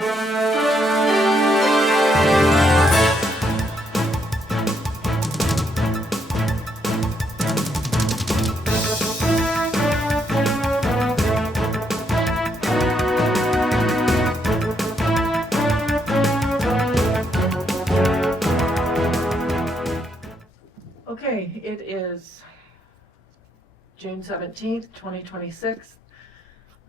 Okay, it is June 17th, 2026.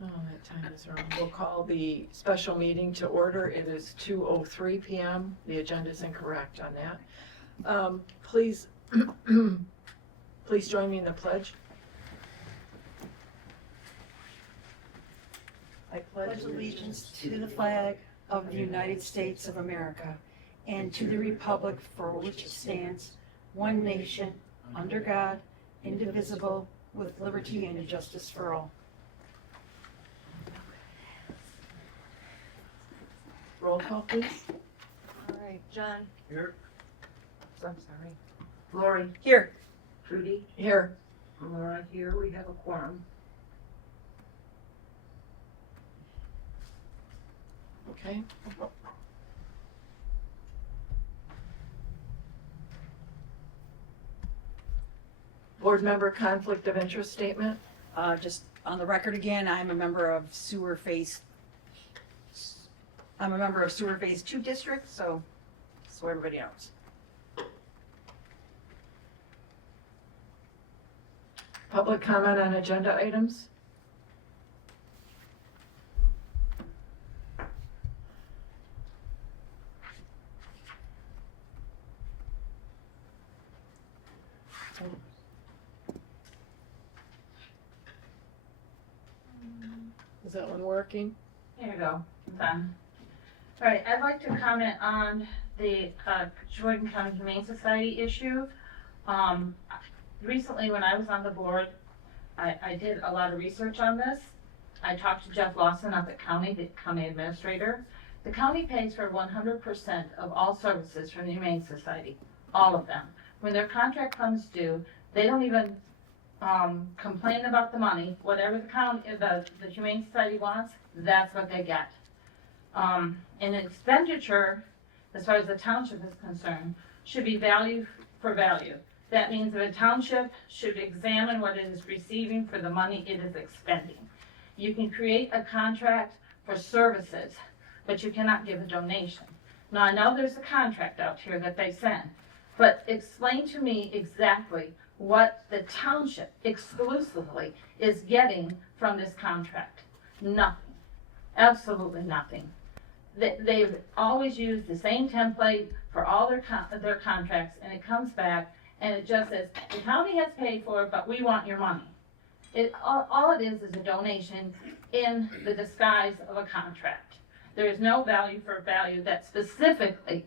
Oh, that time is wrong. We'll call the special meeting to order. It is 2:03 p.m. The agenda is incorrect on that. Please, please join me in the pledge. I Pledge allegiance to the flag of the United States of America and to the republic for which it stands, one nation, under God, indivisible, with liberty and justice for all. Roll call, please. All right, John. Here. I'm sorry. Lori. Here. Trudy. Here. Laura here. We have a quorum. Okay. Board member conflict of interest statement. Just on the record again, I'm a member of Sewer Phase 2 district, so everybody knows. Public comment on agenda items. Is that one working? Here you go, I'm done. All right, I'd like to comment on the Jordan County Humane Society issue. Recently, when I was on the board, I did a lot of research on this. I talked to Jeff Lawson at the county administrator. The county pays for 100% of all services from the Humane Society, all of them. When their contract comes due, they don't even complain about the money. Whatever the Humane Society wants, that's what they get. An expenditure, as far as the township is concerned, should be value for value. That means that a township should examine what it is receiving for the money it is expending. You can create a contract for services, but you cannot give a donation. Now, I know there's a contract out here that they send, but explain to me exactly what the township exclusively is getting from this contract. Nothing. Absolutely nothing. They've always used the same template for all their contracts, and it comes back and it just says, the county has paid for it, but we want your money. All it is a donation in the disguise of a contract. There is no value for value that specifically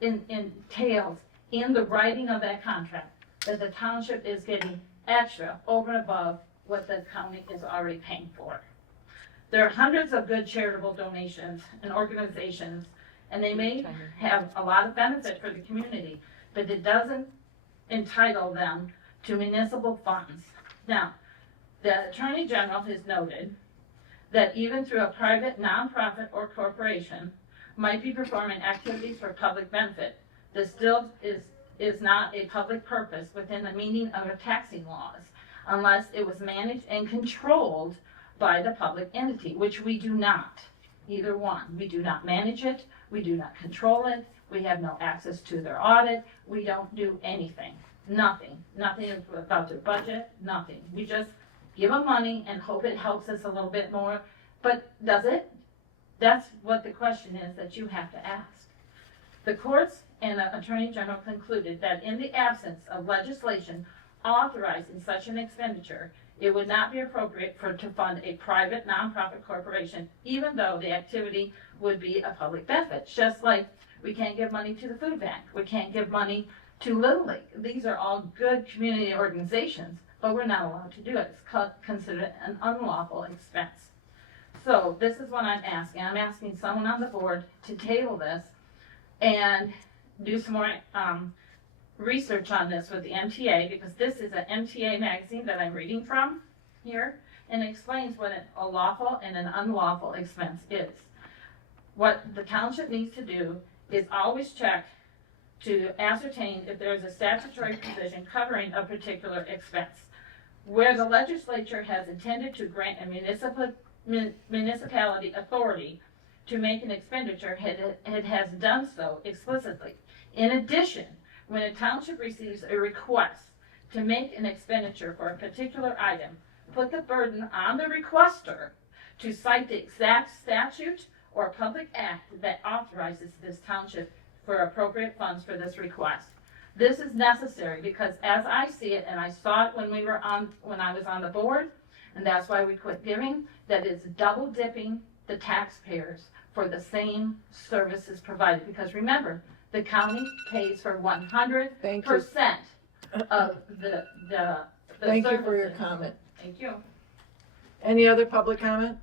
entails in the writing of that contract that the township is getting extra over and above what the county is already paying for. There are hundreds of good charitable donations and organizations, and they may have a lot of benefit for the community, but it doesn't entitle them to municipal funds. Now, the Attorney General has noted that even through a private nonprofit or corporation might be performing activities for public benefit, this still is not a public purpose within the meaning of our taxing laws, unless it was managed and controlled by the public entity, which we do not. Either one. We do not manage it, we do not control it, we have no access to their audit, we don't do anything. Nothing. Nothing about their budget, nothing. We just give them money and hope it helps us a little bit more, but does it? That's what the question is that you have to ask. The courts and the Attorney General concluded that in the absence of legislation authorizing such an expenditure, it would not be appropriate to fund a private nonprofit corporation, even though the activity would be a public benefit. Just like we can't give money to the food bank, we can't give money to Little League. These are all good community organizations, but we're not allowed to do it. It's considered an unlawful expense. So this is what I'm asking. I'm asking someone on the board to table this and do some more research on this with the MTA, because this is an MTA magazine that I'm reading from here, and it explains what a lawful and an unlawful expense is. what the township needs to do is always check to ascertain if there is a statutory provision covering a particular expense. Where the legislature has intended to grant a municipality authority to make an expenditure, it has done so explicitly. In addition, when a township receives a request to make an expenditure for a particular item, put the burden on the requester to cite the exact statute or public act that authorizes this township for appropriate funds for this request. This is necessary because as I see it, and I saw it when I was on the board, and that's why we quit giving, that it's double dipping the taxpayers for the same services provided. Because remember, the county pays for 100% Thank you. of the Thank you for your services. comment. Thank you. Any other public comment?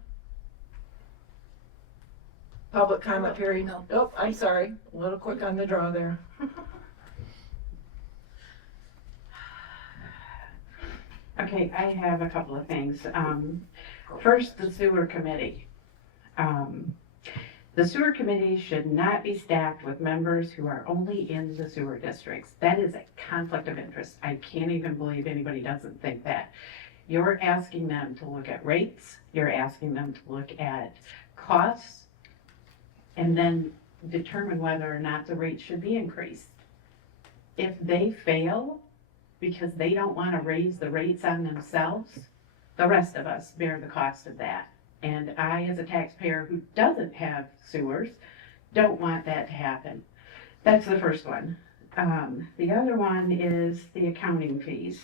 Public comment period? No. Oh, I'm sorry, a little quick on the draw there. Okay, I have a couple of things. First, the sewer committee. The sewer committee should not be staffed with members who are only in the sewer districts. That is a conflict of interest. I can't even believe anybody doesn't think that. You're asking them to look at rates, you're asking them to look at costs, and then determine whether or not the rate should be increased. If they fail because they don't want to raise the rates on themselves, the rest of us bear the cost of that. And I, as a taxpayer who doesn't have sewers, don't want that to happen. That's the first one. The other one is the accounting fees.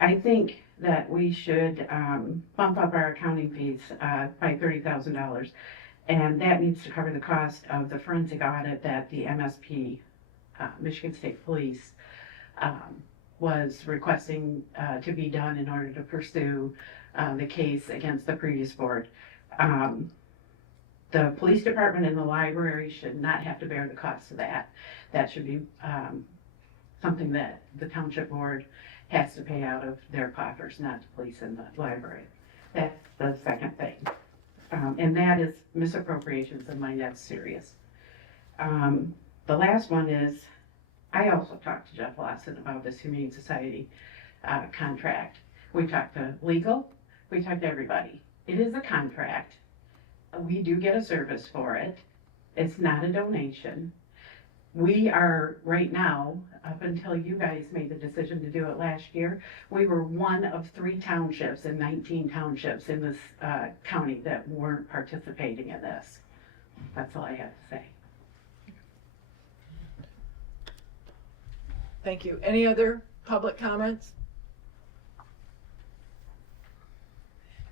I think that we should bump up our accounting fees by $30,000. And that needs to cover the cost of the forensic audit that the MSP, Michigan State Police, was requesting to be done in order to pursue the case against the previous board. The police department and the library should not have to bear the cost of that. That should be something that the township board has to pay out of their coffers, not the police and the library. That's the second thing. And that is misappropriations of money. That's serious. The last one is, I also talked to Jeff Lawson about this Humane Society contract. We talked to legal, we talked to everybody. It is a contract. We do get a service for it. It's not a donation. We are, right now, up until you guys made the decision to do it last year, we were one of 3 townships and 19 townships in this county that weren't participating in this. That's all I have to say. Thank you. Any other public comments?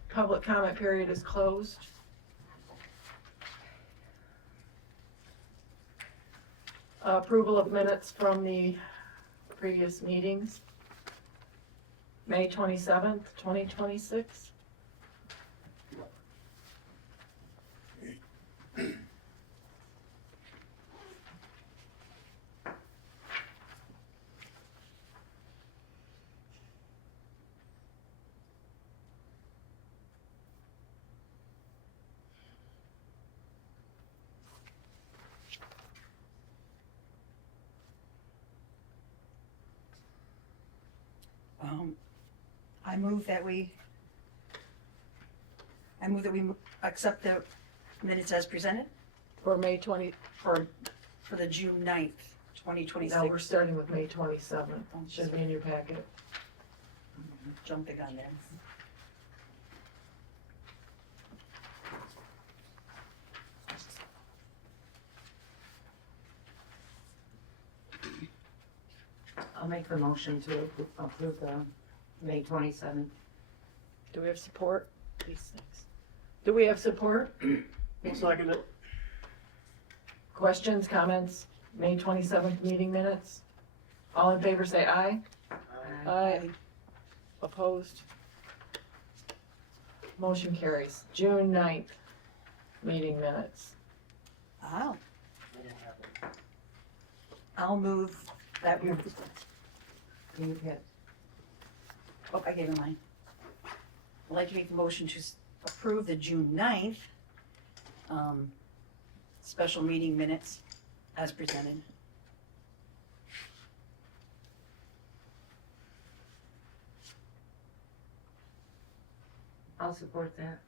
Public comment period is closed. Approval of minutes from the previous meetings. May 27th, 2026. I move that we accept the minutes as presented For May 20, for the June 9th, 2026. now we're starting with May 27th. Should be in your packet. Jump the gun there. I'll make the motion to approve the May 27th. Do we have support? These things. Do we have support? I'll second it. Questions, comments? May 27th meeting minutes? All in favor say aye. Aye. Opposed? Motion carries. June 9th meeting minutes. I'll move that we, You get, oh, I gave him mine. I'd like to make the motion to approve the June 9th special meeting minutes as presented. I'll support that.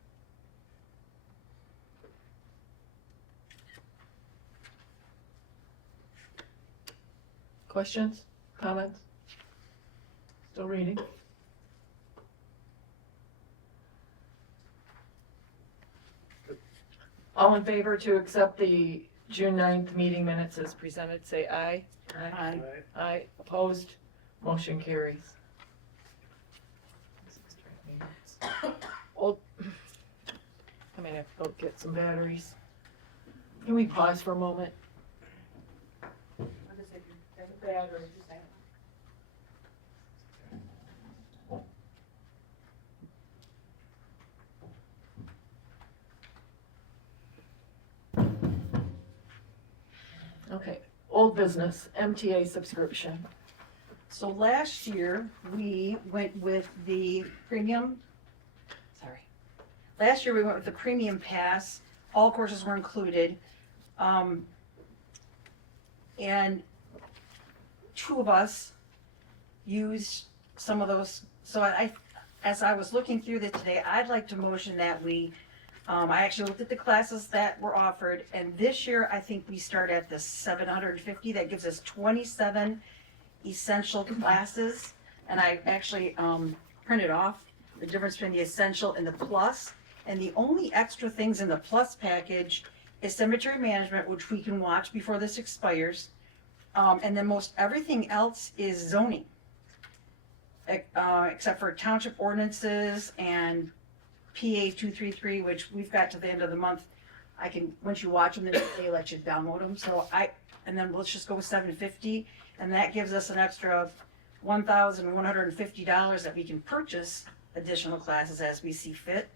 Questions, comments? Still reading. All in favor to accept the June 9th meeting minutes as presented, say aye. Aye. Aye, opposed, motion carries. Old, I may have to go get some batteries. Can we pause for a moment? Okay, old business, MTA subscription. So last year, we went with the premium, last year we went with the premium pass, all courses were included. And two of us used some of those, so as I was looking through this today, I'd like to motion that we, I actually looked at the classes that were offered, and this year, I think we start at the 750, that gives us 27 essential classes, and I actually printed off the difference between the essential and the plus, and the only extra things in the plus package is cemetery management, which we can watch before this expires, and then most everything else is zoning, except for township ordinances and PA 233, which we've got to the end of the month. I can, once you watch them, then they let you download them, and then let's just go with 750, and that gives us an extra $1,150 that we can purchase additional classes as we see fit.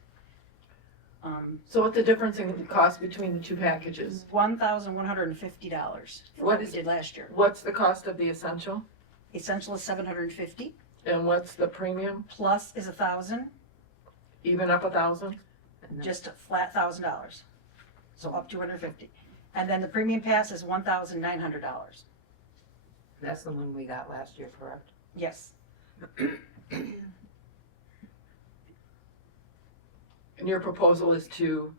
So what's the difference in the cost between the two packages? $1,150 for what we did last year. What's the cost of the essential? Essential is $750, And what's the premium? plus is $1,000, Even up 1,000? just a flat $1,000, so up to $250. And then the premium pass is $1,900. That's the one we got last year, correct? Yes, And your proposal is to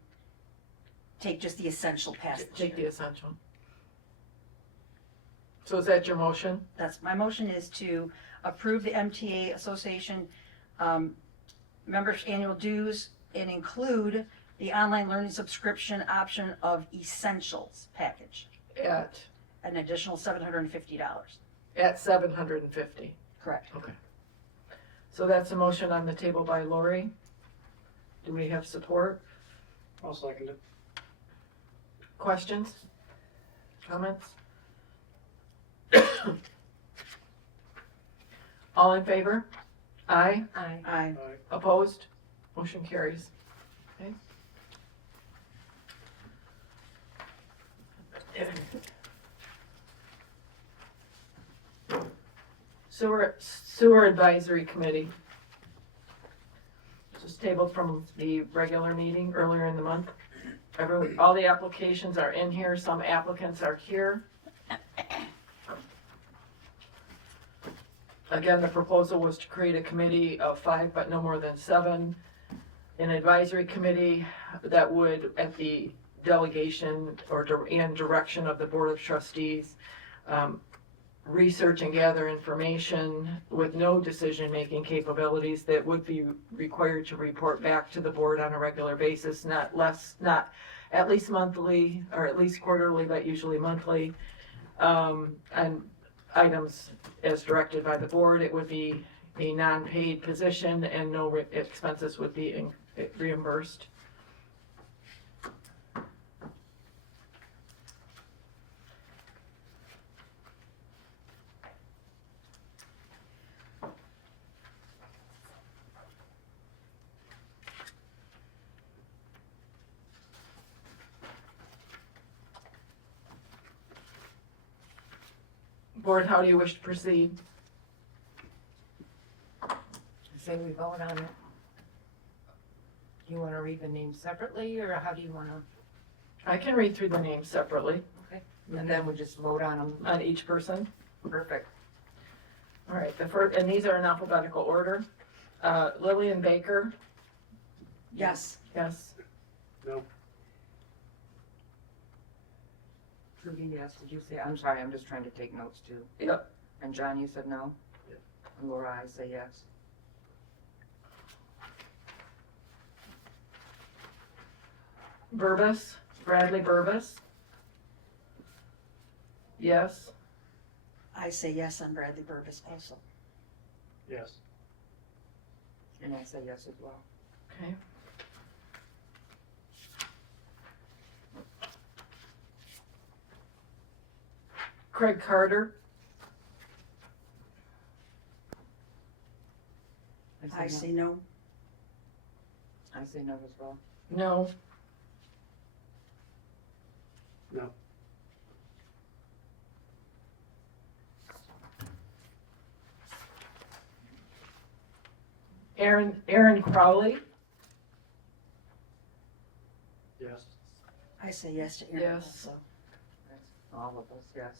take just the essential pass. take the essential. So is that your motion? That's, my motion is to approve the MTA Association members' annual dues and include the online learning subscription option of essentials package, At an additional $750. 750. Correct. So that's a motion on the table by Lori. Do we have support? I'll second it. Questions? Comments? All in favor? Aye. Aye. Aye. Opposed? Motion carries. Okay. Sewer Advisory Committee. Just tabled from the regular meeting earlier in the month. All the applications are in here, some applicants are here. Again, the proposal was to create a committee of 5, but no more than 7. An advisory committee that would, at the delegation and direction of the Board of Trustees, research and gather information with no decision-making capabilities that would be required to report back to the board on a regular basis, not at least monthly, or at least quarterly, but usually monthly. And items as directed by the board. It would be a non-paid position and no expenses would be reimbursed. Board, how do you wish to proceed? Say we vote on it. Do you wanna read the names separately, or how do you wanna? I can read through the names separately And then we just vote on them. on each person. Perfect. All right, the first, and these are in alphabetical order. Lillian Baker, Yes. yes. No. Trudy, yes. Did you say, I'm sorry, I'm just trying to take notes too. Yep. And John, you said no? Yep. And Laura, I say yes. Burbis, Bradley Burbis. Yes. I say yes on Bradley Burbis also. Yes. And I say yes as well. Okay. Craig Carter, I no. say no. I say no as well. no. No. Aaron Crowley, Yes. I say yes to Aaron Yes. also. All of us, yes.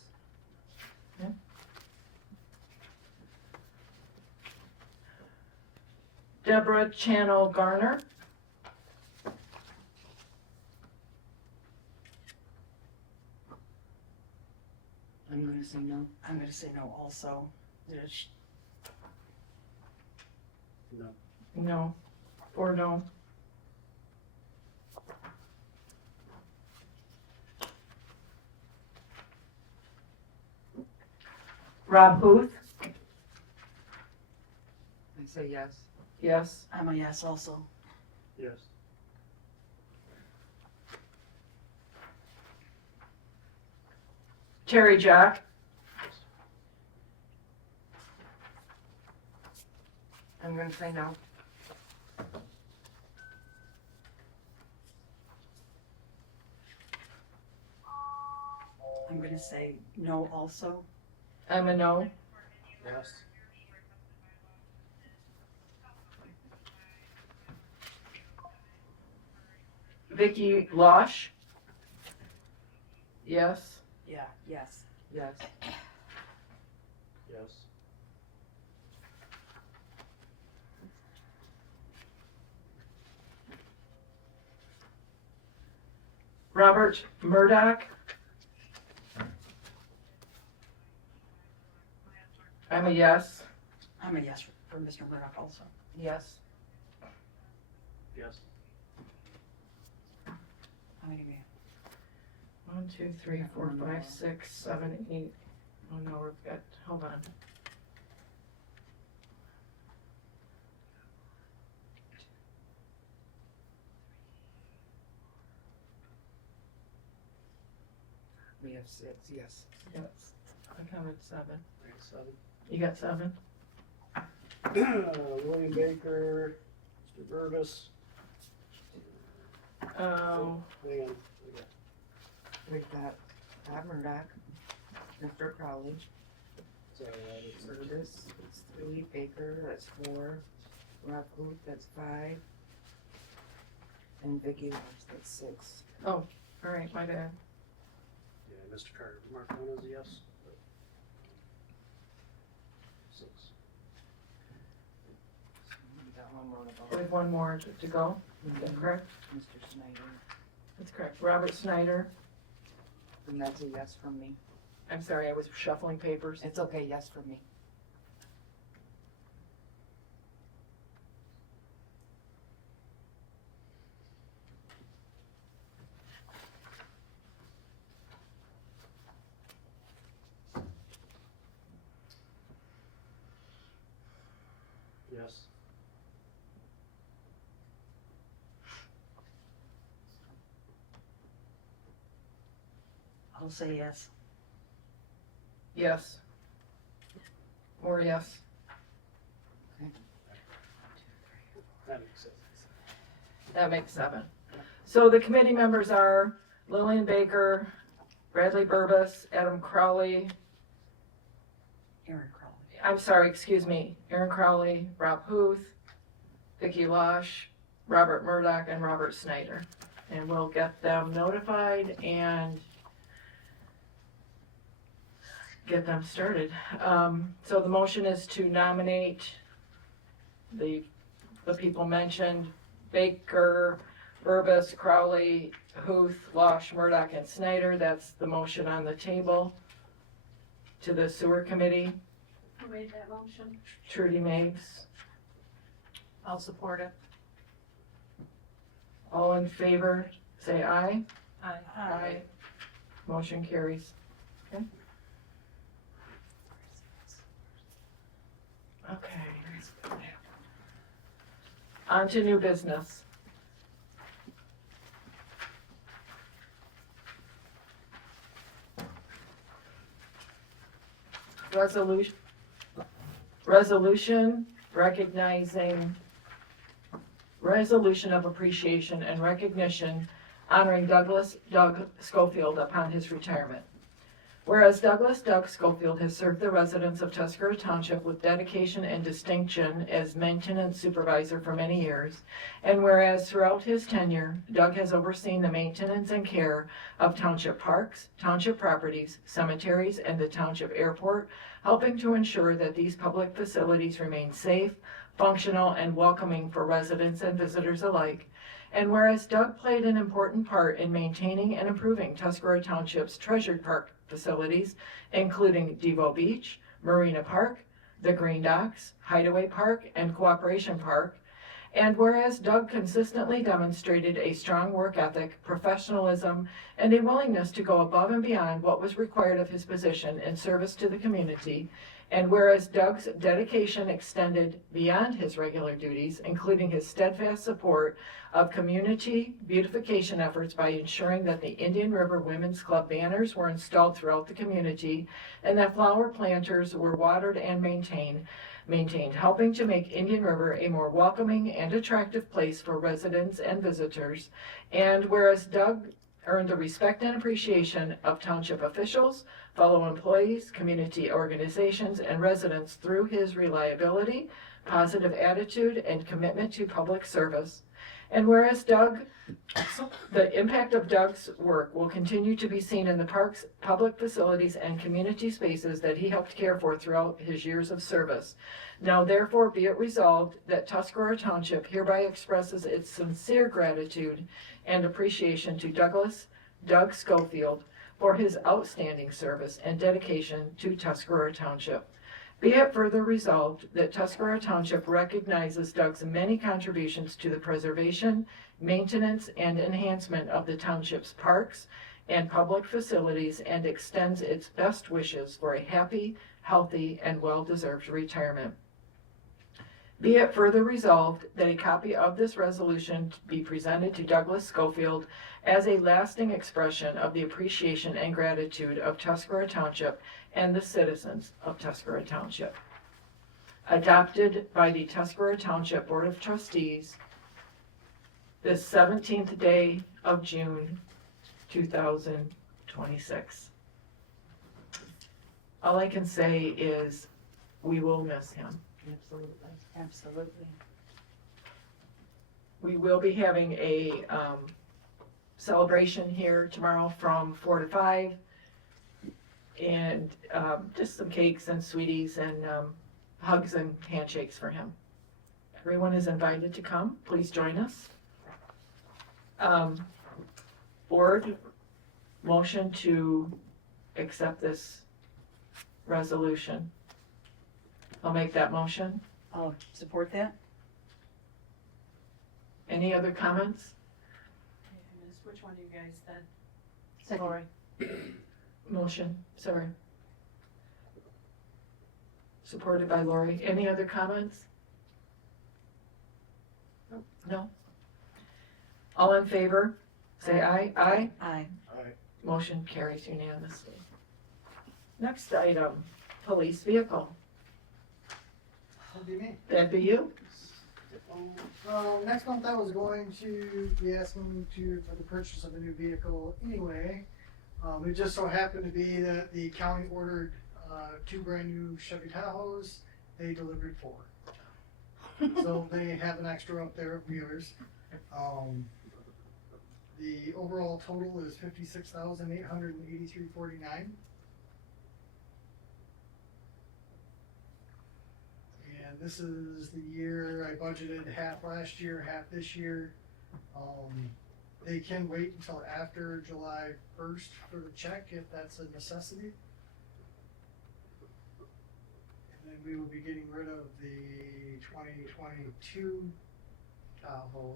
Deborah Channel Garner, I'm gonna say no. I'm gonna say no also. There's- No. no. 4 no. Rob Booth, I say yes. yes. I'm a yes also. Yes. Terry Jack, I'm gonna say no. I'm gonna say no also. I'm a no. Yes. Vicky Losh, yes. Yeah, yes. Yes. Yes. Robert Murdoch, I'm a yes. I'm a yes for Mr. Murdoch also. Yes. Yes. How many we have? 1, 2, 3, 4, 5, 6, 7, 8. Oh no, we've got, hold on. We have 6, yes. Yes. I counted 7. I got 7. You got 7? William Baker, Mr. Burbis. Oh, Hang on. We've got Bob Murdoch, Mr. Crowley, Sorry, Curtis, that's 3, Baker, that's 4, Rob Booth, that's 5, and Vicky Walsh, that's 6. all right, my bad. yeah, Mr. Carter. Marcone is a yes. 6. We got one more to We vote. have one more to go. Is that correct? Mr. Snyder, That's correct. Robert Snyder. and that's a yes from me. I'm sorry, I was shuffling papers. It's okay, yes from me. Yes. I'll say yes. Yes. Or yes. That makes sense. That makes 7. So the committee members are Lillian Baker, Bradley Burbis, Adam Crowley, Aaron Crowley. I'm sorry, excuse me, Aaron Crowley, Rob Huth, Vicky Losh, Robert Murdoch, and Robert Snyder. and we'll get them notified and get them started. So the motion is to nominate the people mentioned, Baker, Burbis, Crowley, Huth, Losh, Murdoch, and Snyder. That's the motion on the table to the sewer committee. Who made that motion? Trudy Mapes. I'll support it. All in favor, say aye. Aye. Motion carries. Okay. Okay. On to new business. Resolution recognizing, resolution of appreciation and recognition honoring Doug Schofield upon his retirement. Whereas Doug Schofield has served the residents of Tuscarora Township with dedication and distinction as maintenance supervisor for many years, and whereas throughout his tenure, Doug has overseen the maintenance and care of township parks, township properties, cemeteries, and the township airport, helping to ensure that these public facilities remain safe, functional, and welcoming for residents and visitors alike. And whereas Doug played an important part in maintaining and improving Tuscarora Township's treasured park facilities, including Devo Beach, Marina Park, the Green Docks, Hideaway Park, and Cooperation Park. And whereas Doug consistently demonstrated a strong work ethic, professionalism, and a willingness to go above and beyond what was required of his position in service to the community, and whereas Doug's dedication extended beyond his regular duties, including his steadfast support of community beautification efforts by ensuring that the Indian River Women's Club banners were installed throughout the community and that flower planters were watered and maintained, helping to make Indian River a more welcoming and attractive place for residents and visitors. And whereas Doug earned the respect and appreciation of township officials, fellow employees, community organizations, and residents through his reliability, positive attitude, and commitment to public service. And whereas the impact of Doug's work will continue to be seen in the parks, public facilities, and community spaces that he helped care for throughout his years of service. Now therefore be it resolved that Tuscarora Township hereby expresses its sincere gratitude and appreciation to Doug Schofield for his outstanding service and dedication to Tuscarora Township. Be it further resolved that Tuscarora Township recognizes Doug's many contributions to the preservation, maintenance, and enhancement of the township's parks and public facilities and extends its best wishes for a happy, healthy, and well-deserved retirement. Be it further resolved that a copy of this resolution be presented to Douglas Schofield as a lasting expression of the appreciation and gratitude of Tuscarora Township and the citizens of Tuscarora Township. Adopted by the Tuscarora Township Board of Trustees this 17th day of June, 2026. All I can say is we will miss him. Absolutely. Absolutely. We will be having a celebration here tomorrow from 4 to 5, and just some cakes and sweeties and hugs and handshakes for him. Everyone is invited to come. Please join us. Board motion to accept this resolution. I'll make that motion. I'll support that. Any other comments? Which one do you guys said? Second. Lori. Motion, sorry. Supported by Lori. Any other comments? No? All in favor, say aye. Aye. Aye. Motion carries unanimously. Next item, police vehicle. That'd be me. That'd be you? Next month I was going to be asking for the purchase of a new vehicle anyway. It just so happened to be that the county ordered 2 brand new Chevy Tahoes. They delivered 4. So they have an extra up there of wheelers. The overall total is $56,883.49. And this is the year I budgeted half last year, half this year. They can wait until after July 1st for the check if that's a necessity. And then we will be getting rid of the 2022 Tahoe.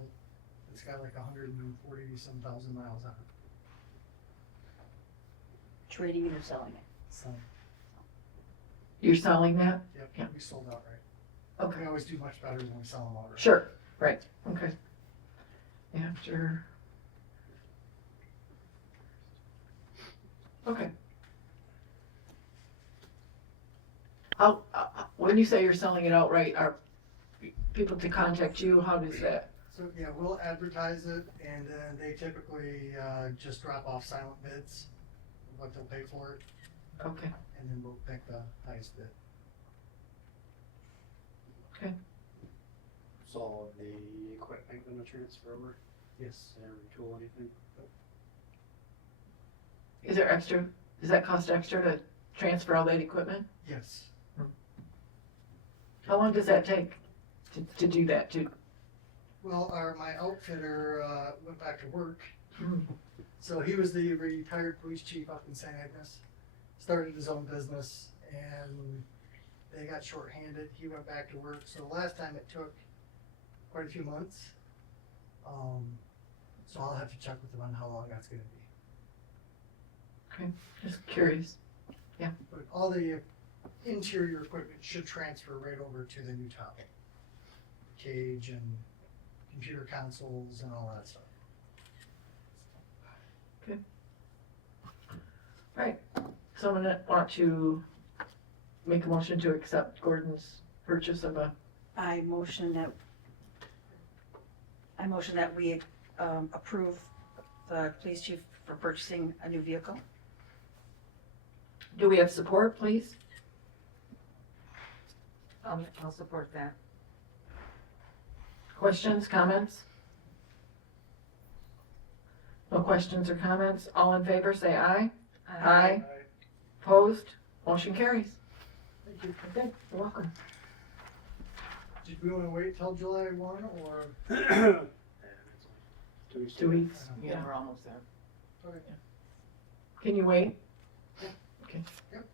It's got like 140-some thousand miles on it. Trading it or selling it. So, You're selling that? yep, Yeah. we sold outright. Okay. We always do much better when we sell them outright. Sure, right, okay. After. Okay. How, when you say you're selling it outright, are people to contact you, how does that? So, yeah, we'll advertise it, and then they typically, just drop off silent bids, what they'll pay for it, Okay, and then we'll pick the highest bid. So the equipment gonna transfer over, Yes. and retool anything? is there extra, does that cost extra to transfer all that equipment? Yes. How long does that take to do that, Well, my outfitter, went back to work, Hmm. so he was the retired police chief up in St. Agnes, started his own business, and they got shorthanded, he went back to work, so the last time it took quite a few months. So I'll have to check with them on how long that's gonna be. Just curious. But all the interior equipment should transfer right over to the new Tahoe. Cage and computer consoles and all that stuff. Right, someone want to make a motion to accept Gordon's purchase of a, I motion that we approve the police chief for purchasing a new vehicle. do we have support, please? I'll support that. Questions, comments? No questions or comments, all in favor, say aye. Aye. Opposed, motion carries. Thank you. Okay, you're welcome. Did we wanna wait till July 1 or? Yeah, it's 2 weeks. 2 weeks, Yeah. yeah. We're almost there. Okay. Can you wait? Yeah. Okay. Yep.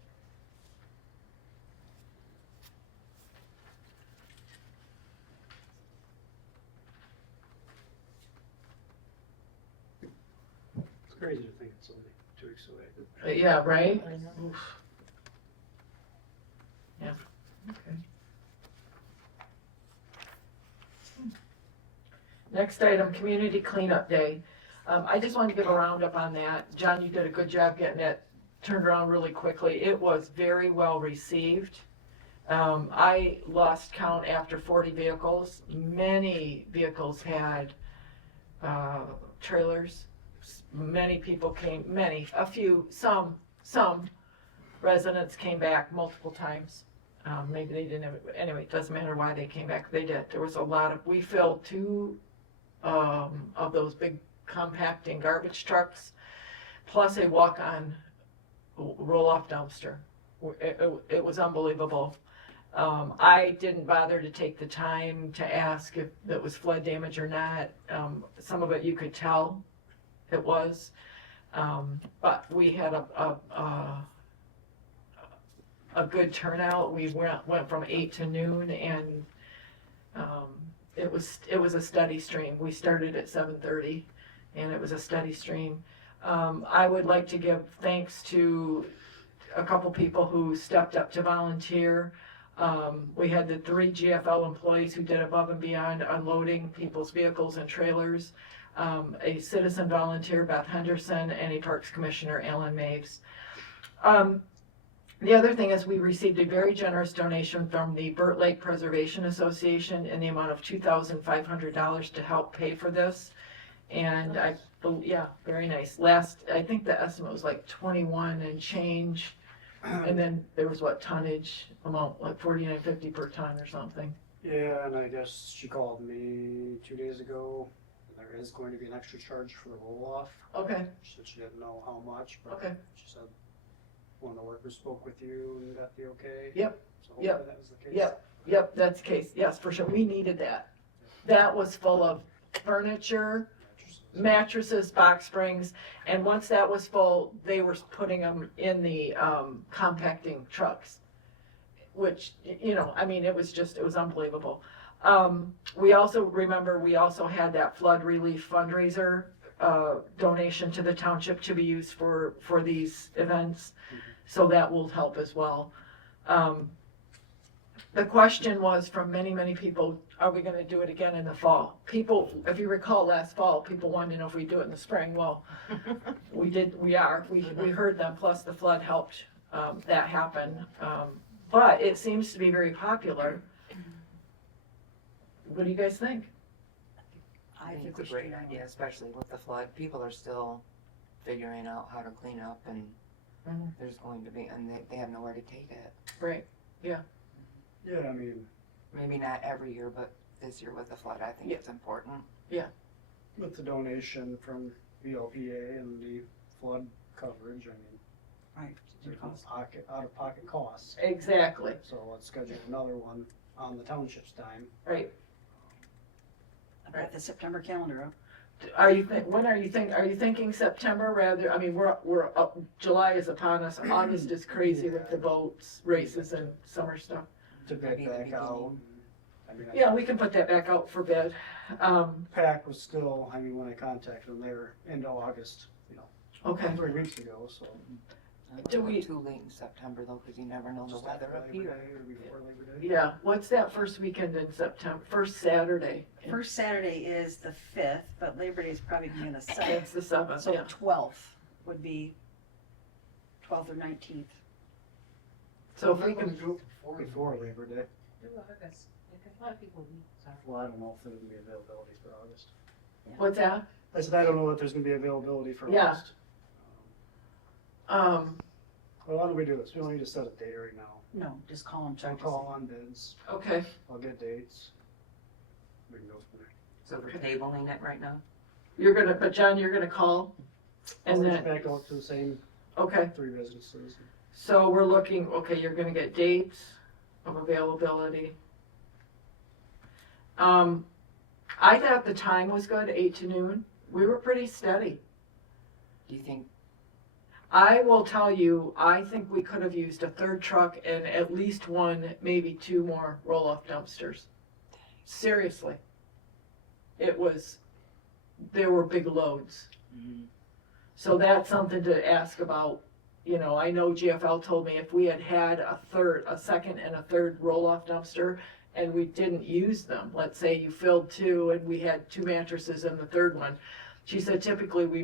It's crazy to think it's only 2 weeks away. Yeah, right? Oof. Yeah, okay. Next item, Community Cleanup Day. I just wanted to give a roundup on that. John, you did a good job getting it turned around really quickly. It was very well received. I lost count after 40 vehicles. Many vehicles had trailers. Many people came, a few, some residents came back multiple times. Maybe they didn't, anyway, it doesn't matter why they came back, they did. There was a lot of, we filled 2 of those big compacting garbage trucks, plus a walk-on roll-off dumpster. It was unbelievable. I didn't bother to take the time to ask if it was flood damage or not. Some of it you could tell it was, but we had a good turnout. We went from 8 to noon, and it was a steady stream. We started at 7:30, and it was a steady stream. I would like to give thanks to a couple people who stepped up to volunteer. We had the 3 GFL employees who did above and beyond unloading people's vehicles and trailers. A citizen volunteer, Beth Henderson, and a Parks Commissioner, Alan Maves. The other thing is we received a very generous donation from the Burt Lake Preservation Association in the amount of $2,500 to help pay for this. And yeah, very nice. I think the estimate was like 21 and change. And then there was tonnage amount, like $49.50 per ton or something. Yeah, and I guess she called me 2 days ago, there is going to be an extra charge for the roll-off. Okay, She said she didn't know how much, but okay, she said one of the workers spoke with you and got the okay. Yep, So hopefully yep, that was the case. yep, that's the case, yes, for sure, we needed that. That was full of furniture, mattresses, box springs, and once that was full, they were putting them in the compacting trucks. Which, you know, I mean, it was unbelievable. We also had that flood relief fundraiser donation to the township to be used for these events, so that will help as well. The question was from many, many people, are we gonna do it again in the fall? People, if you recall last fall, people wanted to know if we do it in the spring. Well, we heard them, plus the flood helped that happen. But it seems to be very popular. What do you guys think? I think it's a great idea, especially with the flood. People are still figuring out how to clean up and Mhm. there's going to be, and they have nowhere to take it. Right, Yeah, I mean, Maybe not every year, but this year with the flood, I think Yeah. it's important. with the donation from VLPA and the flood coverage, I mean, Right. there's out of pocket costs. exactly, So let's schedule another one on the township's time. right. I've got the September calendar up. Are you thinking September rather, I mean, we're up, July is upon us, August is crazy with the boats, races and summer stuff. To bid Maybe the back out. beginning. I mean, Yeah, we can put that back out for bid. PAC was still, I mean, when I contacted them, they were into August, Okay, 3 weeks ago, so. I don't Do go we- too late in September though, because you never know the Just weather after up Labor here. Day or before Labor Day. yeah, what's that first weekend in September, first Saturday? First Saturday is the 5th, but Labor Day is probably gonna be the 7th. It's the 7th, So yeah. 12th would be 12th or 19th. So if we can, do it Before Labor Day. Do August, because a lot of people leave, so. Well, I don't know if there's gonna be availability for August. what's that? I said, I don't know if there's gonna be availability for Yeah. August. Um, Well, why don't we do this? We don't need to set a date right now. No, just call them, I'll check. call on bids, okay, I'll get dates. We can go from there. So we're tabling it right now? but John, you're gonna call? And I'll reach then, back out to the same okay, 3 businesses. so we're looking, okay, you're gonna get dates of availability. I thought the time was good, 8 to noon. We were pretty steady. Do you think, I will tell you, I think we could have used a third truck and at least one, maybe 2 more roll-off dumpsters. Seriously. There were big loads. So that's something to ask about. You know, I know GFL told me if we had a second and a third roll-off dumpster and we didn't use them, let's say you filled 2 and we had 2 mattresses in the third one, she said typically we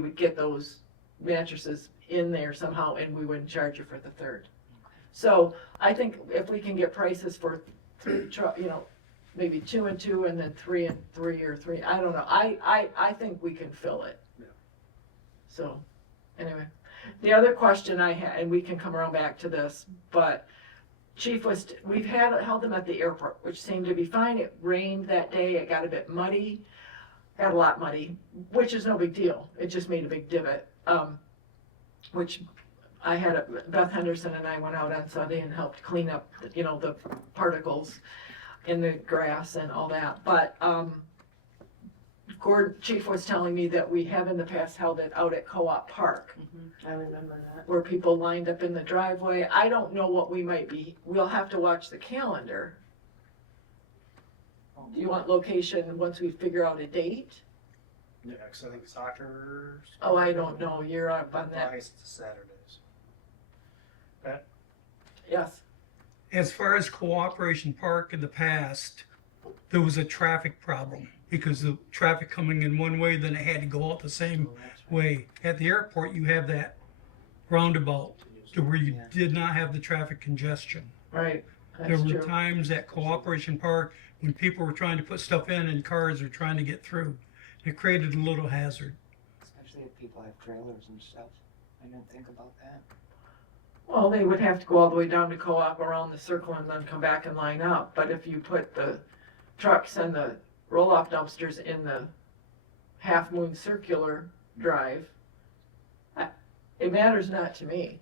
would get those mattresses in there somehow and we wouldn't charge you for the third. So I think if we can get prices for 3 maybe 2 and 2 and then 3 and 3 or 3, I don't know. I think we can fill it. Yeah. So, anyway, the other question I had, and we can come around back to this, but Chief we've held them at the airport, which seemed to be fine. It rained that day. It got a bit muddy, got a lot muddy, which is no big deal. It just made a big divot, which I had, Beth Henderson and I went out on Sunday and helped clean up, the particles in the grass and all that. But Chief was telling me that we have in the past held it out at Co-op Park, I remember that. where people lined up in the driveway. I don't know what we'll have to watch the calendar. Do you want location once we figure out a date? Yeah, 'cause I think soccer. Oh, I don't know, you're up on that, Applies to Saturdays. yes. As far as Cooperation Park in the past, there was a traffic problem because the traffic coming in one way, then it had to go out the same way. At the airport, you have that roundabout to where you did not have the traffic congestion. Right, There that's were true. times at Cooperation Park when people were trying to put stuff in and cars were trying to get through. It created a little hazard. Especially if people have trailers and stuff. I didn't think about that. Well, they would have to go all the way down to Co-op around the circle and then come back and line up. But if you put the trucks and the roll-off dumpsters in the Half Moon Circular Drive. It matters not to me.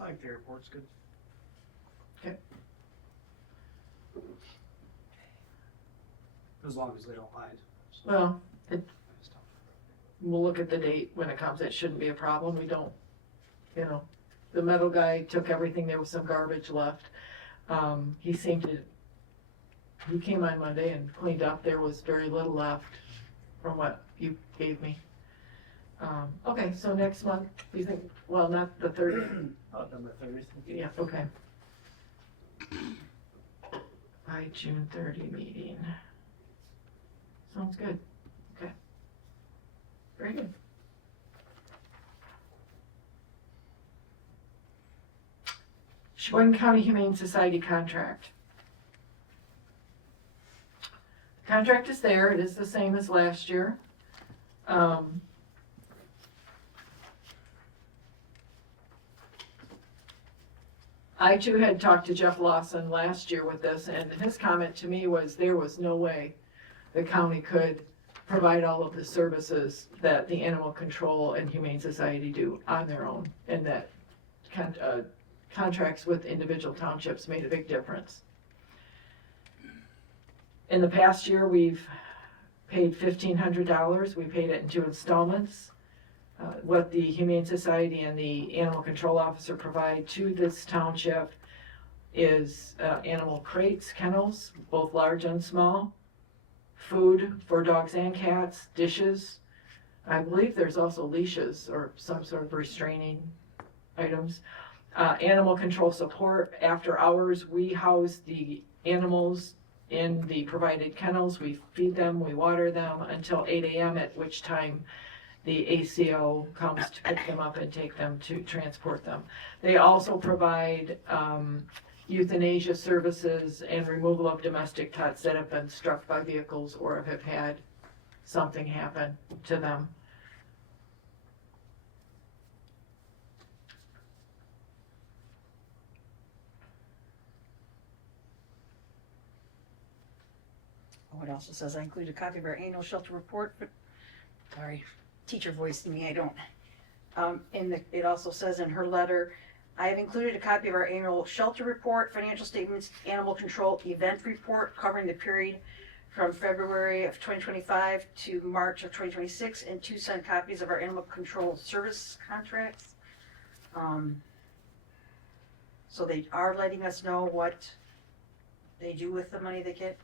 I think the airport's good. As long as they don't mind. Well, we'll look at the date when it comes. It shouldn't be a problem. We don't, you know, the metal guy took everything. There was some garbage left. He came on Monday and cleaned up. There was very little left from what you gave me. Okay, so next month, you think, well, not the 30th. Number 30th. Yeah, okay. By June 30 meeting. Sounds good. Okay. Very good. Sheboygan County Humane Society contract. The contract is there. It is the same as last year. I too had talked to Jeff Lawson last year with this, and his comment to me was there was no way the county could provide all of the services that the Animal Control and Humane Society do on their own, and that contracts with individual townships made a big difference. In the past year, we've paid $1,500. We paid it in 2 installments. What the Humane Society and the Animal Control Officer provide to this township is animal crates, kennels, both large and small, food for dogs and cats, dishes. I believe there's also leashes or some sort of restraining items. Animal control support. After hours, we house the animals in the provided kennels. We feed them, we water them until 8 a.m., at which time the ACO comes to pick them up and take them to transport them. They also provide euthanasia services and removal of domestic pets that have been struck by vehicles or have had something happen to them. Oh, it also says I included a copy of our annual shelter report, but, sorry, teacher voice to me, I don't. It also says in her letter, I have included a copy of our annual shelter report, financial statements, animal control event report covering the period from February of 2025 to March of 2026, and 2 signed copies of our animal control service contracts. So they are letting us know what they do with the money they get.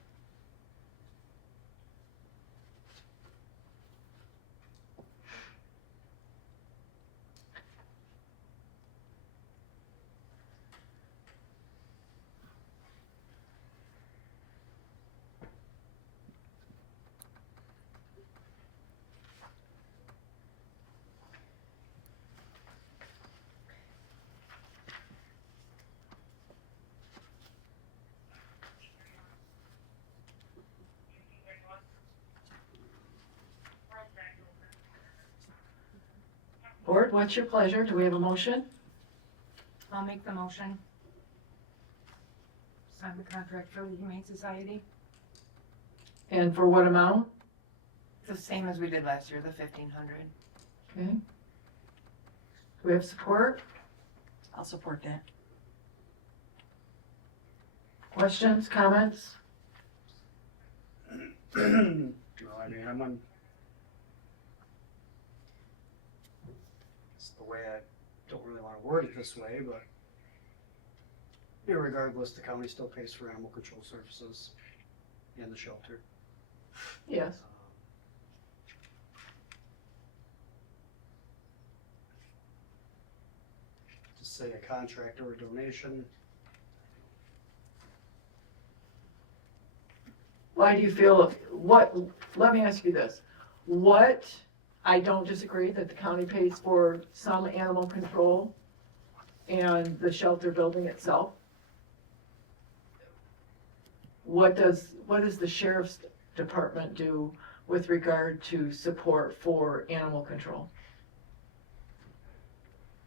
Board, what's your pleasure? Do we have a motion? I'll make the motion. Sign the contract for the Humane Society. And for what amount? The same as we did last year, the 1,500. Okay. Do we have support? I'll support that. Questions, comments? No, I mean, I'm on. It's the way I don't really want to word it this way, but irregardless, the county still pays for animal control services and the shelter. Yes. Just say a contract or a donation. Why do you feel, let me ask you this. I don't disagree that the county pays for some animal control and the shelter building itself. What does the sheriff's department do with regard to support for animal control?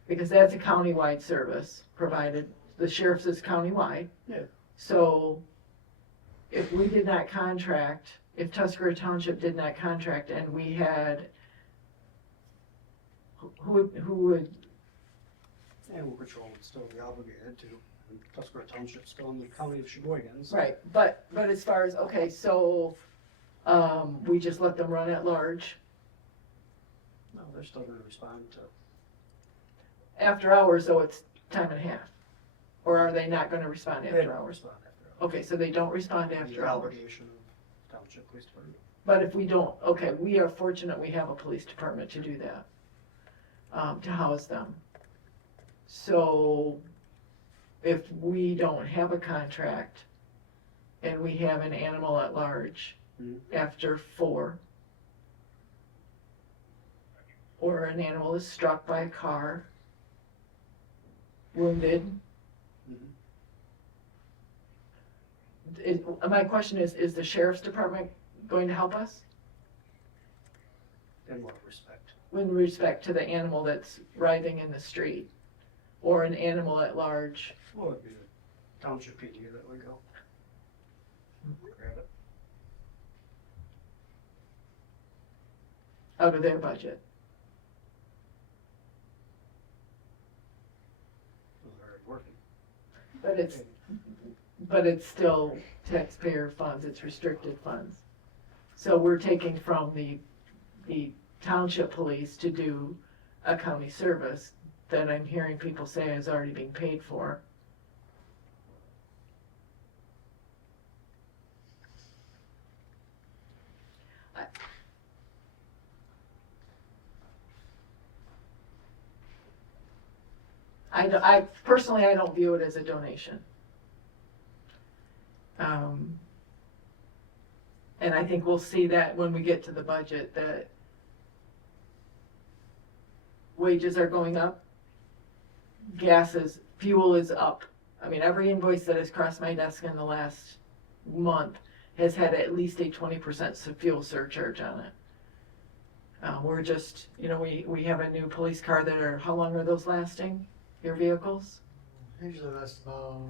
Because that's a countywide service provided. The sheriff's is countywide. Yeah. So if we did not contract, if Tuscarora Township did not contract and we had, who would, Animal control would still be obligated to, and Tuscarora Township's still in the county of Sheboygan, so. right, but as far as, okay, so, we just let them run at large No, they're still gonna respond to, after hours, so it's time and a half? Or are they not gonna respond they after don't hours? respond after hours. Okay, so they don't respond The after hours. obligation of Township Police Department. But if we don't, okay, we are fortunate we have a police department to do that, to house them. So if we don't have a contract and we have an animal at large Mhm. after 4, or an animal is struck by a car, wounded, my question is the sheriff's department going to help us? In what respect? With respect to the animal that's writhing in the street, or an animal at large? Well, it'd be the Township PD that would go. Grab it. Out of their budget. They're already working. But it's still taxpayer funds, it's restricted funds. So we're taking from the township police to do a county service that I'm hearing people say is already being paid for. I personally, I don't view it as a donation. And I think we'll see that when we get to the budget, that wages are going up, fuel is up. I mean, every invoice that has crossed my desk in the last month has had at least a 20% fuel surcharge on it. We're just, we have a new police car that are, how long are those lasting, your vehicles? Usually that's about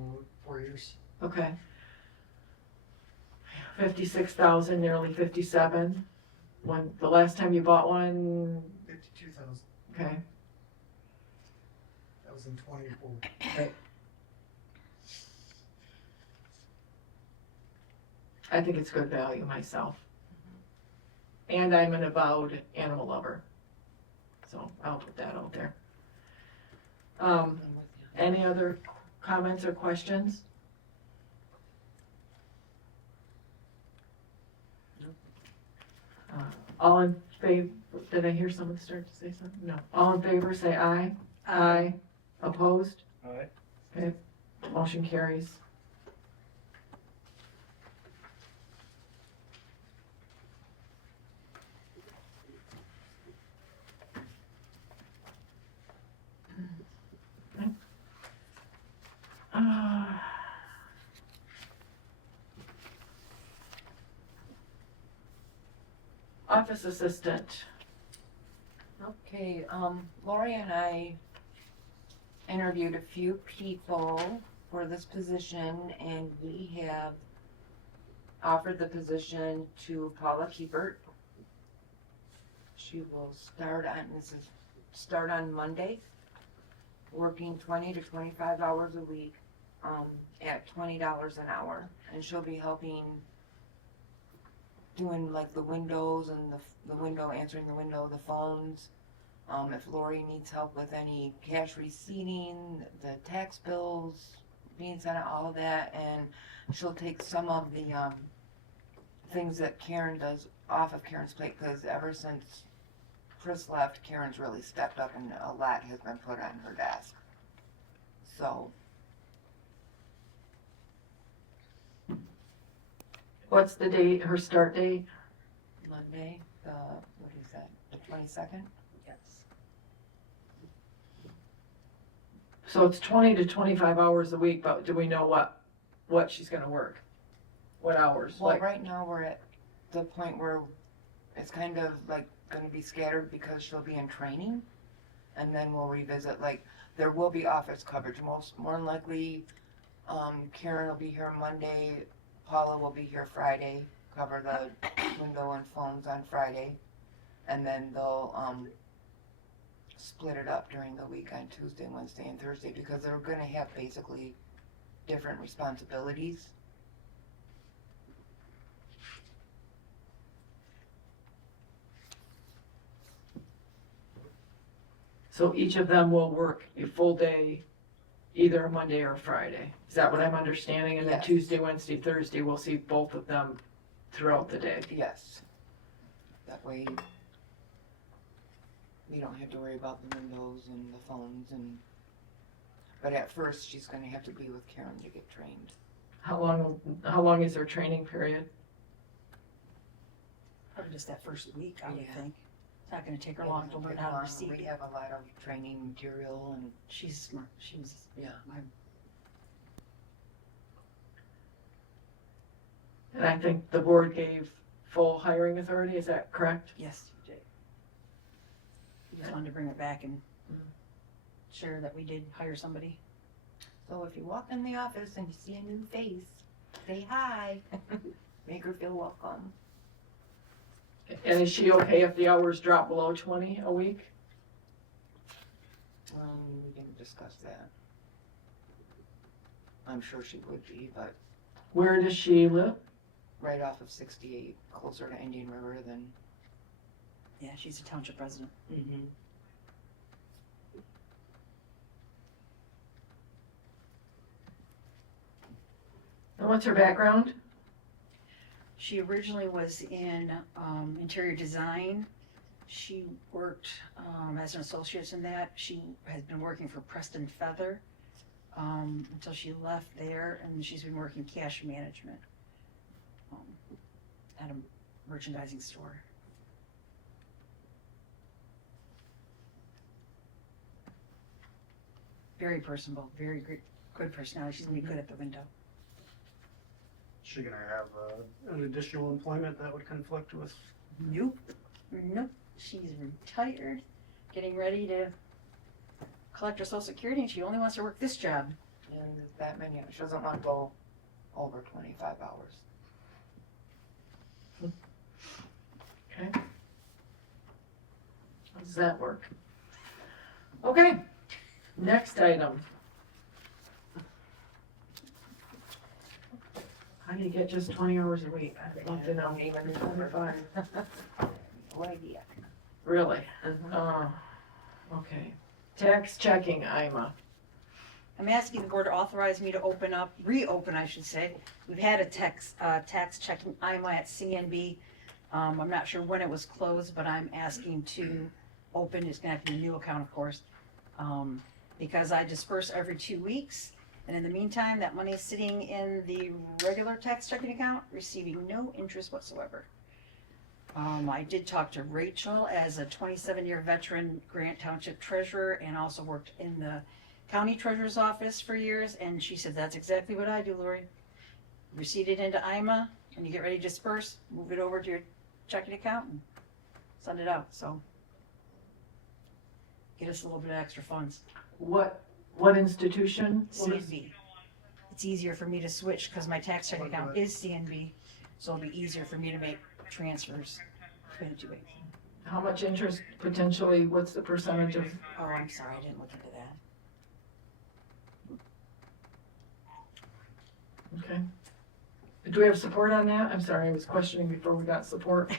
4 years. Okay. 56,000, nearly 57. When, the last time you bought one, 52,000. okay, That was in 24. I think it's good value myself. And I'm an avowed animal lover. So I'll put that out there. Any other comments or questions? All in favor, did I hear someone start to say something? No. All in favor, say aye. Aye. Opposed? Alright. Okay, motion carries. Office assistant. Okay, Lori and I interviewed a few people for this position, and we have offered the position to Paula Kiepert. She will start on Monday, working 20 to 25 hours a week, at $20 an hour, and she'll be helping doing like the windows and the window, answering the window, the phones. If Lori needs help with any cash receipting, the tax bills being sent out, all of that, and she'll take some of the things that Karen does off of Karen's plate, because ever since Chris left, Karen's really stepped up and a lot has been put on her desk. So What's the date, her start date? Monday, what is that, the 22nd? Yes. So it's 20 to 25 hours a week, but do we know what she's gonna work? What hours? Well, Like, right now we're at the point where it's kind of like gonna be scattered because she'll be in training, and then we'll revisit, like, there will be office coverage, more than likely, Karen will be here Monday, Paula will be here Friday, cover the window and phones on Friday. And then they'll, split it up during the week on Tuesday, Wednesday, and Thursday, because they're gonna have basically different responsibilities. So each of them will work a full day, either a Monday or a Friday. Is that what I'm understanding? And then Yes. Tuesday, Wednesday, Thursday, we'll see both of them throughout the day. Yes. That way, we don't have to worry about the windows and the phones and, but at first, she's gonna have to be with Karen to get trained. How long is their training period? Probably just that first week, I would Yeah. think. It's not gonna take her It long to doesn't learn take how to long. receive We it. have a lot of training material and, She's smart, yeah. And I think the board gave full hiring authority, is that correct? yes, you did. We just wanted to bring it back and share that we did hire somebody. So if you walk in the office and you see a new face, say hi. Make her feel welcome. And is she okay if the hours drop below 20 a week? We can discuss that. I'm sure she would be, but Where does she live? right off of 68, closer to Indian River than. Yeah, she's a township resident. Mm-hmm. And what's her background? She originally was in interior design. She worked as an associate in that. She has been working for Preston Feather until she left there, and she's been working cash management at a merchandising store. Very personable, very good personality. She's gonna be good at the window. She gonna have an additional employment that would conflict with? Nope, nope. She's retired, getting ready to collect her social security, and she only wants to work this job. And that many, she doesn't want to go over 25 hours. Okay. How does that work? Okay, next item. How do you get just 20 hours a week? I'd love to know. Even 25. No idea. Really? Okay. Tax checking IMMA. I'm asking the board to authorize me to reopen, I should say. We've had a tax checking IMA at CNB. I'm not sure when it was closed, but I'm asking to open. It's gonna have to be a new account, of course. Because I disperse every 2 weeks. And in the meantime, that money is sitting in the regular tax checking account, receiving no interest whatsoever. I did talk to Rachel as a 27-year veteran Grant Township treasurer and also worked in the county treasurer's office for years. And she said, that's exactly what I do, Lori. Receipt it into IMA and you get ready to disperse, move it over to your checking account and send it out. So get us a little bit of extra funds. What institution? CNB. It's easier for me to switch because my tax checking account is CNB, so it'll be easier for me to make transfers between the two ways. How much interest potentially, what's the percentage of? Oh, I'm sorry, I didn't look into that. Okay. Do we have support on that? I'm sorry, I was questioning before we got support.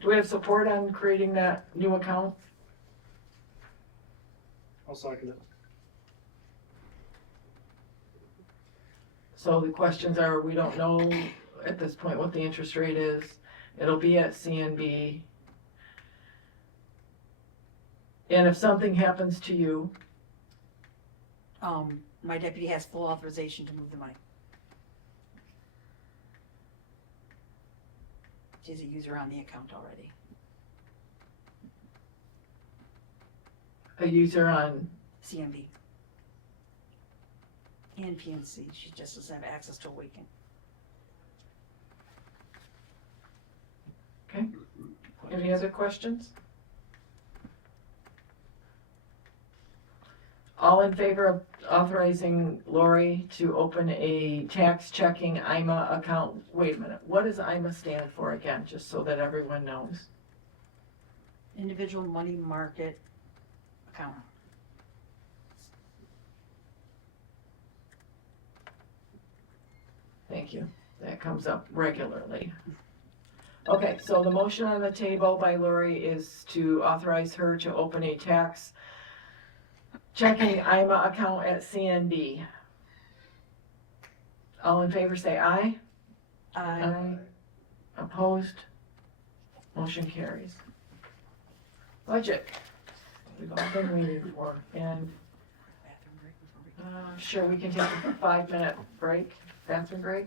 Do we have support on creating that new account? I'll second it. So the questions are, we don't know at this point what the interest rate is. It'll be at CNB. And if something happens to you, My deputy has full authorization to move the money. She's a user on the account already. a user on, CMB. And PNC, she just doesn't have access to Awaken. any other questions? All in favor of authorizing Lori to open a tax checking IMMA account? Wait a minute, what does IMMA stand for again, just so that everyone knows? Individual money market account. Thank you. That comes up regularly. Okay, so the motion on the table by Lori is to authorize her to open a tax checking IMMA account at CNB. All in favor say aye. Aye. Opposed? Motion carries. Budget. We've all been waiting for, and sure, we can take a 5-minute break, bathroom break.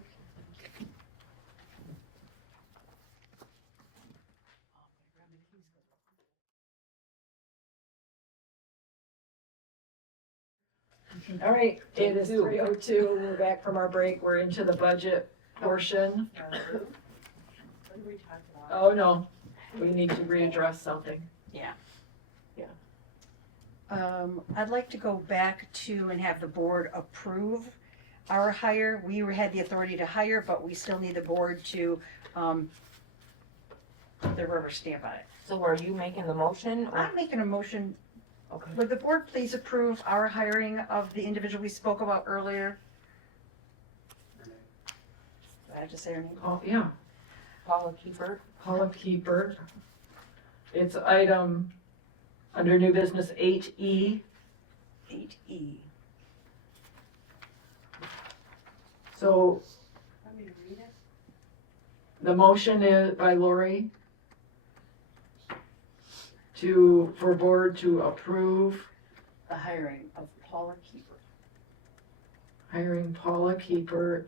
All right, it is 3:02, we're back from our break, we're into the budget portion. Oh, no, we need to readdress something. I'd like to go back to and have the board approve our hire. We had the authority to hire, but we still need the board to, put the rubber stamp on it. So are you making the motion or? I'm making a motion. Okay. Would the board please approve our hiring of the individual we spoke about earlier? Did I have to say her name? Oh, yeah, Paula Keeper? Paula Keeper. It's item under new business 8E. 8E. So Want me to read it? the motion is by Lori for board to approve The hiring of Paula Keeper. hiring Paula Keeper,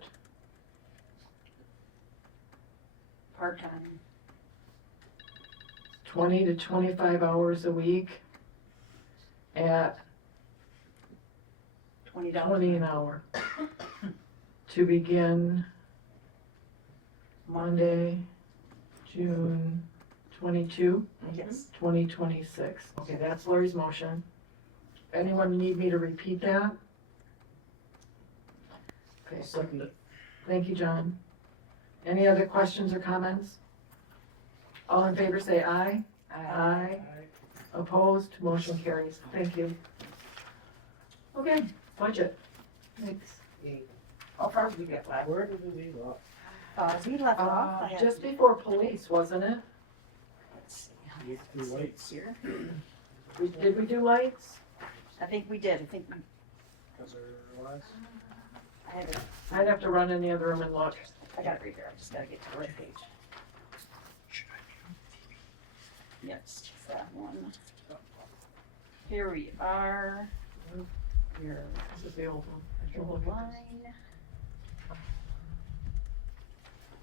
Part-time. 20 to 25 hours a week at $20. 20 an hour. To begin Monday, June 22, Yes. 2026. Okay, that's Lori's motion. Anyone need me to repeat that? Okay, Second it. thank you, John. Any other questions or comments? All in favor say aye. Aye. Opposed, motion carries. Thank you. Okay, budget. Thanks. How far did we get last? Where did we leave off? We left off. I had- Just before police, wasn't it? let's see. Two lights. Here. Did we do lights? I think we did. I think we, Was there was? I had it. I'd have to run in the other room and look. I got it right here. I just gotta get to the right page. Yes, that one. Here we are. Here, This is the old one. draw a line.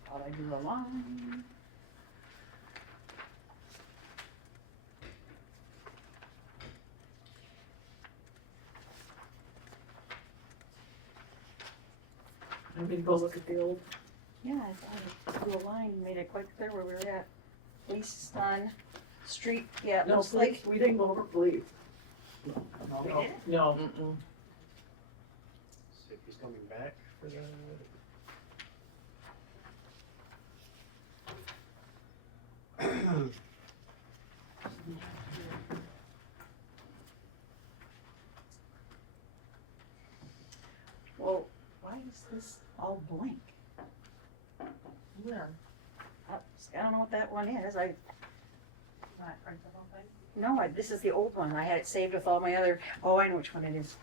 Thought I drew a line. I'm gonna go look at the old. Yeah, I thought I drew a line, made it quite clear where we were at. Police on street, yeah, No, looks police, like. we didn't go over police. We did? No. Mm-mm. See if he's coming back for the. Well, why is this all blank? Yeah. I don't know what that one is. No, this is the old one. I had it saved with all my other, oh, I know which one it is.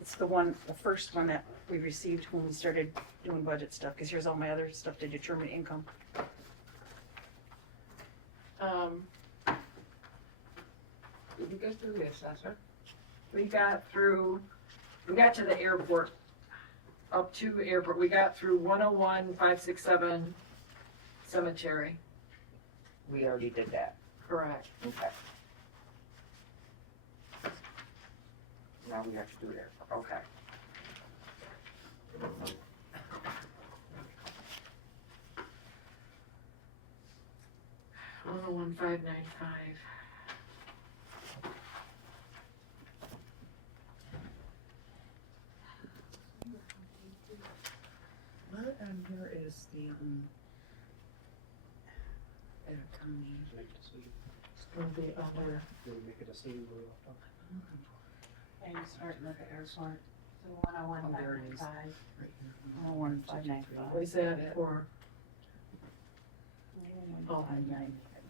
It's the one, the first one that we received when we started doing budget stuff, because here's all my other stuff to determine income. Did you get through the assessor? We got to the airport, up to airport, we got through 101, 567 cemetery. We already did that. Correct. Okay. Now we have to do it. Okay. Oh, 11595. At a county. Make a decision. It'll be under, Then we make a decision where we're off. And you start with the airport. So 101, Oh, there it is. 595. Right here. 11595. what's that for? Oh.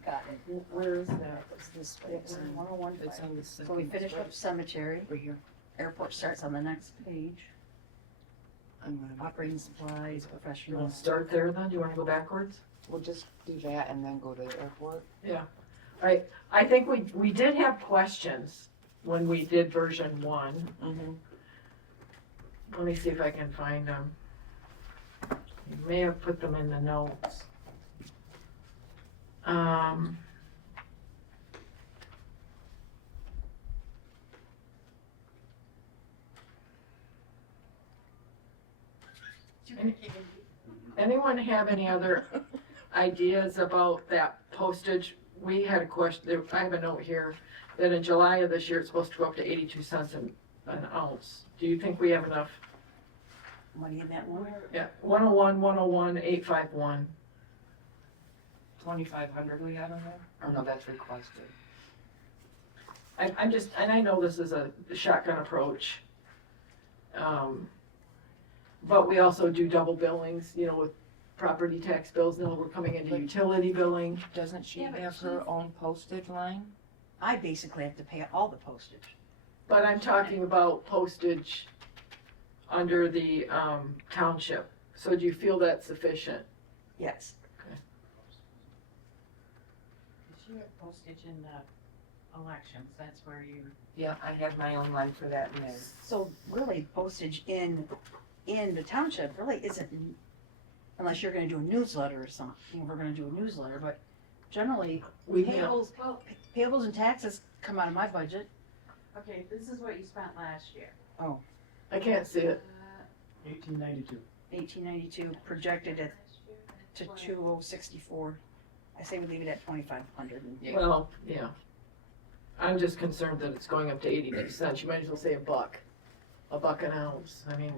Got it. Where is that? It's this way, it's 101. It's on the So we finish up cemetery, Right here. airport starts on the next page, I'm gonna, operating supplies, You professional. wanna start there then? Do you wanna go backwards? we'll just do that and then go to the airport. I think we did have questions when we did version 1. Mm-hmm. Let me see if I can find them. You may have put them in the notes. Anyone have any other ideas about that postage? We had a question, I have a note here, that in July of this year, it's supposed to go up to 82 cents an ounce. Do you think we have enough? Money in that one? Yeah, 101, 851. 2,500 we have in there? Or no, that's requested. I'm just, and I know this is a shotgun approach. But we also do double billings, you know, with property tax bills, now we're coming into utility billing. Doesn't she Yeah, but have her own postage line? I basically have to pay all the postage. But I'm talking about postage under the township. So do you feel that's sufficient? Yes. You have postage in the elections, that's where you. Yeah, I have my own line for that in there. So really postage in the township really isn't, unless you're gonna do a newsletter or something, we're gonna do a newsletter, but generally We mail, payables and taxes come out of my budget. Okay, this is what you spent last year. I can't see it. 1892. 1892 projected at to 2064. I say we leave it at 2,500. Yeah. Well, yeah. I'm just concerned that it's going up to 82 cents. You might as well say $1 an ounce. I mean,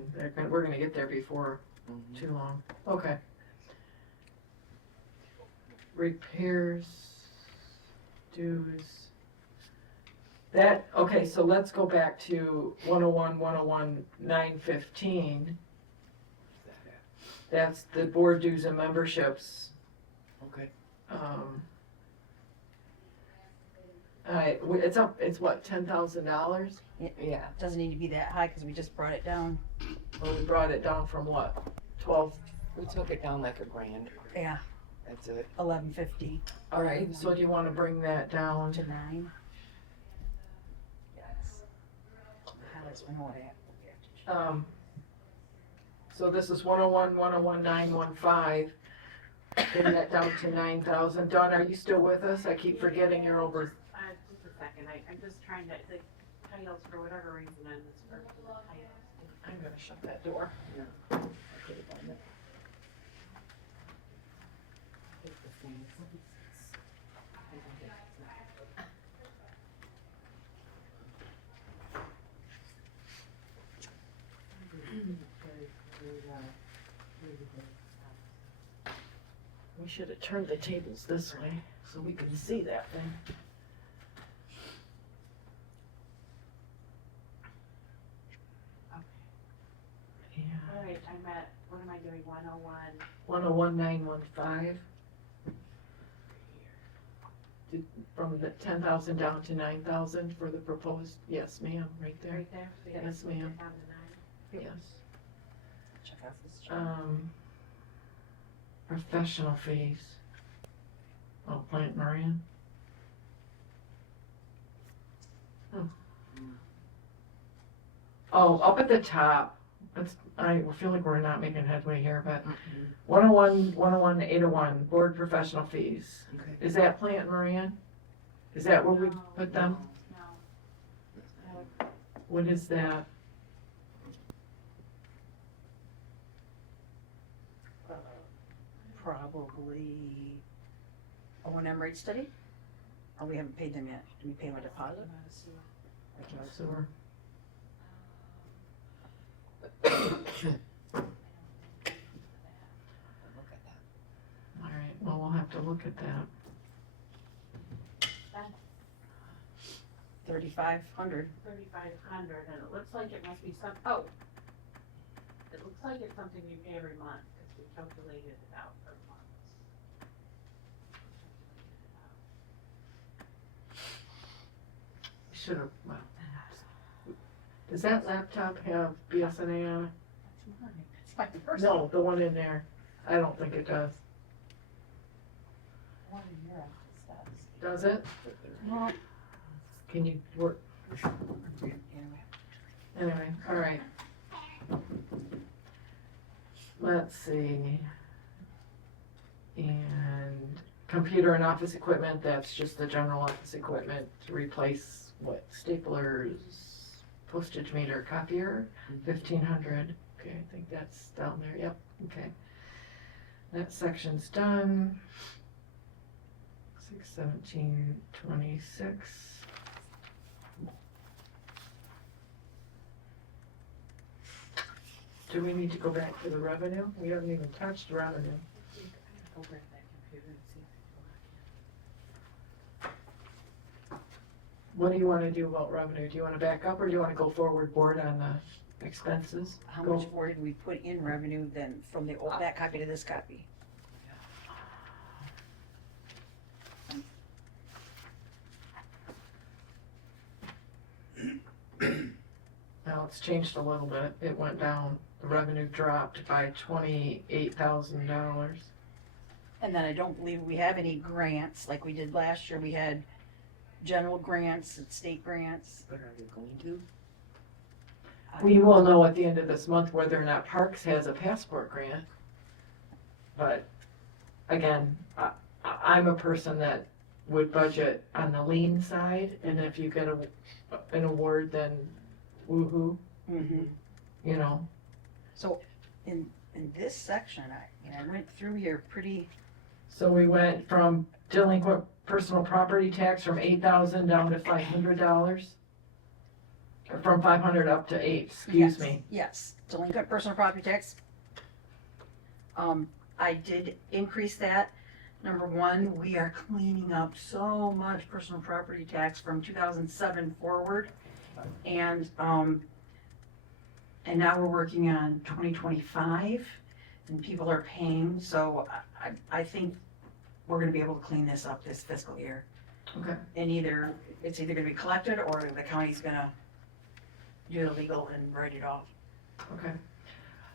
we're gonna get there before Mhm. too long. Okay. Repairs, dues. That, okay, so let's go back to 101, 915. That's the board dues and memberships. Okay. It's up, it's what, $10,000? Yeah. Doesn't need to be that high because we just brought it down. Well, we brought it down from what, 12? We took it down like $1,000. Yeah, That's it. 1150 All right, so do you want to bring that down? to 9. Yes. Highlights we know what happened. So this is 101, 915. Bring that down to 9,000. Dawn, are you still with us? I keep forgetting you're over. Just a second, I'm just trying to, the titles for whatever reason on this version of the titles. I'm gonna shut that door. We should have turned the tables this way so we could see that thing. Yeah, All right, I'm at, what am I doing, 101? 101, 915. From the 10,000 down to 9,000 for the proposed, yes ma'am, right there, Right there? So yeah, Yes, put it ma'am. down to 9. yes. Check out this chart. Professional fees. Oh, Plant Moran. Oh, up at the top, I feel like we're not making headway here, but 101, 801, board professional fees. Okay. Is that Plant Moran? Is that where we No, put them? No. What is that? Probably O&M rate study? Or we haven't paid them yet. Do we pay them a deposit? Sewer. Look at that. have to look at that. 3,500. 3,500, and it looks like it must be some, oh. It looks like it's something you pay every month, because we calculated it out for months. Should have, well. Does that laptop have BSNA on it? It's like the first No, the one in there. I don't think it does. one in your office Does it? does. Can you work? Anyway, all right. Let's see. And computer and office equipment, that's just the general office equipment to replace what, staplers, postage meter, copier, 1,500. Okay, I think that's down there, yep, okay. That section's done. 6/17/26. Do we need to go back to the revenue? We haven't even touched revenue. Over at that computer and see if I What do you want to do about revenue? Do you want to back up or do you want to go forward board on the expenses? How Go- much more did we put in revenue than from the old, that copy to this copy? Now, it's changed a little bit. It went down. The revenue dropped by $28,000. And then I don't believe we have any grants like we did last year. We had general grants and state grants. But are they going to? We will know at the end of this month whether or not Parks has a passport grant. But again, I'm a person that would budget on the lean side, and if you get an award, then woo-hoo, Mm-hmm. you know. So in this section, I went through here pretty, So we went from delinquent personal property tax from $8,000 down to $500. Or from 500 up to 8, excuse yes, me. yes, delinquent personal property tax. I did increase that. Number one, we are cleaning up so much personal property tax from 2007 forward. And now we're working on 2025 and people are paying, so I think we're gonna be able to clean this up this fiscal year. Okay. And it's either gonna be collected or the county's gonna do the legal and write it off. Okay.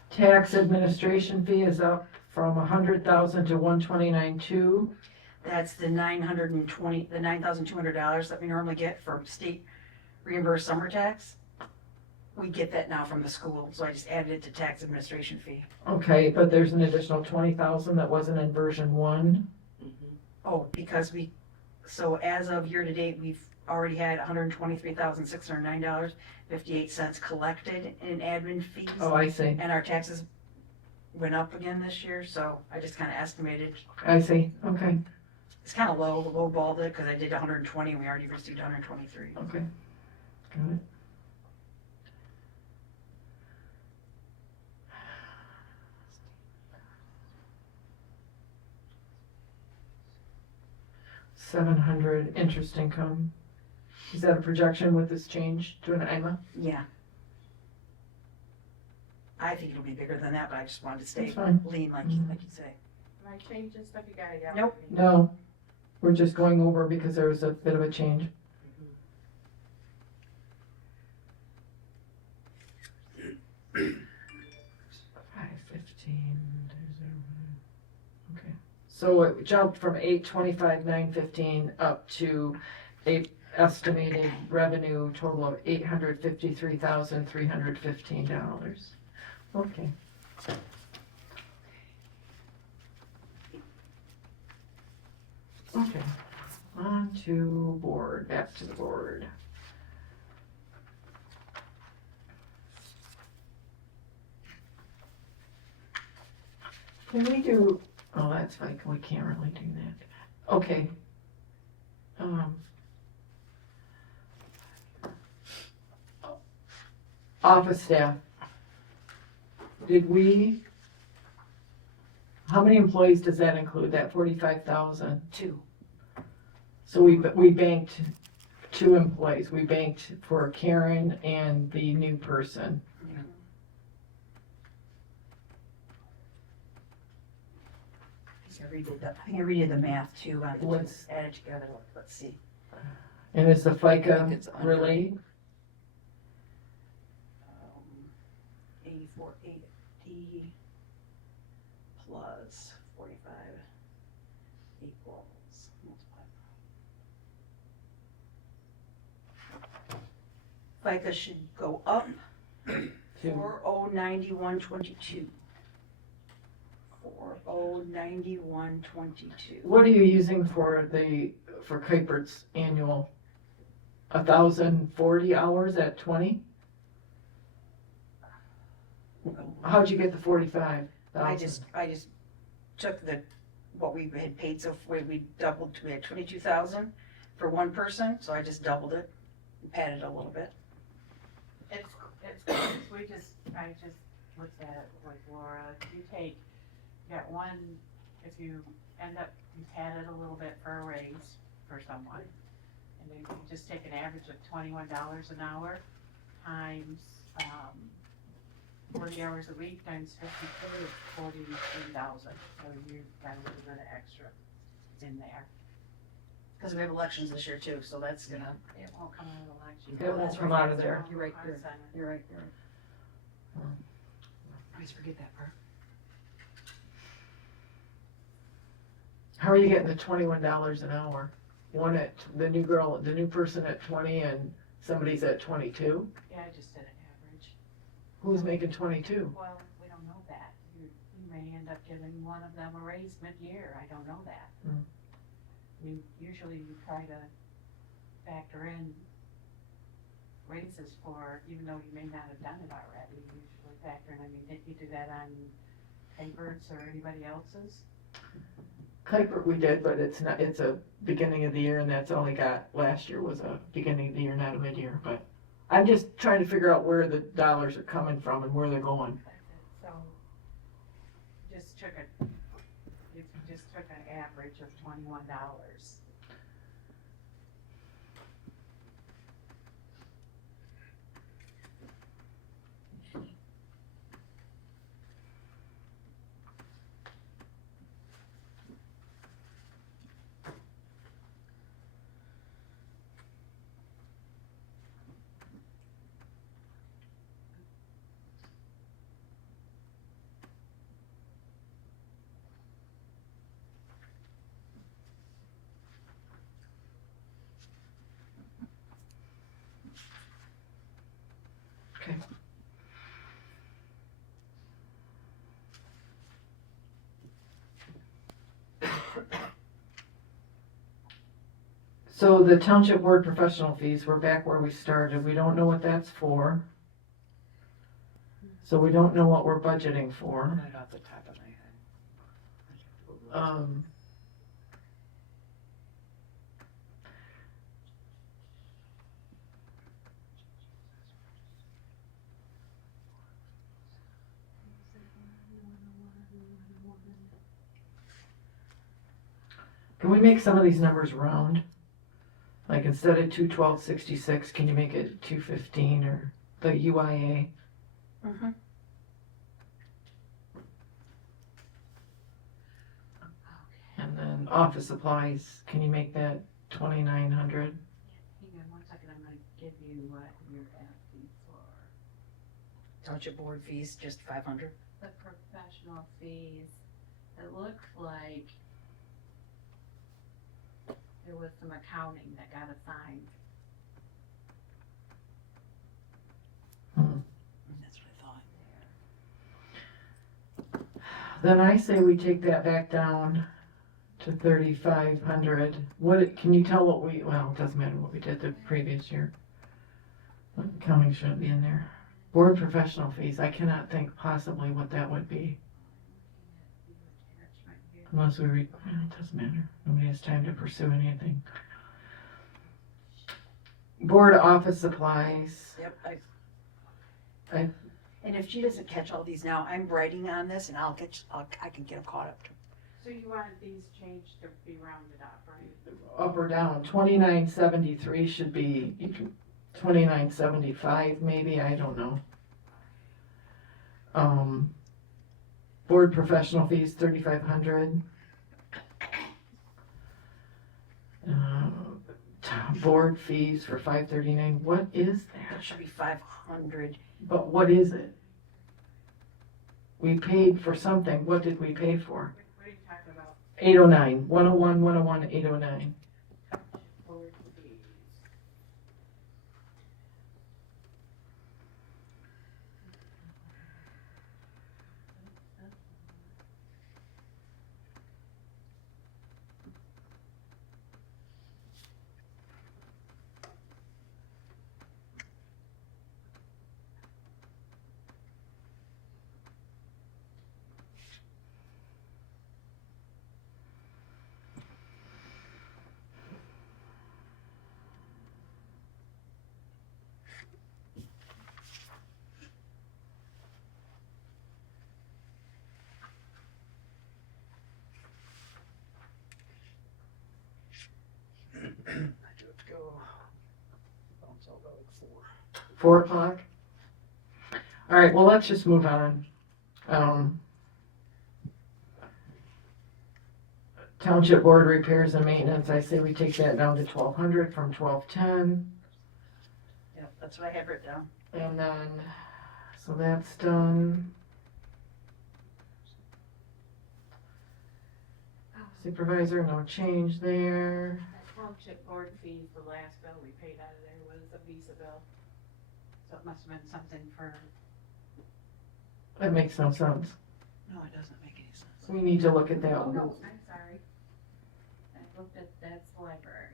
Tax administration fee is up from 100,000 to 129,200. That's the $9,200 that we normally get from state reimbursed summer tax. We get that now from the school, so I just added it to tax administration fee. Okay, but there's an additional 20,000 that wasn't in version 1. Oh, because so as of year to date, we've already had $123,609.58 collected in admin fees. Oh, I see. And our taxes went up again this year, so I just kind of estimated. I see. Okay. It's kind of low balled it, because I did 120 and we already received 123. Okay. Got it. $700 interest income. Is that a projection with this change to an IMMA? Yeah. I think it'll be bigger than that, but I just wanted to stay That's fine. lean, like Mhm. you say. Am I changing stuff you got it out? Nope. No. We're just going over because there was a bit of a change. Okay, so it jumped from 825,915 up to a estimated revenue total of $853,315. Okay. Okay, on to board, back to the board. Can we do, oh, that's fine, we can't really do that. Okay. Office staff. Did we How many employees does that include, that 45,000? 2. So we banked 2 employees. We banked for Karen and the new person. I think I redid the math too, on the What's- two added together, let's see. And is the I think FICA it's under. related? 8480 plus 45 equals multiply. FICA should go up 4091.22. 4091.22. What are you using for Kuipert's annual? 1,040 hours at 20? How'd you get the 45,000? I just took what we had paid, so we had 22,000 for one person, so I just doubled it and padded a little bit. It's close. I just looked at it with Laura. You got one, if you end up, you pad it a little bit for a raise for someone. And then you just take an average of $21 an hour times, 40 hours a week times 52 is 43,000. So you've got a little bit of extra in there. Because we have elections this year too, so that's gonna, It won't come out of election. It won't come out of there. You're right, Our center. you're right. I always forget that part. How are you getting the $21 an hour? One at, the new person at 20 and somebody's at 22? Yeah, I just did an average. Who's making 22? Well, we don't know that. You may end up giving one of them a raise mid-year. I don't know that. Mm. Usually you try to factor in raises for, even though you may not have done it already, you usually factor in, did you do that on Haybird's or anybody else's? Kuipert we did, but it's a beginning of the year and that's only last year was a beginning of the year, not a mid-year, but I'm just trying to figure out where the dollars are coming from and where they're going. So, just took if you just took an average of $21. Okay. So the township board professional fees, we're back where we started. We don't know what that's for. So we don't know what we're budgeting for. Right off the top of my head. Can we make some of these numbers round? Like instead of 212.66, can you make it 215 or the UIA? Mm-hmm. And then office supplies, can you make that 2,900? Hang on one second, I'm gonna give you what you're asking for. Township board fees, just 500. The professional fees, it looks like there was some accounting that got assigned. That's what I thought. Then I say we take that back down to 3,500. Can you tell what well, it doesn't matter what we did the previous year. Accounting shouldn't be in there. Board professional fees, I cannot think possibly what that would be. Unless we it doesn't matter. Nobody has time to pursue anything. Board office supplies. Yep, And And if she doesn't catch all these now, I'm writing on this and I can get them caught up. So you want these changed to be rounded up, right? Up or down, 2973 should be 2975 maybe, I don't know. Board professional fees, 3,500. Board fees for 539, what is That that? should be 500. But what is it? We paid for something, what did we pay for? What are you talking about? 809, 101, 101, 809. Board fees. I do have to go. Bounce out by like 4. 4 o'clock? All right, well, let's just move on. Township Board repairs and maintenance, I say we take that down to 1,200 from 1,210. Yep, that's what I have written down. And then, so that's done. Supervisor, no change there. That township board fee, the last bill we paid out of there was a Visa bill. So it must have been something for, That makes no sense. No, it doesn't make any sense. We need to look at that. oh no, I'm sorry. I looked at, that's the library.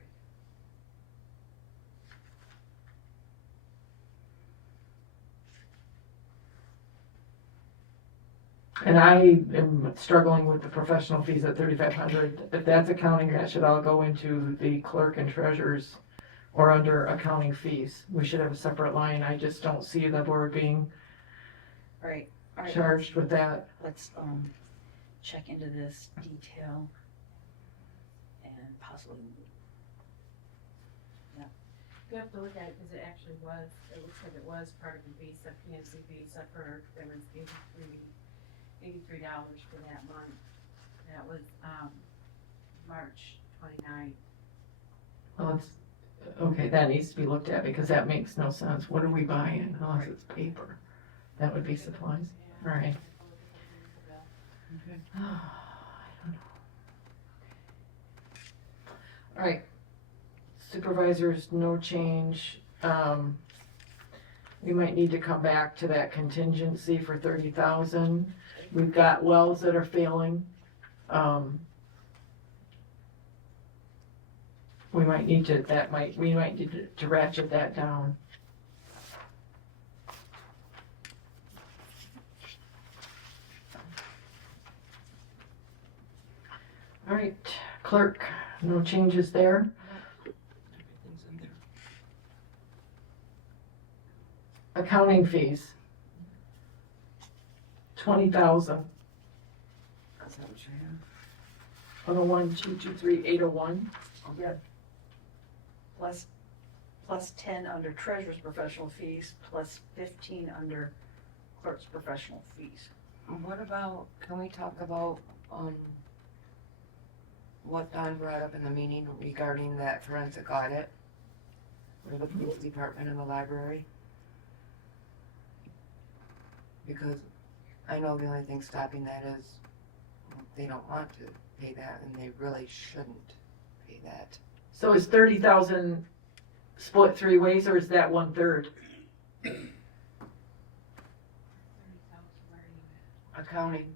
And I am struggling with the professional fees at 3,500. If that's accounting, that should all go into the clerk and treasurer's or under accounting fees. We should have a separate line. I just don't see the board being All right, all right. charged with that. Let's, check into this detail and possibly, You have to look at it because it actually was, it looks like it was part of the Visa, PNC Visa for, there was $83 for that month. That was, March 29th. Well, it's, okay, that needs to be looked at because that makes no sense. What are we buying unless it's paper? That would be supplies. Yeah. All right. okay. I don't know. All right. Supervisors, no change. We might need to come back to that contingency for 30,000. We've got wells that are failing. We might need to ratchet that down. All right, clerk, no changes there. Everything's in there. Accounting fees. 20,000. Is that what you have? 101, 223, 801. Plus 10 under treasurer's professional fees, plus 15 under clerk's professional fees. What about, can we talk about, what Don brought up in the meeting regarding that forensic audit for the police department and the library? Because I know the only thing stopping that is they don't want to pay that and they really shouldn't pay that. So is 30,000 split 3 ways or is that 1/3? 30,000, where are you Accounting,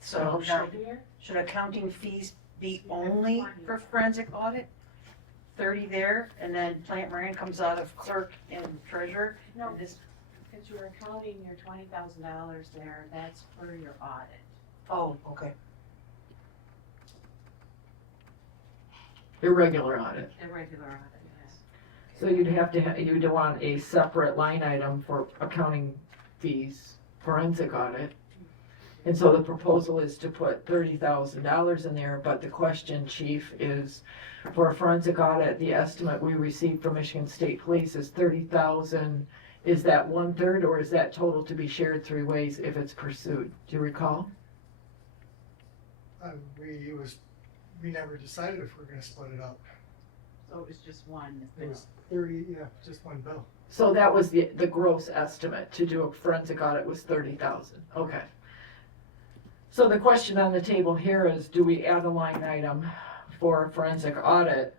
So at? Right here? should accounting fees be only for forensic audit? 30 there, and then Plant Moran comes out of clerk and treasurer? No, And this, because you're accounting your $20,000 there, that's for your audit. oh, okay. Irregular audit. The regular audit, yes. So you'd have to, you'd want a separate line item for accounting fees. forensic audit. And so the proposal is to put $30,000 in there, but the question, chief, is for a forensic audit, the estimate we received from Michigan State Police is 30,000. Is that 1/3 or is that total to be shared 3 ways if it's pursued? Do you recall? We never decided if we're gonna split it up. So it was just one. It was 30, yeah, just one bill. So that was the gross estimate to do a forensic audit was 30,000, okay. So the question on the table here is, do we add a line item for a forensic audit?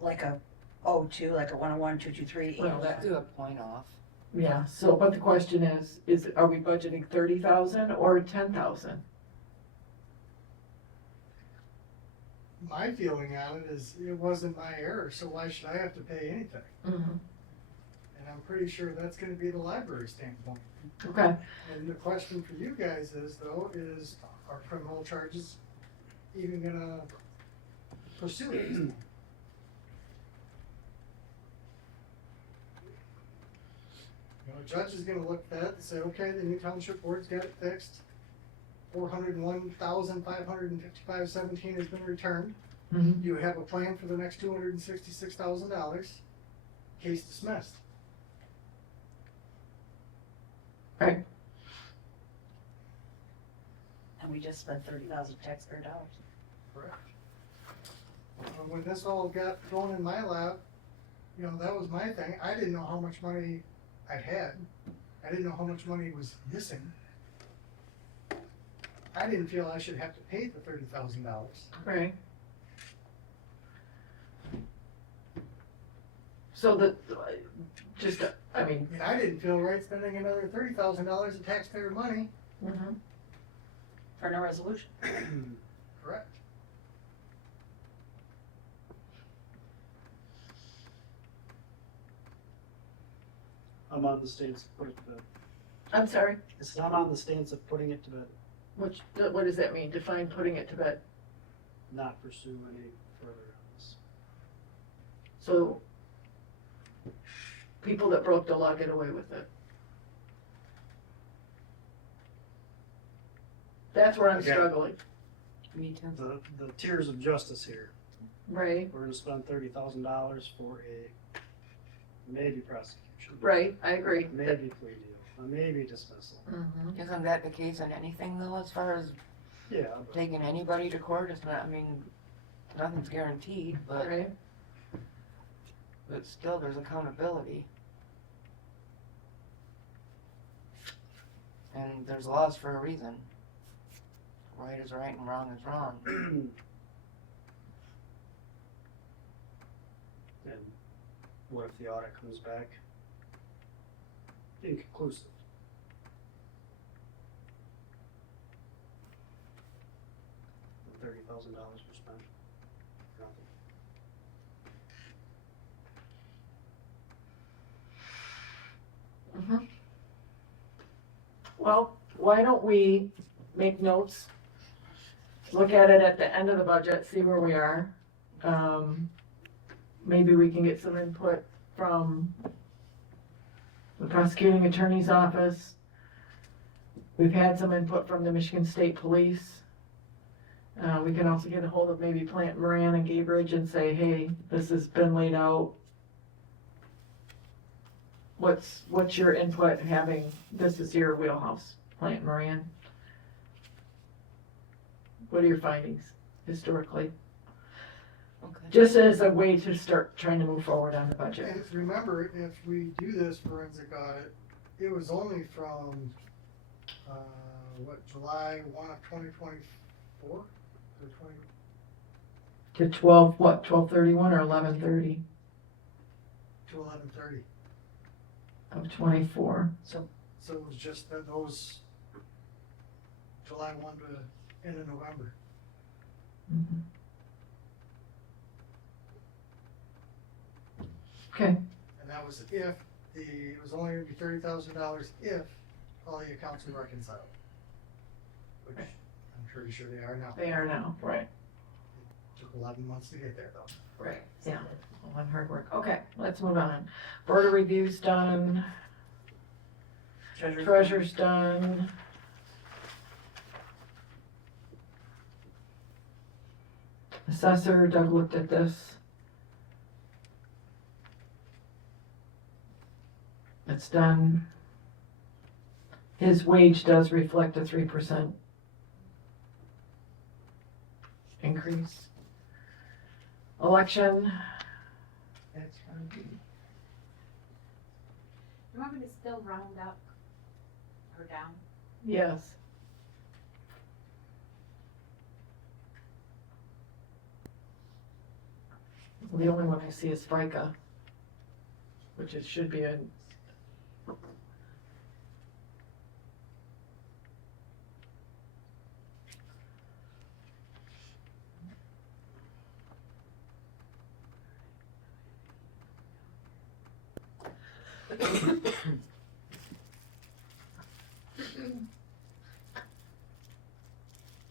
Like a O2, like a 101, 223. Well, that- Do a point off. Yeah, so, but the question is, are we budgeting 30,000 or 10,000? My feeling on it is it wasn't my error, so why should I have to pay anything? Mm-hmm. And I'm pretty sure that's gonna be the library standpoint. Okay, And the question for you guys is though, is are criminal charges even gonna pursue it? You know, a judge is gonna look at that and say, okay, the new township board's got it fixed. 401,555.17 has been returned. Mhm. You have a plan for the next $266,000. Case dismissed. right, And we just spent 30,000 taxpayer dollars. Correct. When this all got thrown in my lap, you know, that was my thing. I didn't know how much money I had. I didn't know how much money was missing. I didn't feel I should have to pay the $30,000. right. So I mean, I mean, I didn't feel right spending another $30,000 of taxpayer money. mhm. For no resolution. Correct. I'm on the stance of putting it to bed. I'm sorry, It's not on the stance of putting it to bed, what does that mean? Define putting it to bed. not pursue any further on this. So people that broke the law get away with it. That's where I'm Okay. struggling, Me too. The tiers of justice here, right? we're gonna spend $30,000 for a maybe prosecution. Right, I agree. Maybe plea deal, a maybe dismissal. Mhm. Isn't that the case in anything though, as far as Yeah, but taking anybody to court? It's not, I mean, nothing's guaranteed, Right, but still there's accountability. And there's laws for a reason. Right is right and wrong is wrong. and what if the audit comes back inconclusive? The $30,000 were spent for nothing. mhm. Well, why don't we make notes? Look at it at the end of the budget, see where we are. Maybe we can get some input from the prosecuting attorney's office. We've had some input from the Michigan State Police. We can also get a hold of maybe Plant Moran and Gabridge and say, hey, this has been laid out. What's your input having, this is your wheelhouse, Plant Moran? What are your findings historically? Okay. Just as a way to start trying to move forward on the budget. And remember, if we do this forensic audit, it was only from, July 1 of 2024 to 20, To 12/31 or 11/30 to 11/30. of 24. So it was just that those July 1 to end of November. Mhm. Okay, And that was if it was only gonna be $30,000 if all the accounts were reconciled. Which I'm pretty sure they are now. they are now, right. Took took 11 months to get there though. Right, yeah, all that hard work. Okay, let's move on. Board of Review's done, treasurer's done. Assessor, Doug looked at this. It's done. His wage does reflect a 3% increase. Election. That's gonna be. You want me to still round up or down? Yes. The only one I see is FICA, which it should be a.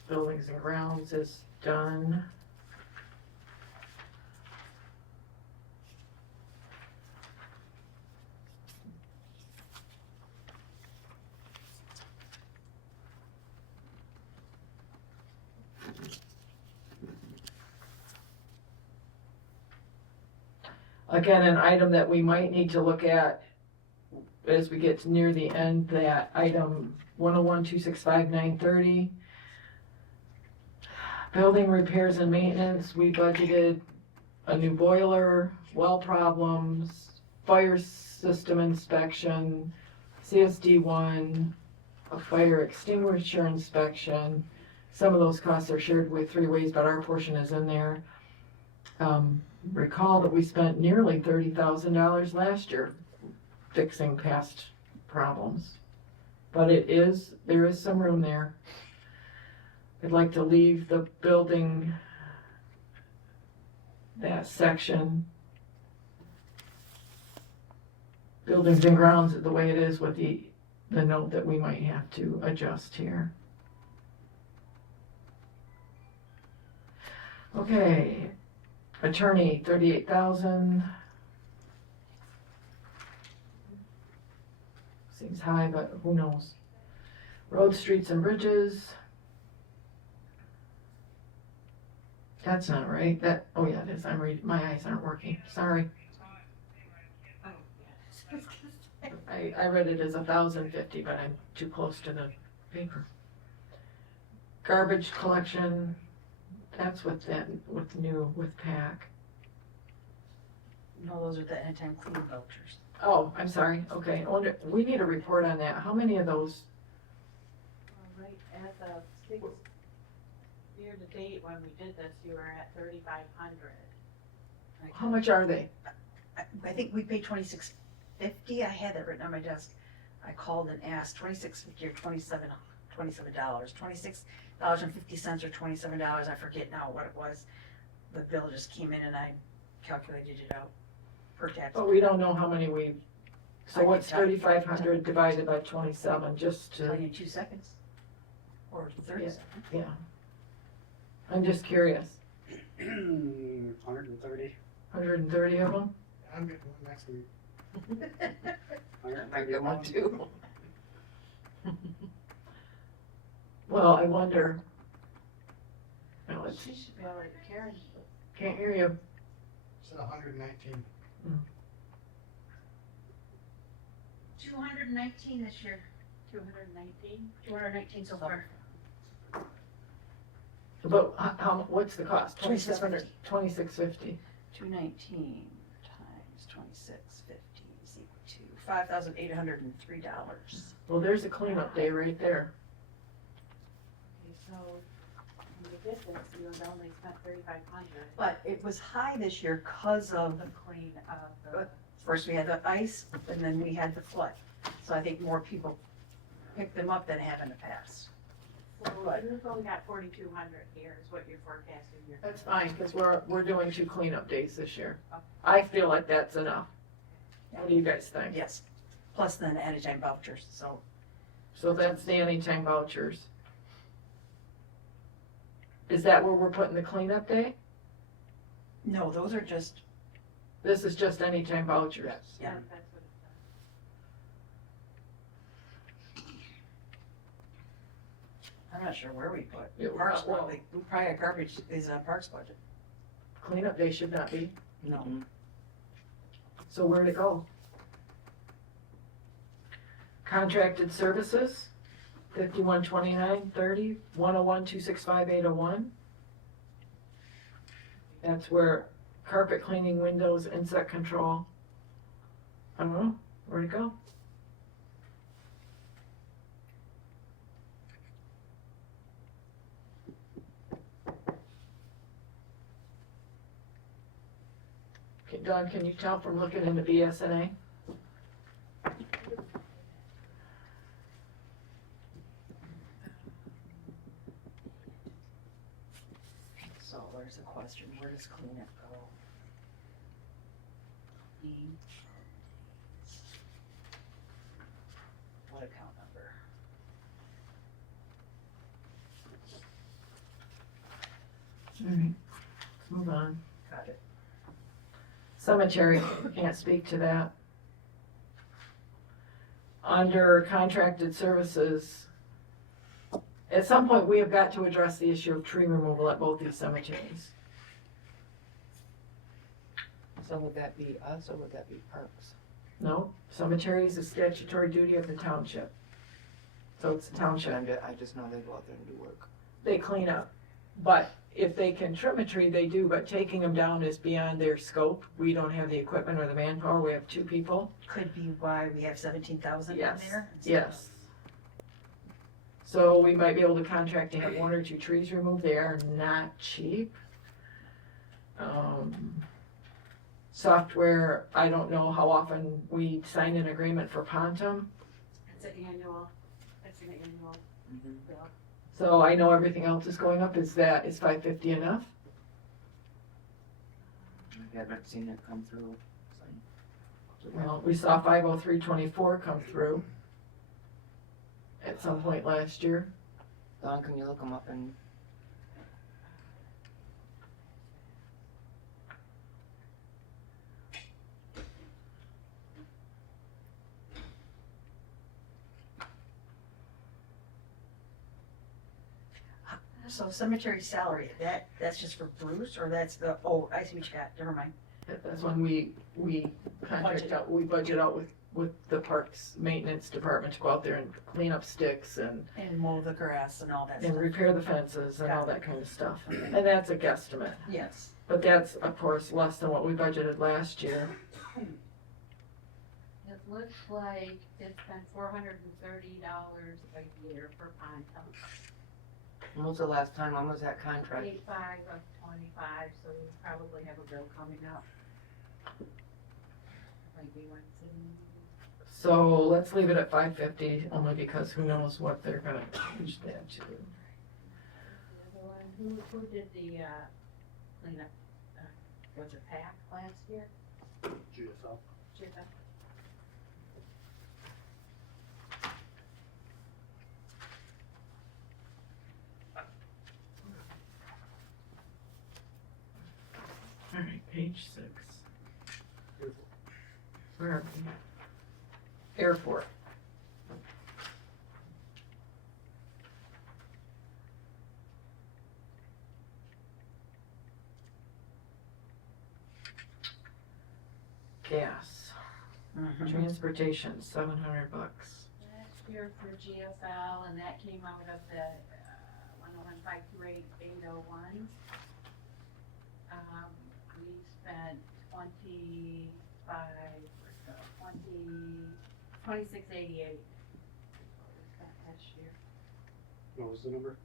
Buildings and grounds is done. Again, an item that we might need to look at as we get to near the end, that item 101-265-930. Building repairs and maintenance, we budgeted a new boiler, well problems, fire system inspection, CSD1, a fire extinguisher inspection. Some of those costs are shared with Three Ways, but our portion is in there. Recall that we spent nearly $30,000 last year fixing past problems. But there is some room there. I'd like to leave the building, that section, buildings and grounds the way it is with the note that we might have to adjust here. Okay, attorney, 38,000. Seems high, but who knows? Road, streets, and bridges. That's not right. Oh yeah, it is. I'm reading. My eyes aren't working. Sorry. Oh, yes. I read it as 1,050, but I'm too close to the paper. Garbage collection. That's with PAC. No, those are the anytime clean vouchers. Oh, I'm sorry. Okay. I wonder, we need a report on that. How many of those? All right, as of year to date, when we did this, you were at 3,500. How much are they? I think we paid $26.50. I had that written on my desk. I called and asked $26.50 or $27, $26.50 or $27. I forget now what it was. The bill just came in and I calculated it out per tax. But we don't know how many we. So I what's can tell you. 3,500 divided by 27? Just Tell to. you in 2 seconds. Or 30 Yeah. seconds. Yeah. I'm just curious. 130. 130 of them? I'm getting one next week. Might get one too. Well, I wonder. Well, it's, She should be all right, Karen. can't hear you. It's 119. 219 this year, 219? 219 so far. But what's the cost? 26.50. 26.50. 219 times 26.50 is equal to $5,803. Well, there's a cleanup day right there. Okay, so when we did this, you had only spent 3,500. But it was high this year because of, The clean of the, first we had the ice and then we had the flood. So I think more people picked them up than have in the past. well, you've only got 4,200 here is what you're forecasting here. That's fine, because we're doing 2 cleanup days this year. I feel like that's enough. What do you guys think? Yes, plus then the anytime vouchers, so. So that's the anytime vouchers. Is that where we're putting the cleanup day? No, those are just, This is just anytime vouchers. Yes. Yeah. That's what it says. I'm not sure where we put. Yeah, Parks, well- probably, we probably got garbage is on Parks budget. Cleanup day should not be. No. So where'd it go? Contracted services, 512930, 101265801. That's where carpet cleaning, windows, insect control. I don't know, where'd it go? Okay, Dawn, can you tell from looking into BSNA? So there's a question, where does cleanup go? What account number? Alright, let's move on. Got it. Cemetery, can't speak to that. Under contracted services, at some point, we have got to address the issue of tree removal at both these cemeteries. So would that be us or would that be Parks? No, cemetery is a statutory duty of the township. So it's the township. I just know they go out there and do work. They clean up. But if they can trim a tree, they do, but taking them down is beyond their scope. We don't have the equipment or the manpower, we have 2 people. Could be why we have 17,000 in Yes, there? yes. So we might be able to contract to have 1 or 2 trees removed. They are not cheap. Software, I don't know how often we sign an agreement for Pontum. It's an annual Mhm. bill. So I know everything else is going up. Is $550 enough? I haven't seen it come through. So. Well, we saw 50324 come through at some point last year. Dawn, can you look them up and? So cemetery salary, that's just for Bruce, or that's the, oh, I see what you got, never mind. That's when we contract Budget. out, we budget out with the parks maintenance department to go out there and clean up sticks and And mow the grass and all that and stuff. repair the fences and all Got it. that kind of stuff. Okay. And that's a guesstimate. Yes. But that's, of course, less than what we budgeted last year. It looks like it's been $430 a year for Ponto. When was the last time? When was that contract? 85 of 25, so we probably have a bill coming up. Maybe once in. So let's leave it at 550, only because who knows what they're gonna change that to. The other one, who did the cleanup? Was it PAC last year? GFL. Jita? All right, page 6. Where are we? Airport. Gas, Mhm. transportation, $700. Last year for GFL, and that came out of the 101-528-801. We spent 2688 last year. What was the number?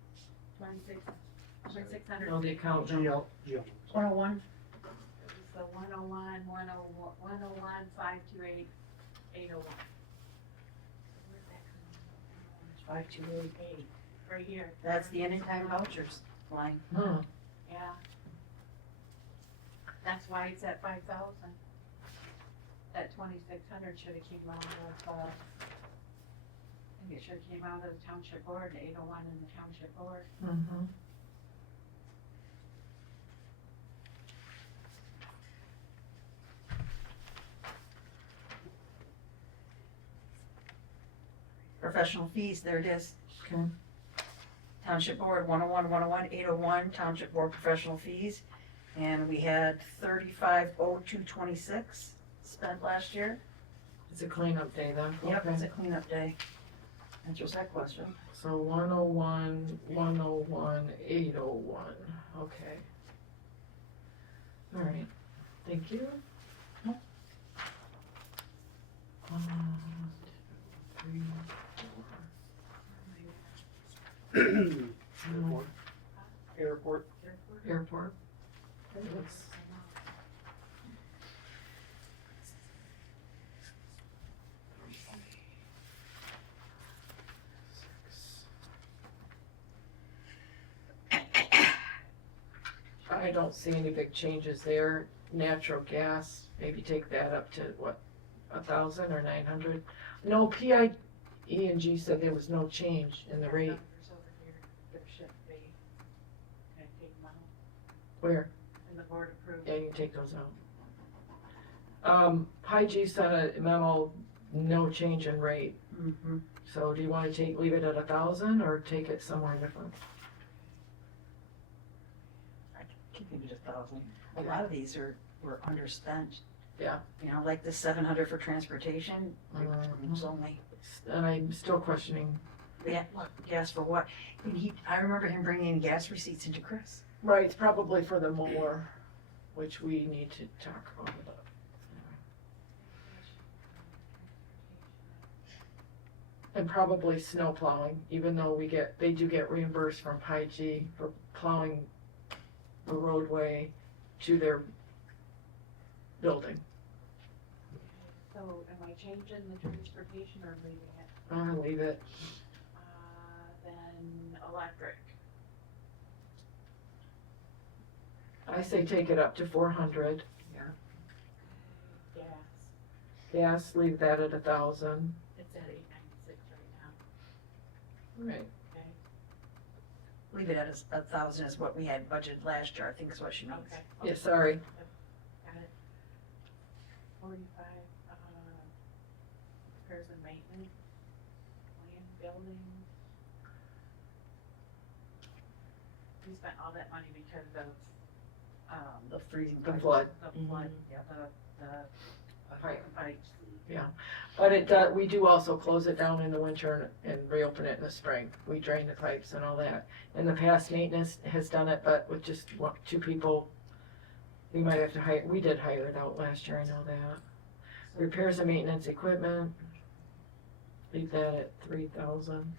2600. No, the account GL. number. GL. 101? It was the 101-528-801. Where's that coming 5288. from? Right here. That's the anytime vouchers line. Hmm. Yeah. That's why it's at 5,000. That 2,600 should have came out of, I think it should have came out of the township board, 801 in the township board. Mhm. professional fees, there it is. Okay. Township Board, 101, 101, 801, Township Board professional fees. And we had 350226 spent last year. It's a cleanup day then? Yep, Okay. it's a cleanup day. Answers that question. So 101, 101, 801, okay. All right, thank you. One, two, three, four. Airport. Airport. Okay, let's- I don't see any big changes there. Natural gas, maybe take that up to what, 1,000 or 900? No, PIE&G said there was no change in the rate. Numbers over here, there should be. Can I take them out? Where? And the board approved. Yeah, you can take those out. PIE sent a memo, no change in rate. Mm-hmm. So do you wanna leave it at 1,000 or take it somewhere different? Keep it at 1,000. A lot of these were underspent. Yeah. You know, like the 700 for transportation, it was only, And I'm still questioning. yeah, gas for what? And I remember him bringing in gas receipts into Chris. Right, it's probably for the mower, which we need to talk about. And probably snow plowing, even though they do get reimbursed from PIG for plowing the roadway to their building. So am I changing the transportation or leaving it? I'm gonna leave it. Then electric. I say take it up to 400. Gas, Gas, leave that at 1,000. it's at 896 right now, Right. okay? Leave it at 1,000 is what we had budgeted last year, I think is what she means. Okay. Yeah, sorry. Got it. 45, repairs and maintenance, land building. We spent all that money because of, The freezing. The pipes. flood. the flood, Yeah. the Pipe. pipes. But we do also close it down in the winter and reopen it in the spring. We drain the pipes and all that. In the past, maintenance has done it, but with just two people, we might have to we did hire it out last year, I know that. Repairs and maintenance equipment, leave that at 3,000.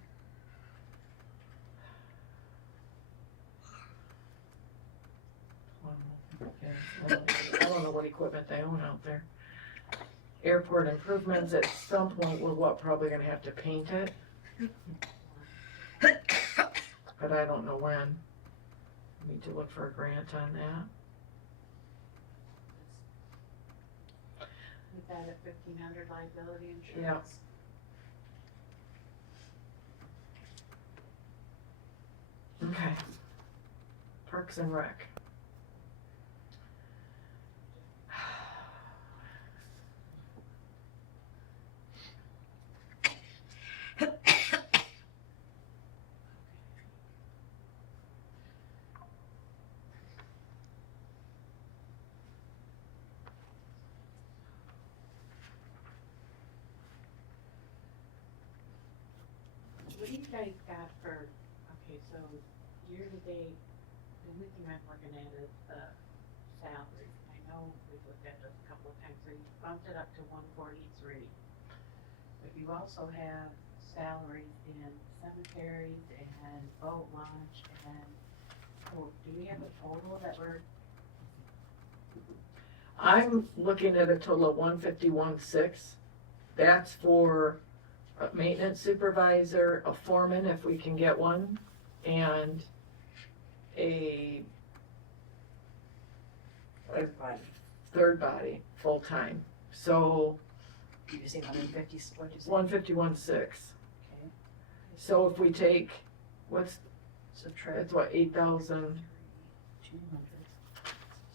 I don't know what equipment they own out there. Airport improvements, at some point, we're probably gonna have to paint it. But I don't know when. Need to look for a grant on that. With that at 1,500 liability Yeah. insurance. Okay. Parks and Rec. What do you guys got for, okay, so year to date, the only thing I'm looking at is the salary. I know we've looked at this a couple of times, so you bumped it up to 143. But you also have salaries in cemeteries and boat launch and, so do we have a total that we're, I'm looking at a total of 151,600. That's for a maintenance supervisor, a foreman if we can get one, and a third body, full-time. So Did you say 150, what'd you say? 151,600. Okay. So if we take, Subtract that's what, 8,000, 200.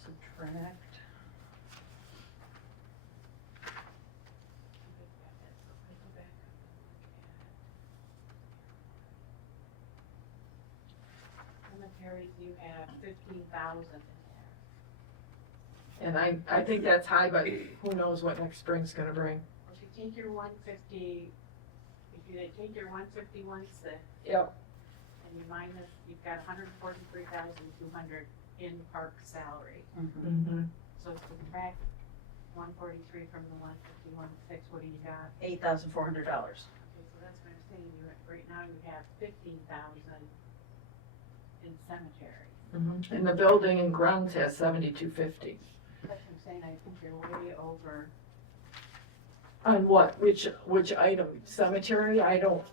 Subtract. cemeteries, you have 15,000 in there. And I think that's high, but who knows what next spring's gonna bring. If you take your 150, if you take your 151.6 Yep. and you minus, you've got 143,200 in park salary. Mm-hmm. So subtract 143 from the 151.6, what do you got? $8,400. Okay, so that's what I'm saying, right now you have 15,000 in cemetery. Mm-hmm. And the building and grounds has 7,250. That's what I'm saying, I think you're way over. On what? Which item? Cemetery? I don't.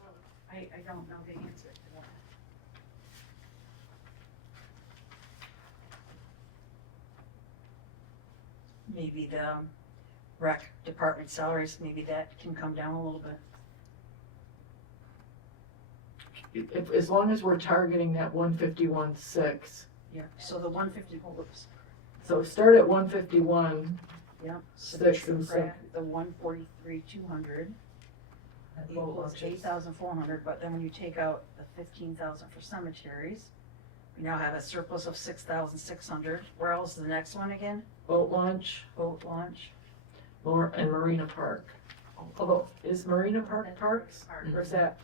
I don't know the answer to that. Maybe the rec department salaries, maybe that can come down a little bit. As long as we're targeting that 151.6. Yeah, so the 150, whoops, So start at 151. yeah. 6 and 7. Subtract the 143,200 equals 8,400, but then when you take out the 15,000 for cemeteries, we now have a surplus of 6,600. Where else is the next one again? Boat launch Boat launch. and Marina Park. Although, is Marina Park That's parks? Park. Or is that?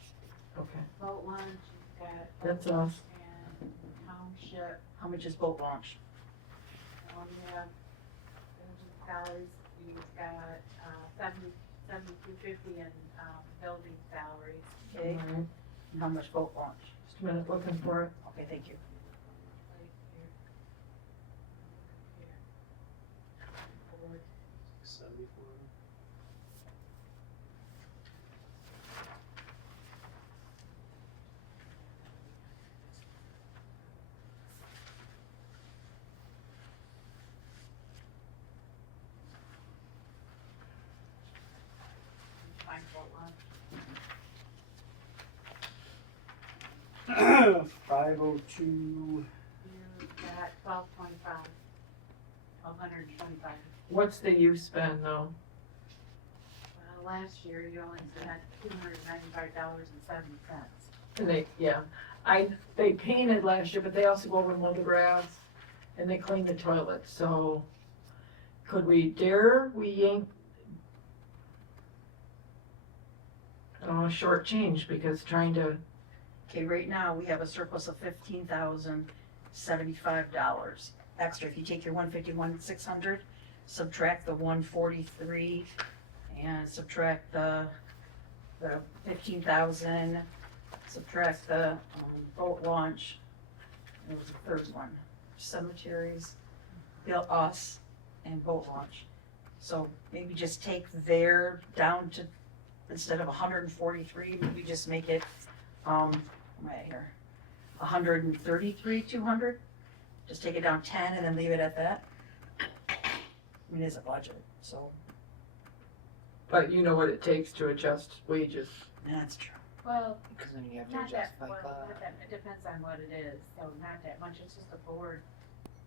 Okay, Boat launch, you've got. that's us. And township, How much is boat launch? you have, salaries, you've got, 7,250 in, building salaries. Okay, All right. and how much boat launch? Just a minute looking for it. Okay, thank you. Right here. Here. 74. Find boat launch. 502. You've got 1225. 1,225. What's the use spend though? Well, last year you only spent $295.70. And they painted last year, but they also go over and mow the grass and they clean the toilets, so could we yank short change because trying to, Okay, right now, we have a surplus of $15,075 extra. If you take your 151,600, subtract the 143, and subtract the 15,000, subtract the boat launch. There was a third one, cemeteries, us, and boat launch. So maybe just take their down to, instead of 143, maybe just make it, right here, 133,200. Just take it down 10 and then leave it at that. I mean, it is a budget, so but you know what it takes to adjust wages. that's true. Well, Because then you have to not that, adjust well, like, not that, it depends on what it is, so not that much, it's just a board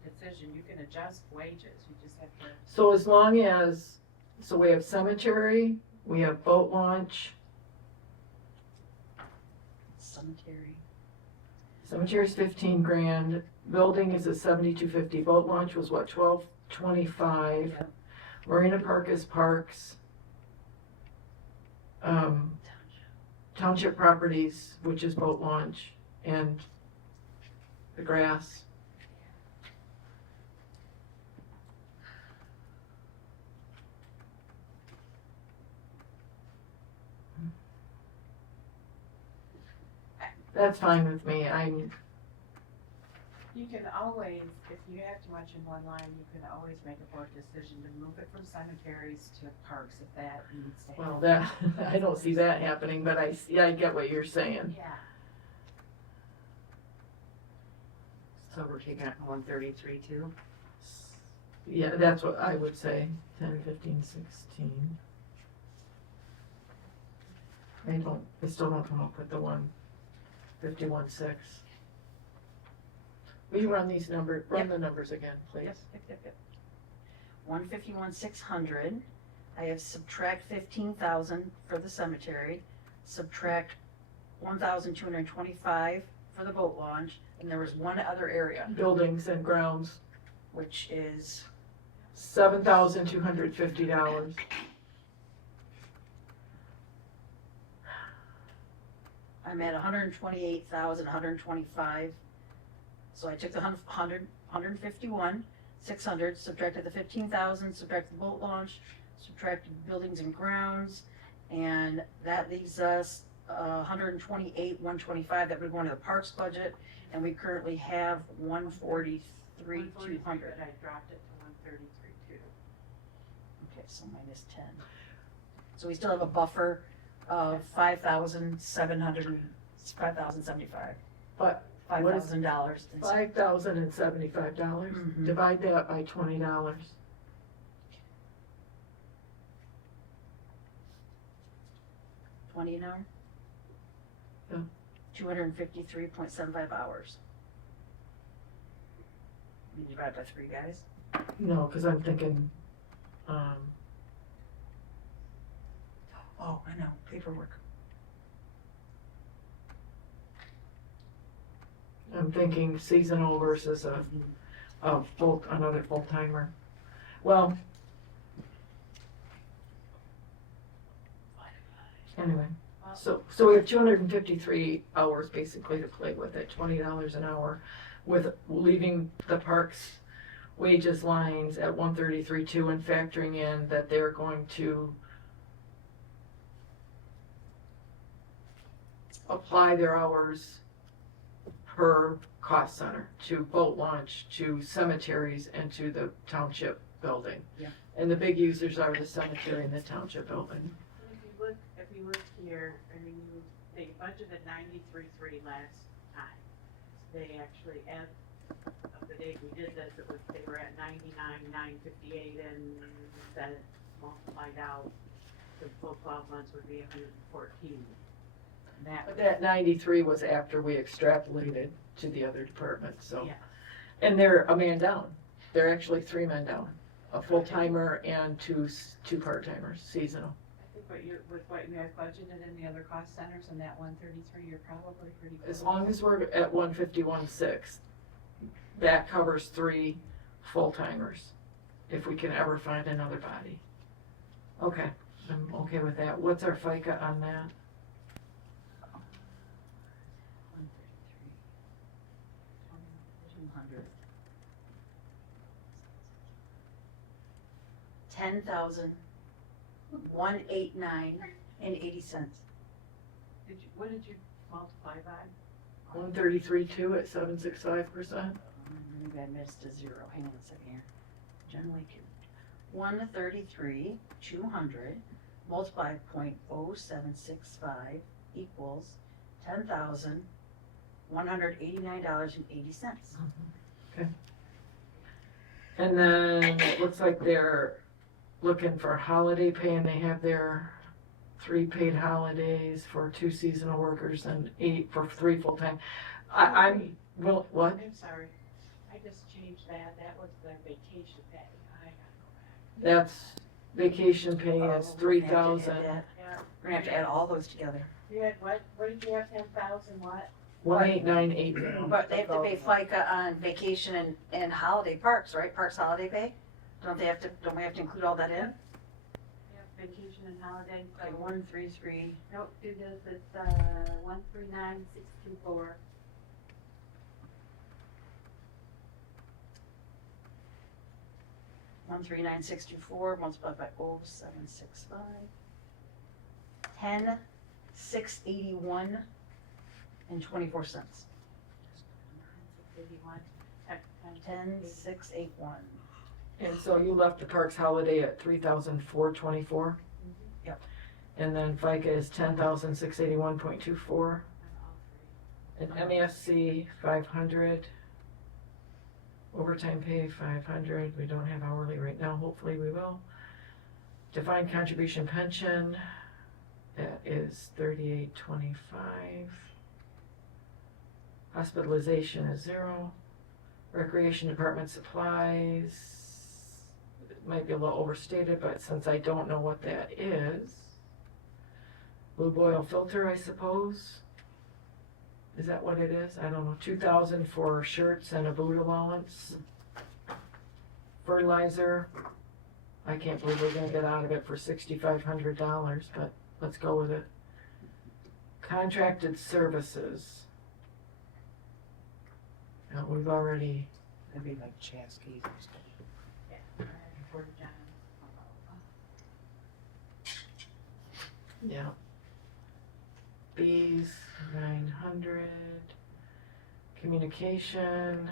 decision, you can adjust wages, you just have to. So as long as, so we have cemetery, we have boat launch, Cemetery. cemetery's 15 grand, building is at 7,250, boat launch was what, 1225? Yep. Marina Park is parks. Township properties, which is boat launch, and the grass. That's fine with me, You can always, if you have too much in one line, you can always make a board decision to move it from cemeteries to parks if that needs to happen. well, that, I don't see that happening, but I get what you're saying. Yeah, so we're taking out 133 too? Yeah, that's what I would say, 10, 15, 16. I still don't come up with the 151.6. Will you run these numbers, run the numbers again, please? Yep. 151,600. I have subtract 15,000 for the cemetery, subtract 1,225 for the boat launch, And there was one other area, Buildings and grounds, which is, $7,250. I'm at 128,125. So I took the 151,600, subtracted the 15,000, subtracted the boat launch, subtracted buildings and grounds, and that leaves us 128,125 that would go into the parks budget, and we currently have 143,200. I dropped it to 133,200. Okay, so minus 10. So we still have a buffer of 5,075. But what is $5,000. $5,075? Mhm. Divide that by $20. $20 an hour? Yeah. 253.75 hours. You divide by 3, guys. No, because I'm thinking, Oh, I know, paperwork. I'm thinking seasonal versus another full timer. Well, anyway, so we have 253 hours basically to play with at $20 an hour, with leaving the parks wages lines at 133.2 and factoring in that they're going to apply their hours per cost center to boat launch, to cemeteries, and to the township building. Yeah. And the big users are the cemetery and the township building. And if you look here, I mean, they budgeted 93.3 last time. They actually, as of the date we did this, they were at 99,958, and that multiplied out, the full 12 months would be 114. And that But that 93 was after we extrapolated to the other departments, so. Yeah. And they're a man down. They're actually 3 men down, a full-timer and two part-timers, seasonal. I think with what you have budgeted in the other cost centers and that 133, you're probably pretty close. As long as we're at 151.6, that covers 3 full-timers, if we can ever find another body. Okay, I'm okay with that. What's our FICA on that? 200. 10,189.80. What did you multiply by? 133.2 at 7.65%? Maybe I missed a 0. Hang on a second here. Generally, 133,200 multiplied 0.0765 equals $10,189.80. And then it looks like they're looking for holiday pay, and they have their 3 paid holidays for 2 seasonal workers and 8 for 3 full-time. I'm, well, what? I'm sorry, I just changed that, that was the vacation pay, I gotta go back. That's, vacation pay is Oh, 3,000. Yeah, We're gonna have to add all those together. you had what did you have, 10,000 what? 18980. But they have to pay FICA on vacation and holiday parks, right? Parks holiday pay? Don't we have to include all that in? Yeah, vacation and holiday, Okay, 133. nope, do this, it's, 139,624. One 139,624 multiplied by 0.765. 10,681 and 24 cents. 81, 10,681. And so you left the parks holiday at 3,424? Yep. And then FICA is 10,681.24. And MASC 500. Overtime pay 500. We don't have hourly right now. Hopefully we will. Defined contribution pension, that is 3825. Hospitalization is 0. Recreation department supplies, it might be a little overstated, but since I don't know what that is. Lube oil filter, I suppose. Is that what it is? I don't know, 2,000 for shirts and a boot allowance. Fertilizer, I can't believe we're gonna get out of it for $6,500, but let's go with it. Contracted services. Now, we've already, It'd be like Chaskey's or stuff. For John. yeah. Bees, 900. Communication.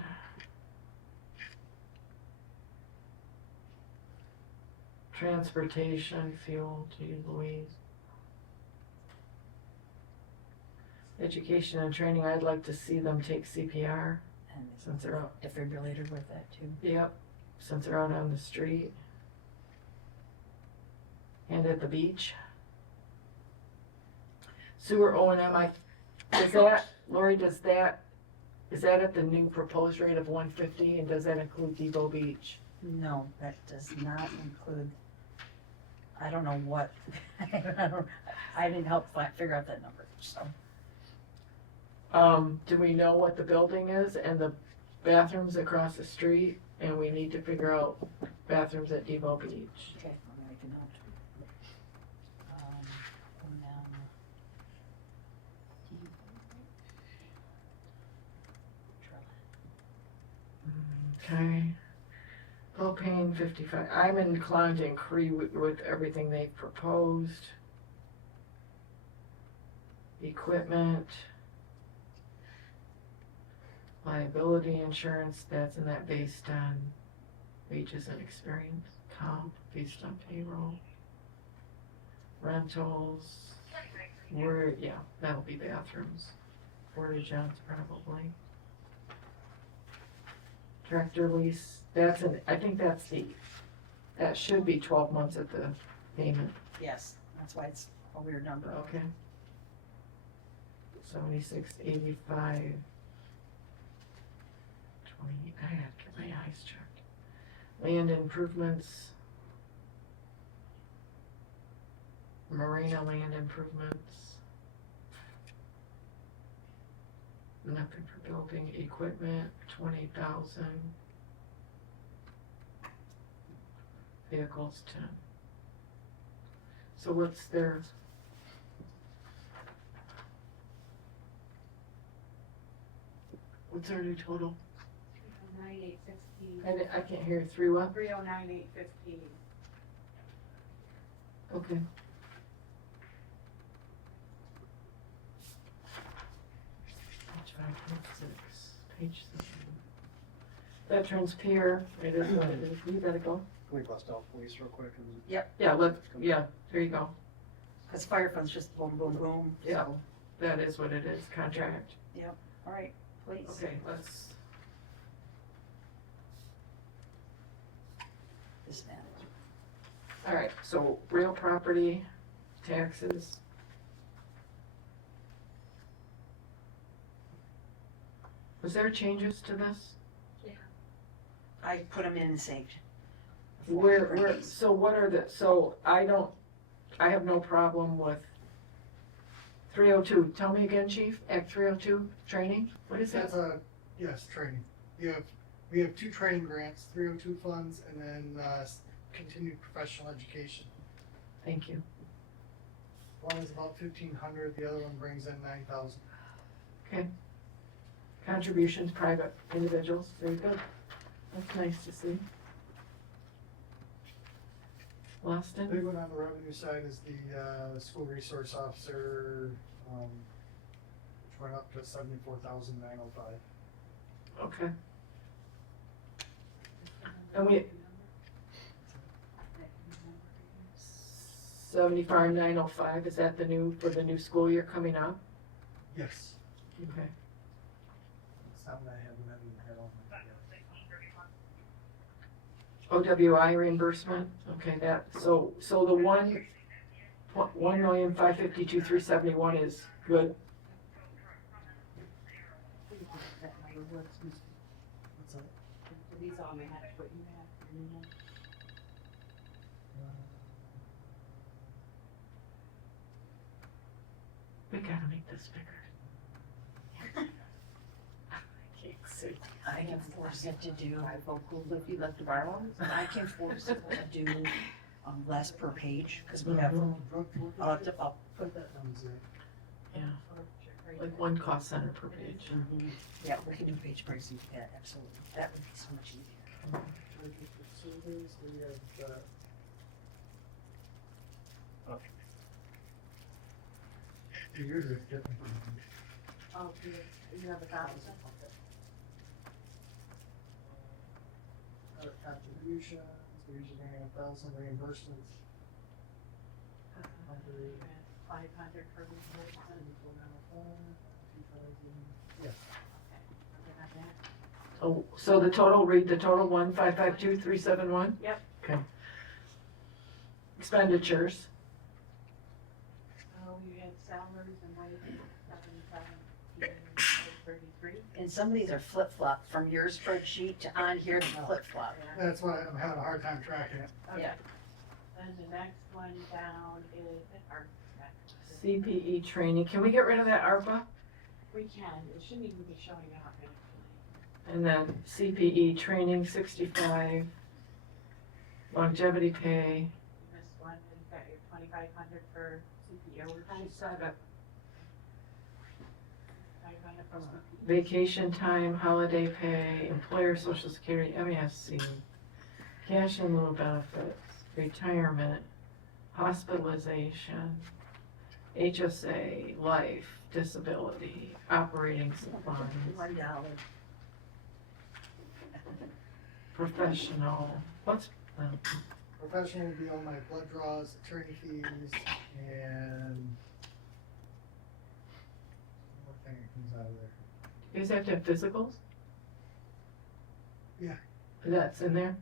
Transportation, fuel, geez Louise. Education and training, I'd like to see them take CPR, And since they're out, defibrillator with that too. yep, since they're out on the street. And at the beach. Sewer O&M, is that, Lori, is that at the new proposed rate of 150, and does that include Depot Beach? No, that does not include, I don't know what, I didn't help figure out that number, so. Do we know what the building is and the bathrooms across the street? And we need to figure out bathrooms at Depot Beach. Okay, I'm gonna make a note. Okay. Propane 55, I'm inclined to agree with everything they've proposed. Equipment. Liability insurance, that's in that based on wages and experience. Comp, based on payroll. Rentals, yeah, that'll be bathrooms. Portage Johns probably. Tractor lease, I think that should be 12 months at the payment, Yes, that's why it's a weird number. okay? 7685. 20, I had to get my eyes checked. Land improvements. Marina land improvements. Nothing for building equipment, 20,000. Vehicles, 10. So what's their? What's our new total? 9815. I can't hear, 3 what? 309815. Okay. Page 5.6, page 7. Veterans Pier, it is what it is, we gotta go. Can we bust out police real quick? And Yeah, there you go. Cause fire fund's just boom, boom, boom. Yeah. So, That is what it is, contract. all right, please. Okay, let's, This man. all right, so real property, taxes. Was there changes to this? I put them in and saved. So what are I have no problem with 302, tell me again, chief, Act 302, training, what is that? That's yes, training. We have 2 training grants, 302 funds, and then continued professional education. Thank you. One is about 1,500, the other one brings in 9,000. Okay. Contributions, private individuals, very good. That's nice to see. Austin? Big one on the revenue side is the school resource officer, which went up to 74,905. Okay. And we, 75,905, is that for the new school year coming up? Yes. Okay. That's not what I have in my head on my head. OWI reimbursement, okay, so the 1,552,371 is good. What's that? These all may have what you have. We gotta make this bigger. I can force it to do, I vote cool if you like to borrow them. I can force it to do, less per page, cause we have, I'll put that on Zoom. Yeah, like one cost center per page. Yeah, we can do page pricing, yeah, absolutely, that would be so much easier. Facilities, we have, Yours are different. Oh, you have a copy? Contributions, we usually have 1,000 reimbursements. 500 for reimbursement. Yes. Okay, we're good on that. Oh, so the total, read the total, 1,552,371? Yep. Okay. Expenditures, So you had salaries and wages, 77,33. And some of these are flip-flop from your spreadsheet to on here to flip-flop. That's why I'm having a hard time tracking it. Okay. Yeah. Then the next one down is our, CPE training, can we get rid of that ARPA? we can, it shouldn't even be showing up actually. And then CPE training, 65. Longevity pay, This one, you've got your 2,500 for CPO. 500 from vacation time, holiday pay, employer social security, MESC, cash in lieu benefits, retirement, hospitalization, HSA, life, disability, operating supplies, $1. professional, what's, Professional would be all my blood draws, attorney fees, and one more thing that comes out of there. you guys have to have physicals? Yeah. That's in there?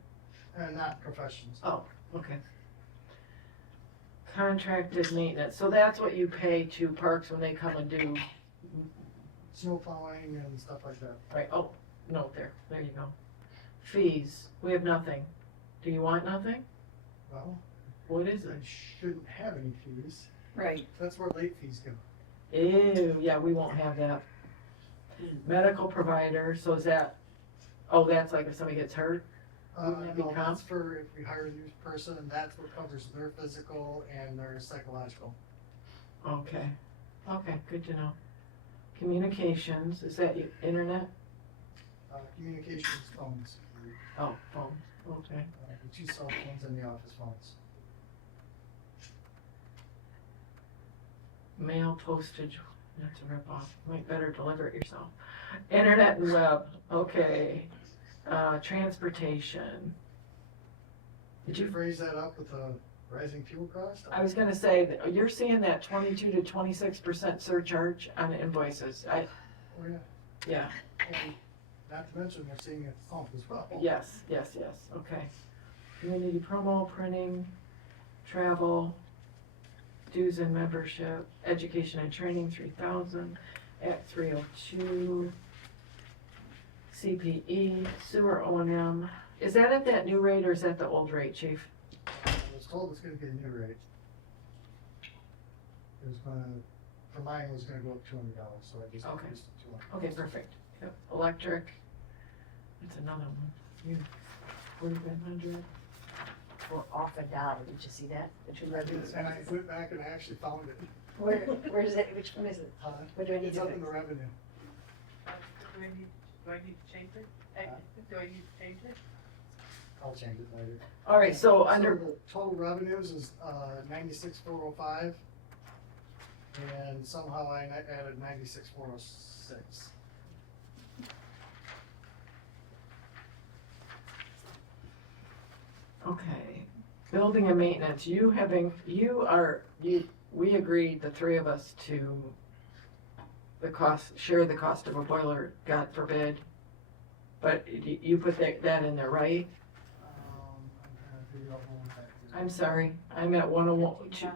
Not professionals. Oh, okay. Contracted maintenance, so that's what you pay to parks when they come and do, Snow plowing and stuff like that. right, oh, no, there you go. Fees, we have nothing. Do you want nothing? Well, What is I it? shouldn't have any fees. Right. That's where late fees go. Ew, yeah, we won't have that. Medical provider, so is that, oh, that's like if somebody gets hurt? Wouldn't that be No, comp? that's for if we hire a new person, and that's what covers their physical and their psychological. Okay, okay, good to know. Communications, is that internet? Communications phones, Oh, phones, okay. the 2 cell phones and the office phones. Mail postage, that's a ripoff, might better deliver it yourself. Internet and web, okay. Transportation. Did you phrase that up with a rising fuel cost? I was gonna say, that you're seeing that 22 to 26% surcharge on invoices. Oh, yeah. Yeah, And not to mention, they're seeing it pump as well. yes, okay. Community promo, printing, travel, dues and membership, education and training, 3,000, Act 302, CPE, sewer O&M. Is that at that new rate or is that the old rate, chief? I was told it's gonna be a new rate. It was gonna, for mine, it was gonna go up $200, so I just Okay. increased it to $200. Okay, perfect. Yep. Electric, that's another one. 4,500. We're off $1, did you see that? The two revenues. And I went back and I actually found it. Where is it, which one is it? What do I need It's to up fix? in the revenue. Do I need to change it? Do I need to change it? I'll change it later. All right, so under, the total revenues is 96,405. And somehow I added 96,406. okay, building and maintenance, we agreed, the three of us, to share the cost of a boiler, God forbid. But you put that in there, right? I'm trying to figure out what that is. I'm sorry, I'm at 101, 2,000?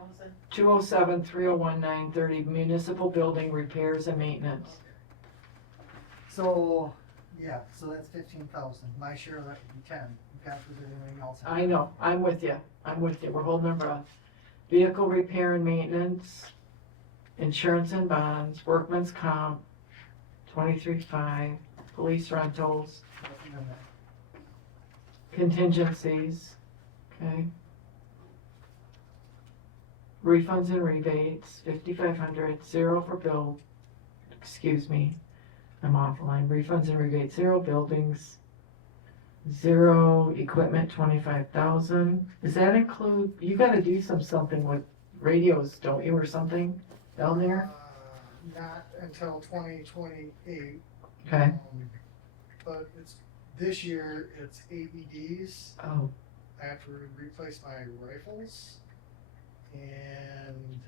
207, 301, 930, municipal building repairs and maintenance. So, yeah, so that's 15,000. My share of that would be 10. You can't put anything else. I know, I'm with you, we're holding our breath. Vehicle repair and maintenance, insurance and bonds, workman's comp, 23.5, police rentals, contingencies, okay? Refunds and rebates, 5,500, 0 for bill, excuse me, I'm off the line, refunds and rebates, 0 buildings, 0 equipment, 25,000. Does that include, you gotta do something with radios, don't you, or something down there? Not until 2028. Okay, But this year, it's AEDs. oh, I have to replace my rifles and,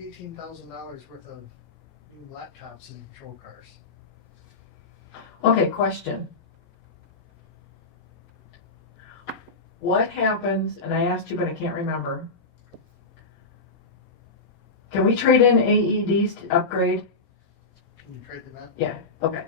$18,000 worth of new laptops and patrol cars. okay, question. What happens, and I asked you, but I can't remember. Can we trade in AEDs to upgrade? Can you trade them in? Yeah, okay,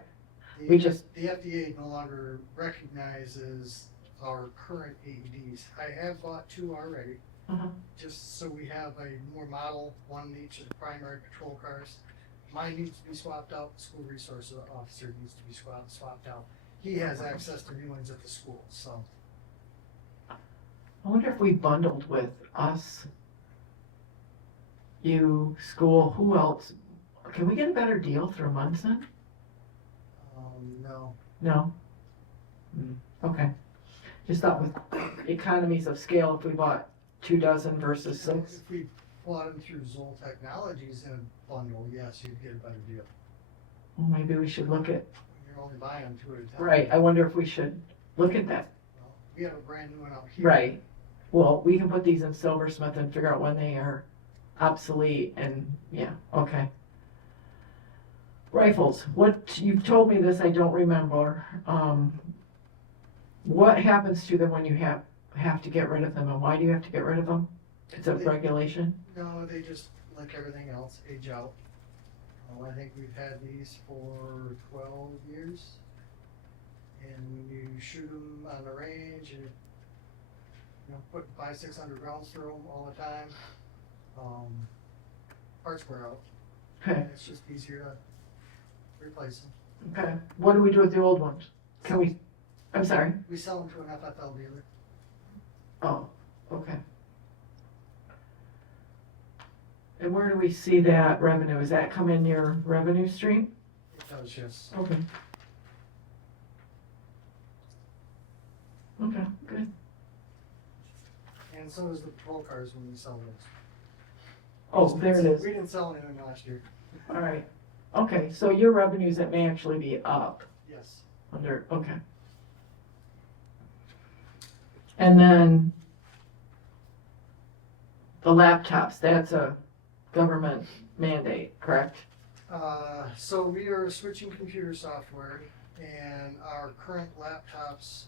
The- we just, The FDA no longer recognizes our current AEDs. I have bought 2 already, Uh-huh. just so we have a more model, one in each of the primary patrol cars. Mine needs to be swapped out, the school resource officer needs to be swapped out. He has access to new ones at the school, so. I wonder if we bundled with us, you, school, who else? Can we get a better deal through Munson? No. No? Okay. Just thought with economies of scale, if we bought 2 dozen versus 6. If we bought them through Zoll Technologies in a bundle, yes, you'd get a better deal. Well, maybe we should look at, You're only buying 2 at a time. right, I wonder if we should look at that. Well, we have a brand new one out here. Right. Well, we can put these in Silversmith and figure out when they are obsolete and, yeah, okay. Rifles, what, you've told me this, I don't remember. What happens to them when you have to get rid of them, and why do you have to get rid of them? It's a regulation? No, they just, like everything else, age out. I think we've had these for 12 years. And when you shoot them on the range and, put 500-600 rounds through them all the time, parts wear out. Okay, And it's just easier to replace them. okay. What do we do with the old ones? Can we, I'm sorry? We sell them to an FFL dealer. Oh, okay. And where do we see that revenue? Does that come in your revenue stream? It does, yes. Okay. Okay, good. And so does the patrol cars when we sell those. Oh, there it is. We didn't sell anything last year. All right. Okay, so your revenues that may actually be up Yes. under, okay. And then the laptops, that's a government mandate, correct? So we are switching computer software, and our current laptops,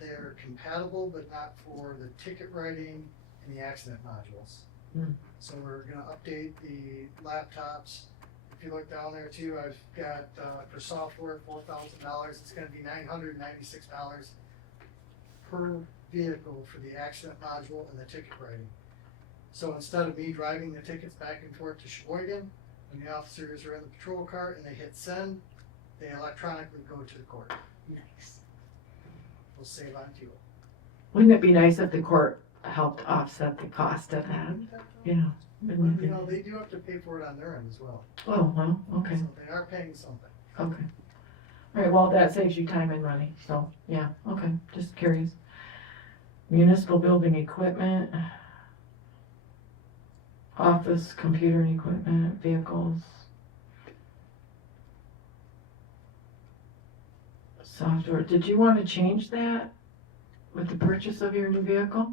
they're compatible, but not for the ticket writing and the accident modules. Hmm. So we're gonna update the laptops. If you look down there too, I've got, for software, $4,000. It's gonna be $996 per vehicle for the accident module and the ticket writing. So instead of me driving the tickets back and forth to Sheboygan, when the officers are in the patrol car and they hit send, they electronically go to the court. Nice. We'll save on fuel. Wouldn't it be nice if the court helped offset the cost of that? Yeah. But, wouldn't it you be- know, they do have to pay for it on their end as well. Oh, well, okay, So they are paying something. okay. All right, well, that saves you time and money, so, yeah, okay, just curious. Municipal building equipment, office, computer and equipment, vehicles. Software, did you want to change that with the purchase of your new vehicle?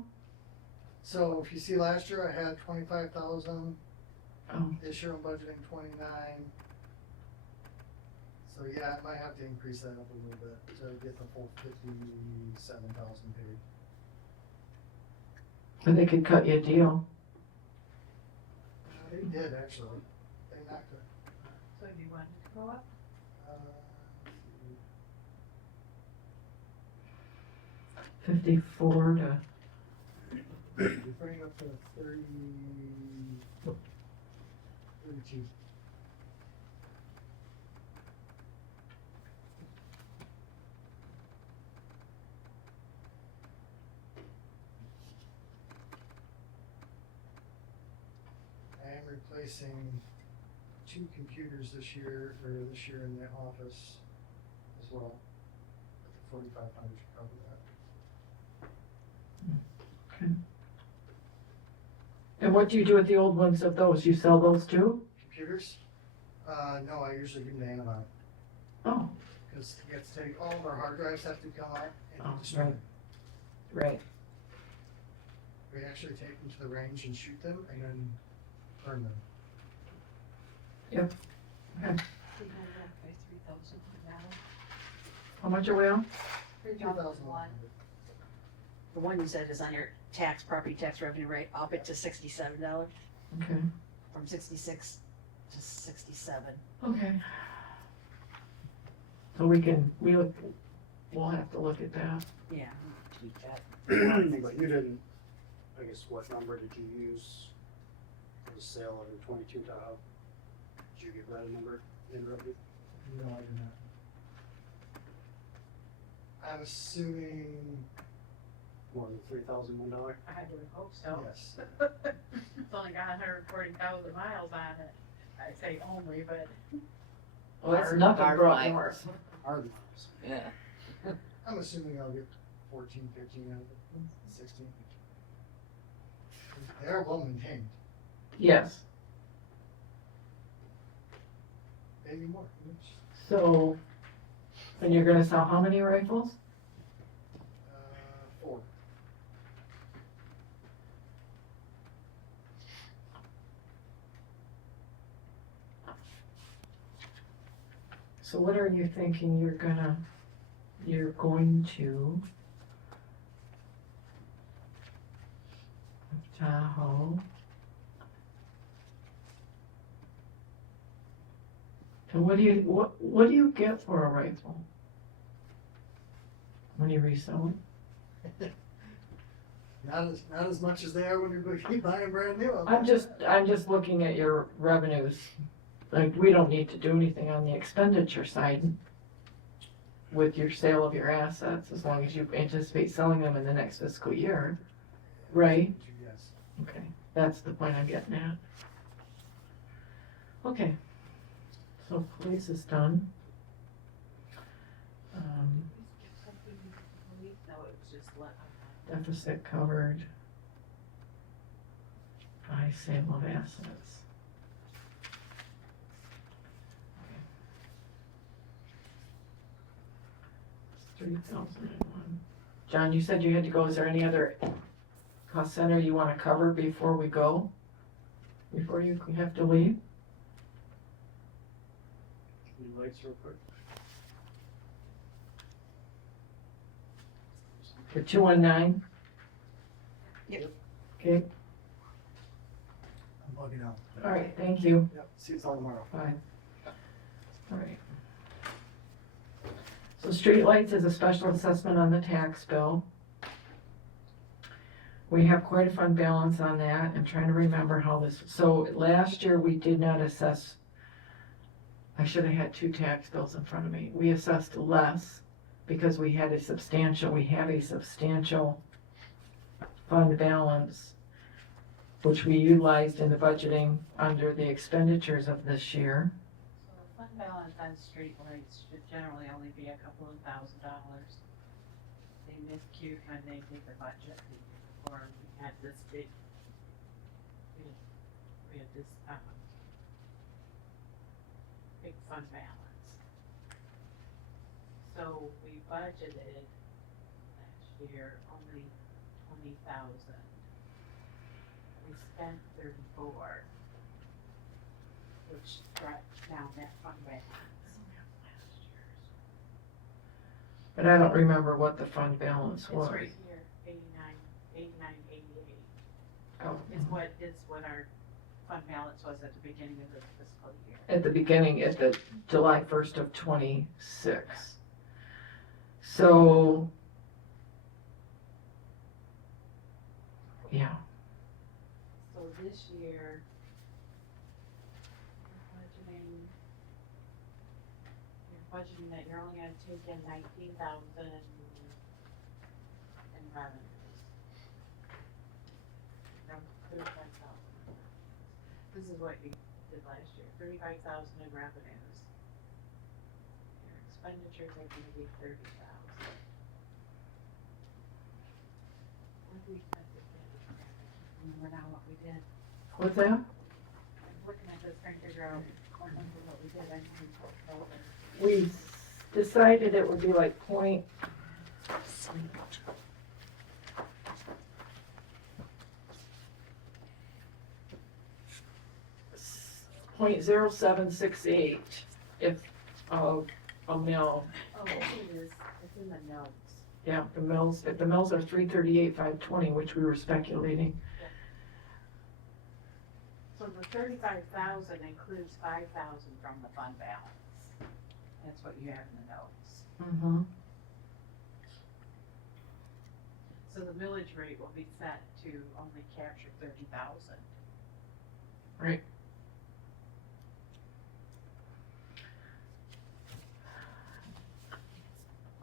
So if you see last year, I had 25,000. Oh, This year I'm budgeting 29. So yeah, I might have to increase that up a little bit to get the full 57,000 paid. but they could cut you a deal. They did actually. They knocked it. So do you want it to go up? Let's see. 54 to, Bring it up to 30, 32. replacing 2 computers this year in the office as well. The 4,500 should cover that. And what do you do with the old ones of those? You sell those too? Computers? No, I usually give them to Amazon, Oh, because you have to take, all of our hard drives have to come out Oh, and destroy right. them. right. We actually take them to the range and shoot them and then burn them. How much are we on? 2,100. The one you said is on your property tax revenue rate, up it to $67, Okay. from 66 to 67. Okay. So we'll have to look at that. Yeah, tweak that. But you didn't, I guess, what number did you use for the sale of the 22 Tahoe? Did you give that a number in revenue? No, I do not. I'm assuming, More than $3,001? I would hope so. yes. It's only got 140,000 miles on it. I say only, but Well, that's Hard- nothing hard brought miles. north. Hard miles. Yeah. I'm assuming I'll get 14, 15 out of it, 16. They're well maintained, Yes. maybe more. So, and you're gonna sell how many rifles? 4. So what are you thinking you're going to Tahoe? And what do you get for a rifle? When you resell it? Not as much as they are when you keep buying brand new. I'm just looking at your revenues. Like, we don't need to do anything on the expenditure side with your sale of your assets, as long as you anticipate selling them in the next fiscal year, right? Yes. Okay, that's the point I'm getting at. Okay, so police is done. no, it was just let. Deficit covered by sale of assets. Okay. 3,001. John, you said you had to go. Is there any other cost center you want to cover before we go? Before you have to leave? Any lights real quick? For 219? Yep. Okay, I'm bugging out. all right, thank you. Yep, see you all tomorrow. Bye. All right. So streetlights is a special assessment on the tax bill. We have quite a fund balance on that. I'm trying to remember how this, so last year we did not assess, I should have had 2 tax bills in front of me. We assessed less because we have a substantial fund balance, which we utilized in the budgeting under the expenditures of this year. So the fund balance on streetlights should generally only be a couple of $1,000. They miscued when they did the budget the year before. We had this big, we had this, big fund balance. So we budgeted last year only 20,000. We spent 34, which brought down that fund balance. But I don't remember what the fund balance It's was. right here, 8988 Oh, is what our fund balance was at the beginning of this fiscal year. at the beginning, at the July 1st of 26. So, yeah, So this year, you're budgeting that you're only gonna take in 19,000 in revenues. From 35,000. Does is what you did last year, 35,000 in revenues. Your expenditures are gonna be 30,000. What do we spend this in? I can't remember now what we did. What's that? I'm looking at this, trying to figure out what we did. I think we talked about it. We decided it would be like point. .0768 if a mill. Oh, it is, it's in the notes. Yeah, the mills, if the mills are 338,520, which we were speculating. So the 35,000 includes 5,000 from the fund balance. That's what you have in the notes. Mm-hmm. So the millage rate will be set to only capture 30,000. Right.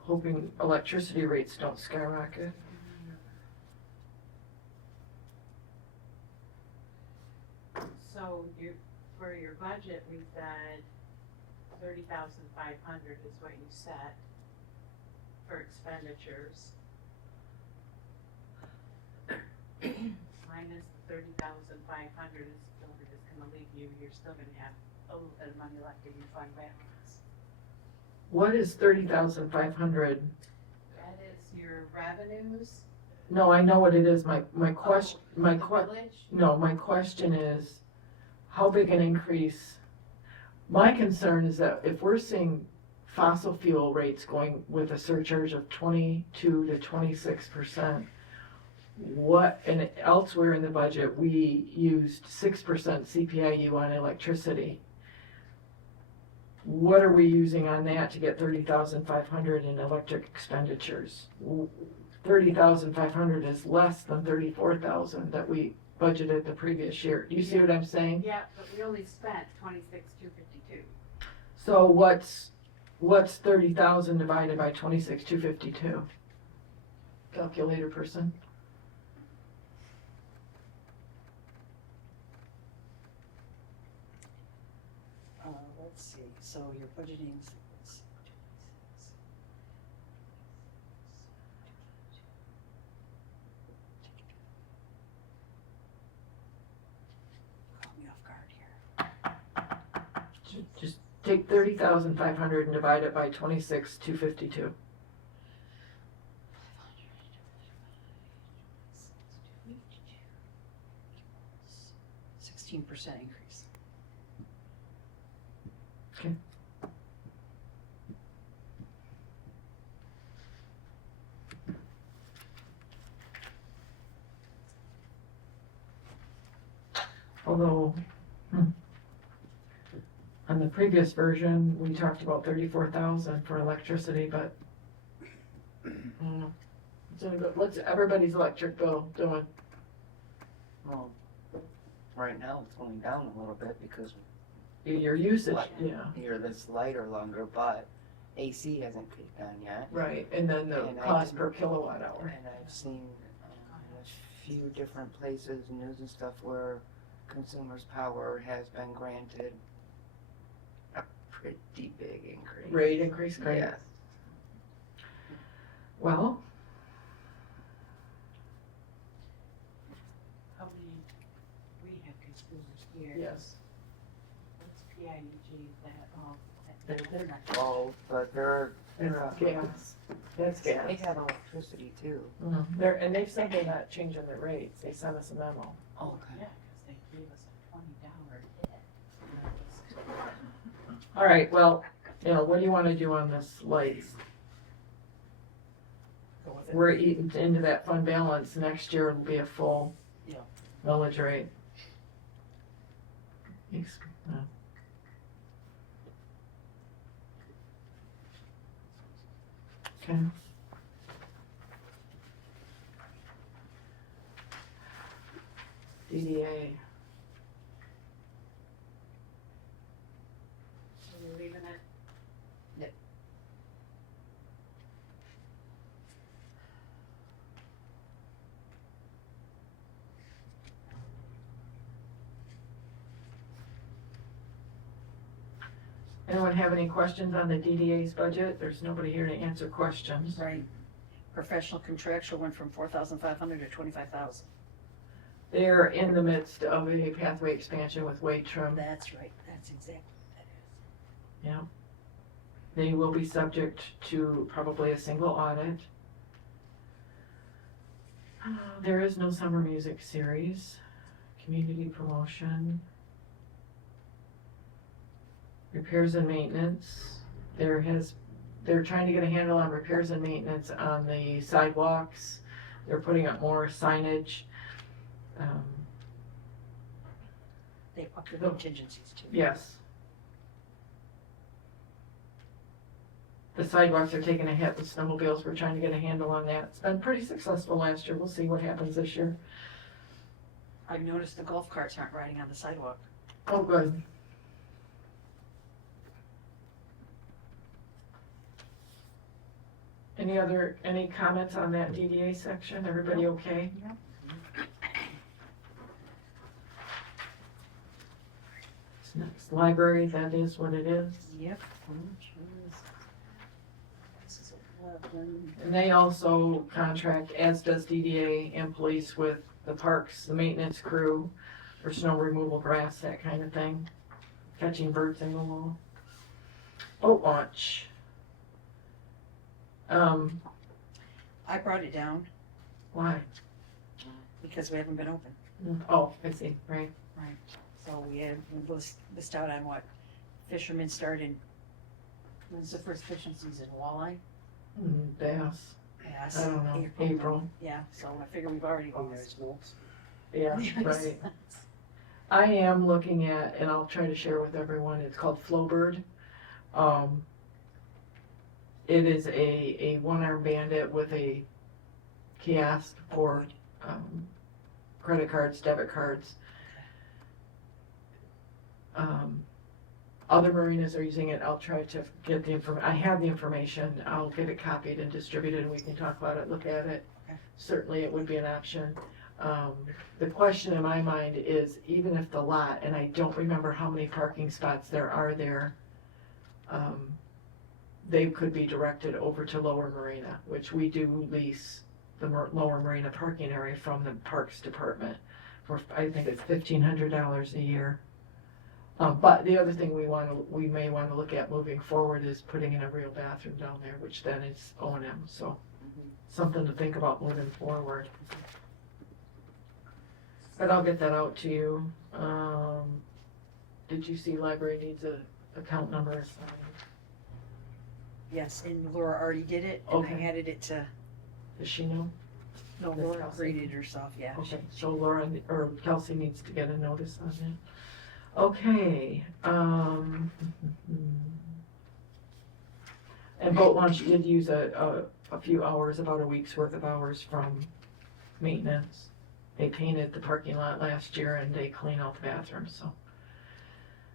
Hoping electricity rates don't skyrocket. So for your budget, we said 30,500 is what you set for expenditures. Minus the 30,500 is still just gonna leave you, you're still gonna have a little bit of money left in your fund balance. What is 30,500? That is your revenues. No, I know what it is. My question, The millage. no, my question is, how big an increase? My concern is that if we're seeing fossil fuel rates going with a surcharge of 22 to 26%, and elsewhere in the budget, we used 6% CPIU on electricity. What are we using on that to get 30,500 in electric expenditures? 30,500 is less than 34,000 that we budgeted the previous year. Do you see what I'm saying? Yeah, but we only spent 26,252. So what's 30,000 divided by 26,252? Calculator person? Let's see, so your budgeting is. Caught me off guard here. Just take 30,500 and divide it by 26,252. 16% increase. Okay. Although, on the previous version, we talked about 34,000 for electricity, but I don't know. What's everybody's electric bill doing? Well, right now it's going down a little bit because Your usage, What? yeah, here this lighter longer, but AC hasn't kicked on yet. right, and then the And I cost didn't- per kilowatt hour. And I've seen a few different places, news and stuff, where consumers' power has been granted a pretty big increase. Rate increase, great. Yes. Well, How many, we have consumers here. yes, What's PIUG, that, they're not, Oh, but they're, that's gas, that's they gas. have electricity too. And they've said they're not changing their rates, they sent us a memo. Okay. yeah, because they gave us a $20 hit. And that was- All right, well, what do you wanna do on this lights? We're eating into that fund balance, next year will be a full Yeah. millage rate. Ex- Okay. DDA, So we're leaving it. Anyone have any questions on the DDA's budget? There's nobody here to answer questions. Right. Professional contractual went from 4,500 to 25,000. They're in the midst of a pathway expansion with weight trim. That's right, that's exactly what that is. Yeah. They will be subject to probably a single audit. There is no summer music series, community promotion, repairs and maintenance. They're trying to get a handle on repairs and maintenance on the sidewalks. They're putting up more signage. They upped their contingencies too. Yes. The sidewalks are taking a hit with snowmobiles. We're trying to get a handle on that. It's been pretty successful last year. We'll see what happens this year. I've noticed the golf carts aren't riding on the sidewalk. Oh, good. Any comments on that DDA section? Everybody okay? Yep. This next library, that is what it is. Yep. This is 11. And they also contract, as does DDA and police, with the parks, the maintenance crew for snow removal, grass, that kind of thing. Catching birds in the wall. Boat launch. I brought it down Why? because we haven't been open. Oh, I see, right. So we list out on what fishermen started. When's the first fishing season? Walleye? Bass, Yes. I don't know, April. Yeah, so I figure we've already Oh, lost. nice notes. Yeah, right. I am looking at, and I'll try to share with everyone, it's called Flowbird. It is a one-armed bandit with a kiosk for credit cards, debit cards. Other marinas are using it. I'll try to get the I have the information. I'll get it copied and distributed, and we can talk about it, look at it. Okay. Certainly, it would be an option. The question in my mind is, even if the lot, and I don't remember how many parking spots there are there, they could be directed over to Lower Marina, which we do lease the Lower Marina parking area from the Parks Department for, I think it's $1,500 a year. But the other thing we may want to look at moving forward is putting in a real bathroom down there, which then is O&M, so something to think about moving forward. But I'll get that out to you. Did you see library needs a account number assigned? Yes, and Laura already did it, and I Okay. added it to, Does she know? no, Miss Laura Kelsey? created herself, yeah. Okay, so Laura, or Kelsey needs to get a notice on that. Okay, and boat launch did use a few hours, about a week's worth of hours from maintenance. They painted the parking lot last year and they clean out the bathrooms, so.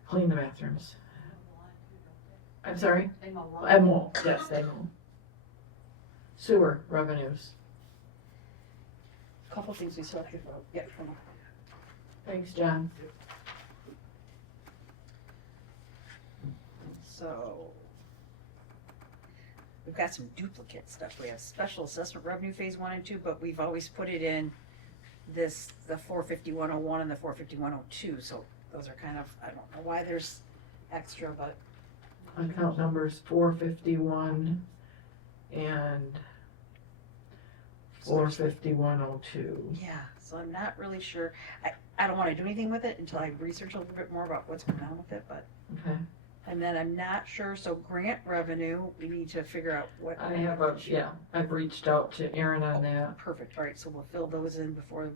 Clean the bathrooms. I'm sorry? And mow, yes, they mow. Sewer revenues. Couple things we still have to vote, yeah, come on. Thanks, John. So, we've got some duplicate stuff. We have special assessment revenue phase 1 and 2, but we've always put it in the 45101 and the 45102, so those are kind of, I don't know why there's extra, but Account numbers 451 and 45102. yeah, so I'm not really sure. I don't wanna do anything with it until I research a little bit more about what's going on with it, but, Okay, and then I'm not sure, so grant revenue, we need to figure out what. I have I've reached out to Aaron on that. Perfect, all right, so we'll fill those in before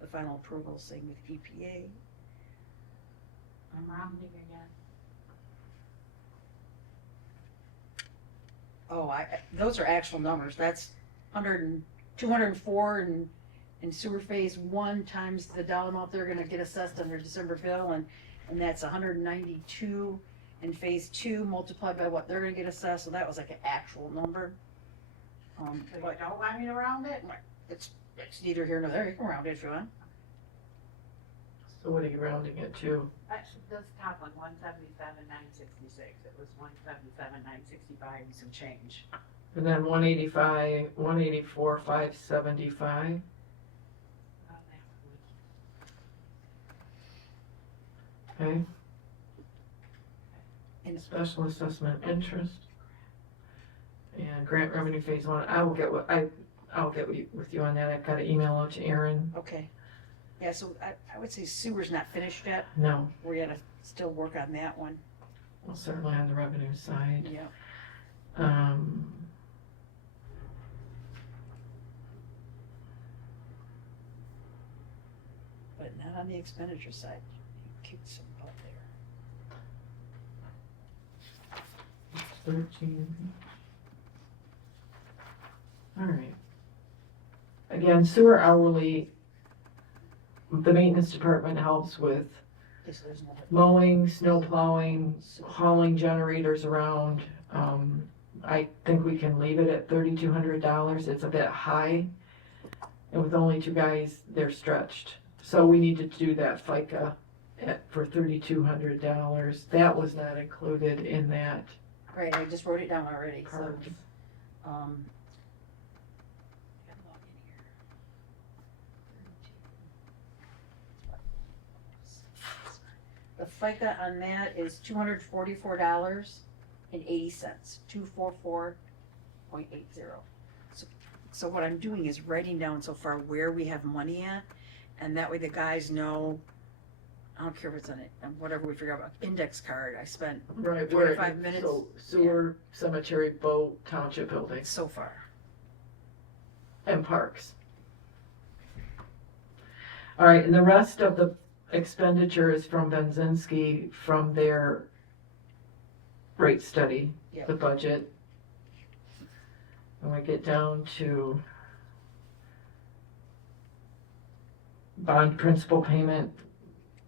the final approval, same with EPA. I'm rounding again. Oh, those are actual numbers, that's 204 in sewer phase 1 times the dollar amount they're gonna get assessed on their December bill, and that's 192 in phase 2 multiplied by what they're gonna get assessed, so that was like an actual number. So you But don't want me to round it? it's neither here nor there, you can round it if you want. So what are you rounding it to? This top one, 177,966. It was 177,965 and some change. And then 184,575. Okay. And- Special assessment interest. And grant revenue phase one, I'll get with you on that. I've got to email out to Aaron. Okay. Yeah, so I would say sewer's not finished yet. No, We gotta still work on that one. well, certainly on the revenue side. Yeah. But not on the expenditure side. You kicked some butt there. 13. All right. Again, sewer hourly, the maintenance department helps with Okay, so there's another. mowing, snow plowing, hauling generators around. I think we can leave it at $3,200. It's a bit high. And with only two guys, they're stretched. So we need to do that FICA for $3,200. That was not included in that Right, I just wrote it down already, so, part. um. The FICA on that is $244.80, 244.80. So what I'm doing is writing down so far where we have money at, and that way the guys know, I don't care if it's on it, whatever we figure out, index card, I spent Right, 45 minutes, So sewer, cemetery, boat, township buildings, so far. and parks. All right, and the rest of the expenditure is from Benzinski from their rate study, Yep. the budget. And we get down to bond principal payment.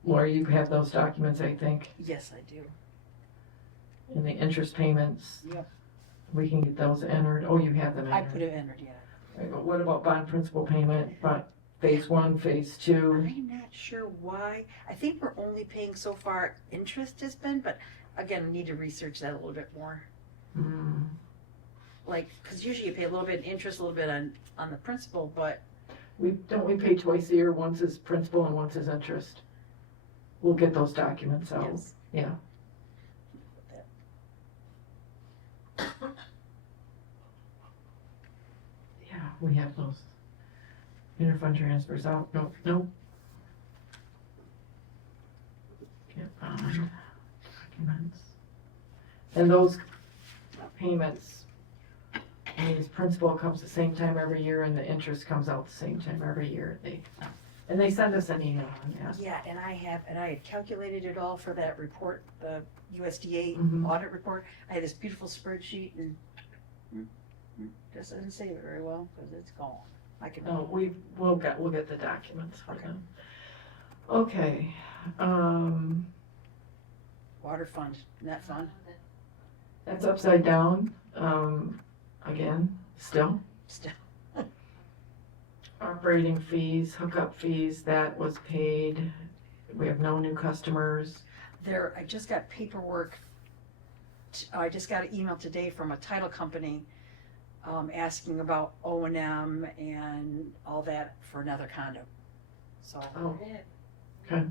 Laura, you have those documents, I think, Yes, I do. and the interest payments. Yep. We can get those entered. Oh, you have them I entered. put it entered, yeah. Right, but what about bond principal payment, phase one, phase two? I'm not sure why. I think we're only paying so far interest has been, but again, we need to research that a little bit more. Hmm. Like, cause usually you pay a little bit in interest, a little bit on the principal, but Don't we pay twice a year, once is principal and once is interest? We'll get those documents out, yes. yeah. Yeah, we have those. Interfund transfers out, nope. Get bond documents. And those payments, means principal comes the same time every year and the interest comes out the same time every year. They send us an email on that. Yeah, and I had calculated it all for that report, the USDA Mhm. audit report. I had this beautiful spreadsheet and just doesn't save it very well, cause it's gone. I can. No, we'll get the documents for Okay. them. Okay, Water fund, net fund, that's upside down, again, still. still. Operating fees, hookup fees, that was paid. We have no new customers. I just got paperwork, I just got an email today from a title company, asking about O&M and all that for another condo. So, Oh, Okay,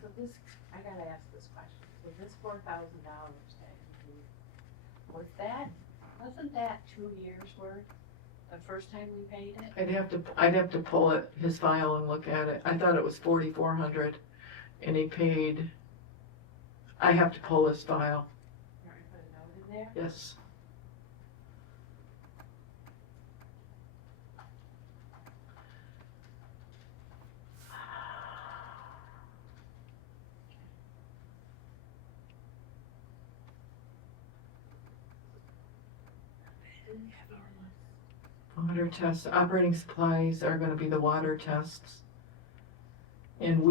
so this, I gotta ask this question. So this $4,000 wasn't that 2 years worth? The first time we paid it? I'd have to pull his file and look at it. I thought it was 4,400 and he paid, I have to pull his file, Or I put a note in there? yes. Water tests, operating supplies are gonna be the water tests. And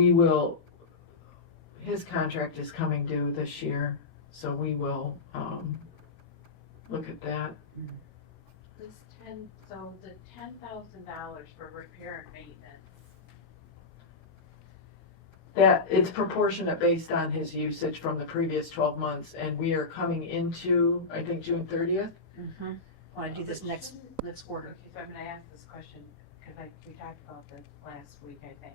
his contract is coming due this year, so we will, look at that. So the $10,000 for repair and maintenance, That, it's proportionate based on his usage from the previous 12 months, and we are coming into, I think, June 30th. Mm-hmm. Want to do this next quarter? Okay, so I'm gonna ask this question, because we talked about this last week, I think.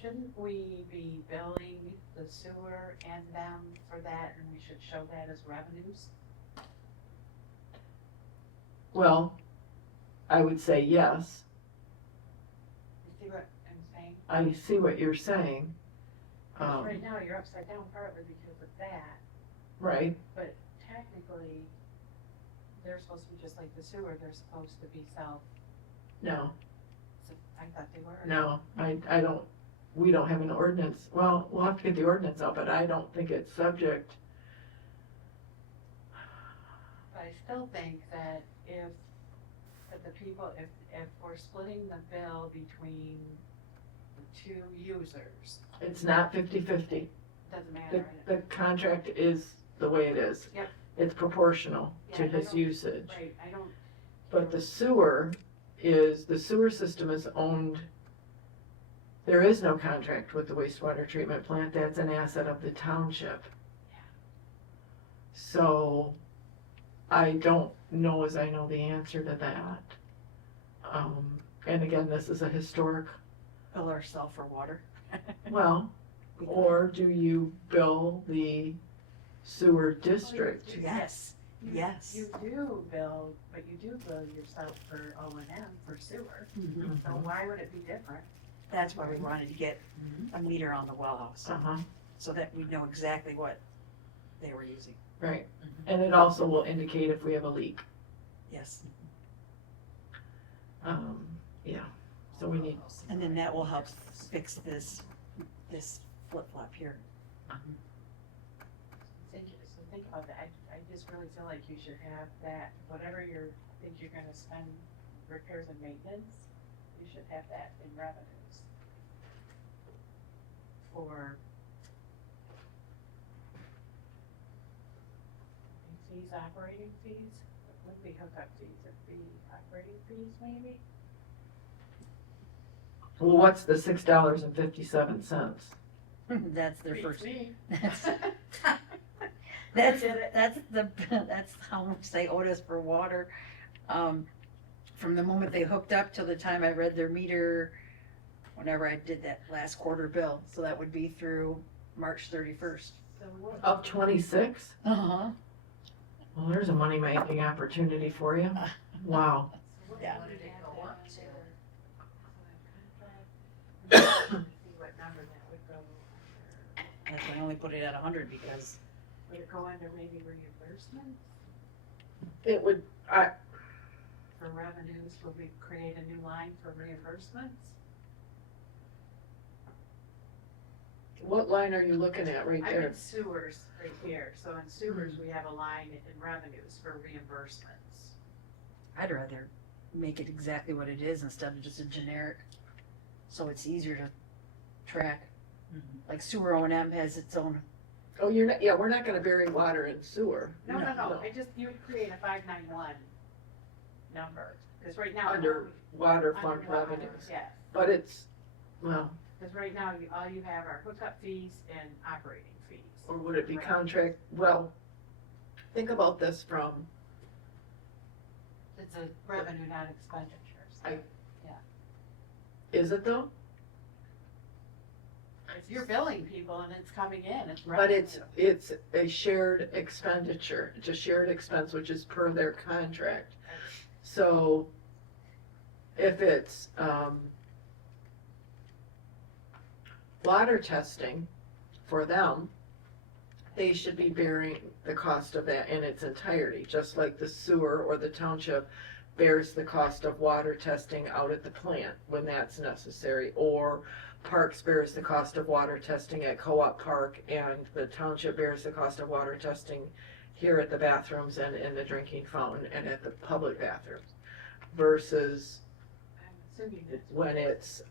Shouldn't we be billing the sewer and them for that, and we should show that as revenues? Well, I would say yes. You see what I'm saying? I see what you're saying. 'Cause right now, you're upside down partly because of that, Right, but technically, they're supposed to be just like the sewer, they're supposed to be no, I thought they were. no, I don't, we don't have an ordinance. Well, we'll have to get the ordinance out, but I don't think it's subject. But I still think that that the people, if we're splitting the bill between the two users, It's not 50/50. doesn't matter. The contract is the way it is. Yep. It's proportional to Yeah, I his don't- usage. Right, I don't. But the sewer system is owned, there is no contract with the wastewater treatment plant, that's an asset of the township. So, I don't know as I know the answer to that. And again, this is a historic, Bill ourselves for water. well, or do you bill the sewer district? Yes, yes. You do bill, but you do bill yourself for O&M for sewer, Mhm. so why would it be different? That's why we wanted to get a meter on the well house, Uh-huh, so that we know exactly what they were using. right. And it also will indicate if we have a leak. Yes. Yeah, so we need, And then that will help fix this flip-flop here. So think about that, I just really feel like you should have that, whatever think you're gonna spend repairs and maintenance, you should have that in revenues. For fees, operating fees, it wouldn't be hookup fees, it'd be operating fees maybe? well, what's the $6.57? That's their Beats first. me. That's, Did it. that's how much they owed us for water. From the moment they hooked up till the time I read their meter, whenever I did that last quarter bill, so that would be through March 31st. So what? Of 26? Uh-huh. Well, there's a money-making opportunity for you. Wow. Yeah. See what number that would go under. That's why I only put it at 100 because, Would it go under maybe reimbursement It would, for revenues? Would we create a new line for reimbursements? what line are you looking at right I'm there? in sewers right here, so in sewers, we have a line in revenues for reimbursements. I'd rather make it exactly what it is instead of just a generic, so it's easier to track. Like sewer O&M has its own. Oh, you're not, yeah, we're not gonna bury water in sewer. No, No. you would create a 591 number, because right now. Under water fund under water, revenues. Yeah, But it's, well, because right now, all you have are hookup fees and operating fees. or would it be Right. contract, well, think about this from, It's a revenue, not expenditures. is it though? If you're billing people and it's coming in, it's But revenue. it's a shared expenditure, it's a shared expense, which is per their contract. So, if it's, water testing for them, they should be bearing the cost of that in its entirety, just like the sewer or the township bears the cost of water testing out at the plant when that's necessary, or Parks bears the cost of water testing at Co-op Park, and the township bears the cost of water testing here at the bathrooms and in the drinking fountain and at the public bathrooms, versus I'm assuming that's. when it's,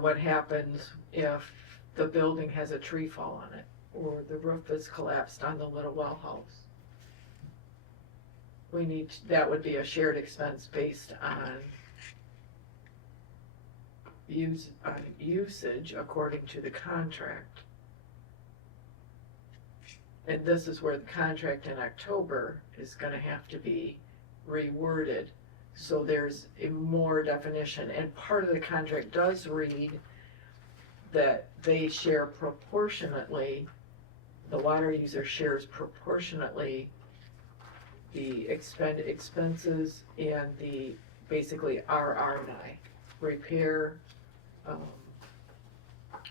what happens if the building has a tree fall on it, or the roof is collapsed on the little well house. we need, that would be a shared expense based on usage according to the contract. And this is where the contract in October is gonna have to be reworded. So there's a more definition, and part of the contract does read that they share proportionately, the water user shares proportionately the expenses and the, basically RR&I, repair,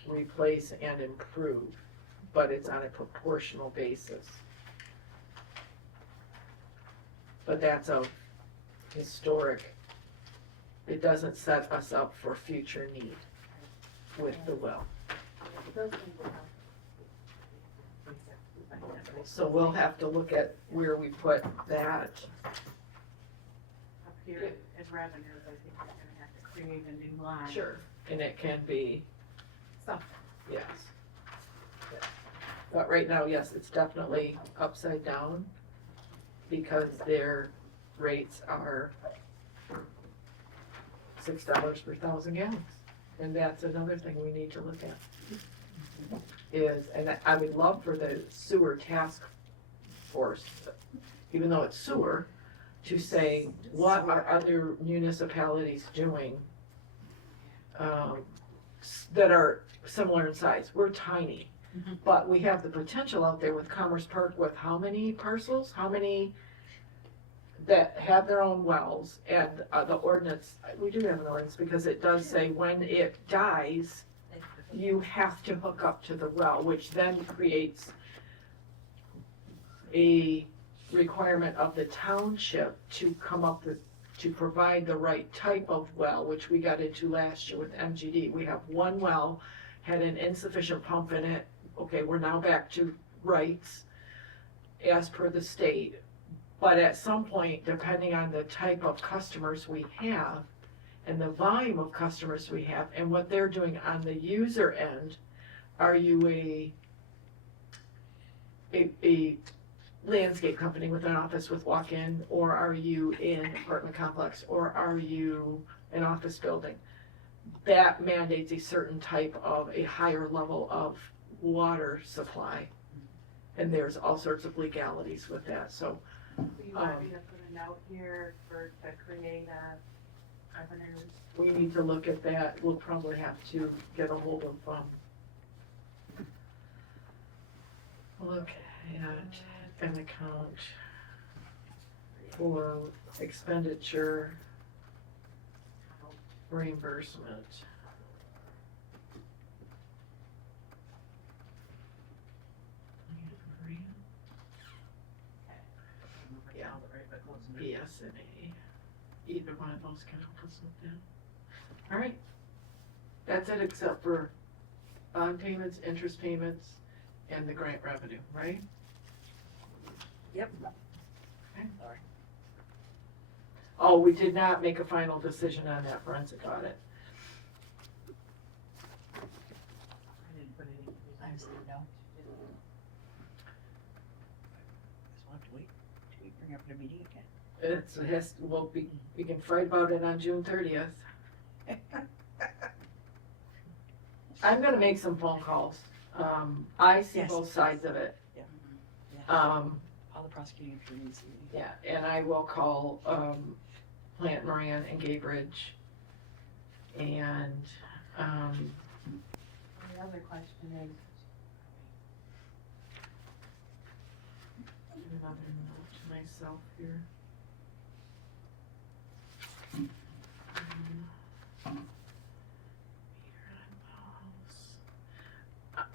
replace and improve, but it's on a proportional basis. But that's a historic, it doesn't set us up for future need with the well. So we'll have to look at where we put that. Up here as revenues, I think we're gonna have to create a new line. Sure. And it can be, Something. yes. But right now, yes, it's definitely upside down because their rates are $6 per 1,000 gallons. And that's another thing we need to look at. Is, and I would love for the sewer task force, even though it's sewer, to say, what are other municipalities doing that are similar in size? We're tiny, but we have the potential out there with Commerce Park with how many parcels? How many that have their own wells? And the ordinance, we do have an ordinance because it does say when it dies, you have to hook up to the well, which then creates a requirement of the township to come up with, to provide the right type of well, which we got into last year with MGD. We have one well, had an insufficient pump in it. Okay, we're now back to rights as per the state. But at some point, depending on the type of customers we have, and the volume of customers we have and what they're doing on the user end, are you a landscape company with an office with walk-in, or are you an apartment complex, or are you an office building? That mandates a certain type of a higher level of water supply, and there's all sorts of legalities with that. So Do you want me to put a note here to create a revenues? we need to look at that. We'll probably have to get a hold of, look at an account for expenditure reimbursement. Yeah. BSNA. Either one of those can help us with that. All right. That's it, except for bond payments, interest payments, and the grant revenue, right? Yep. Okay. Oh, we did not make a final decision on that forensic audit. I didn't put any. I said no. Guess we'll have to wait till we bring up the meeting again. We can fight about it on June 30th. I'm gonna make some phone calls. I see Yes. both sides of it. Yeah. All the prosecuting attorneys. Yeah, and I will call, Plant Moran and Gay Bridge. And, The other question is, another note to myself here.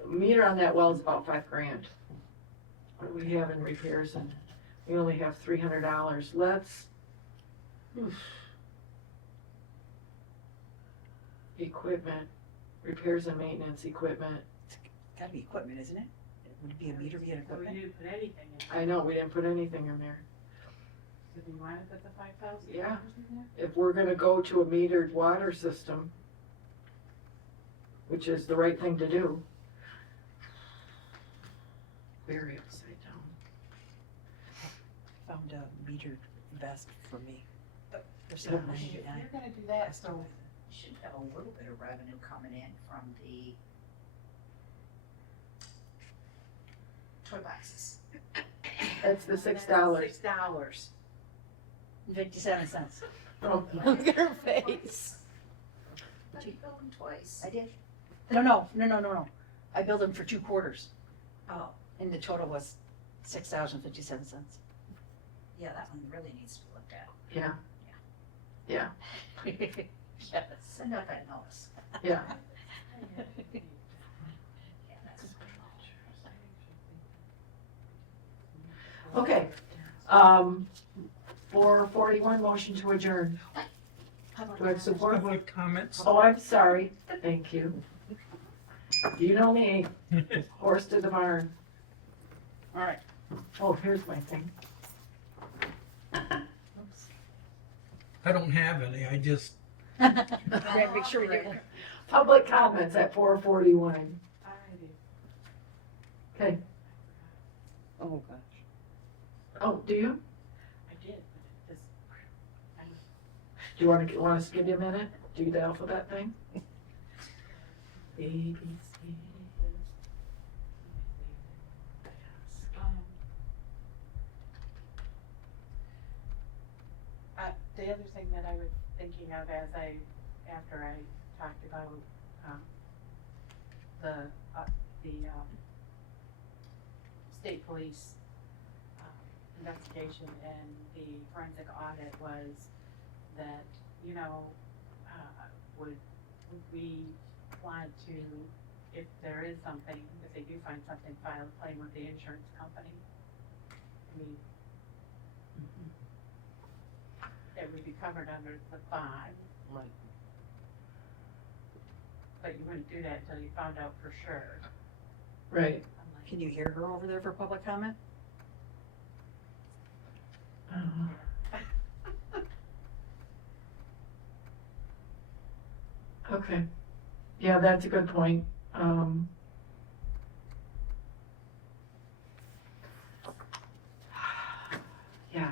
Meter on that well is about $5,000. What do we have in repairs, and we only have $300. Let's, equipment, repairs and maintenance equipment. Gotta be equipment, isn't it? Would it be a meter be an so we equipment? didn't put anything in. I know, we didn't put anything in there. Did we want to put the $5,000 Yeah. in there? If we're gonna go to a metered water system, which is the right thing to do. Very upside down. Found a metered best for me. For If $7.99. you're gonna do that, so You should have a little bit of revenue coming in from the toy boxes. That's the $6. $6. 57 cents. Oh, Look at her face. But you billed them twice. I did. No. I billed them for 2 quarters, Oh, and the total was $6.57. yeah, that one really needs to be looked at. yeah. Yeah, Yes. Send out that notice. yeah. Yeah, that's. Okay. 441, motion to adjourn. Do I have support? Public comments. Oh, I'm sorry. Thank you. You know me, horse to the barn. All right. Oh, here's my thing. Oops. I don't have any, I just, Yeah, make sure we do. Public comments at 441. Okay. Oh, gosh. Oh, do you? I did, but it just, Do you want us to give you a minute? Do the alphabet thing? A, B, C. the other thing that I was thinking of after I talked about, the state police, investigation and the forensic audit was that, would we want to, if there is something, if they do find something, file a claim with the insurance company? I mean, it would be covered under the bond. Right. But you wouldn't do that until you found out for sure. Right. I'm like, Can you hear her over there for public comment? Okay. Yeah, that's a good point. Yeah.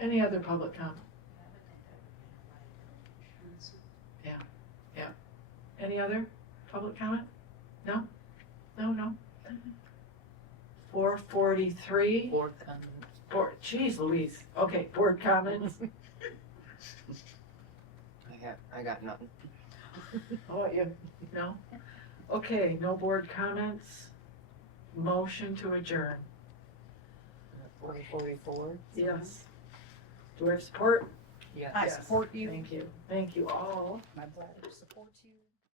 Any other public comment? Any other public comment? No? No? 443? Board comment. Geez Louise. Okay, board comments. I got nothing. How about you? No? Okay, no board comments. Motion to adjourn. 444. Yes. Do I have support? I support you. Thank you. Thank you all. My brother supports you.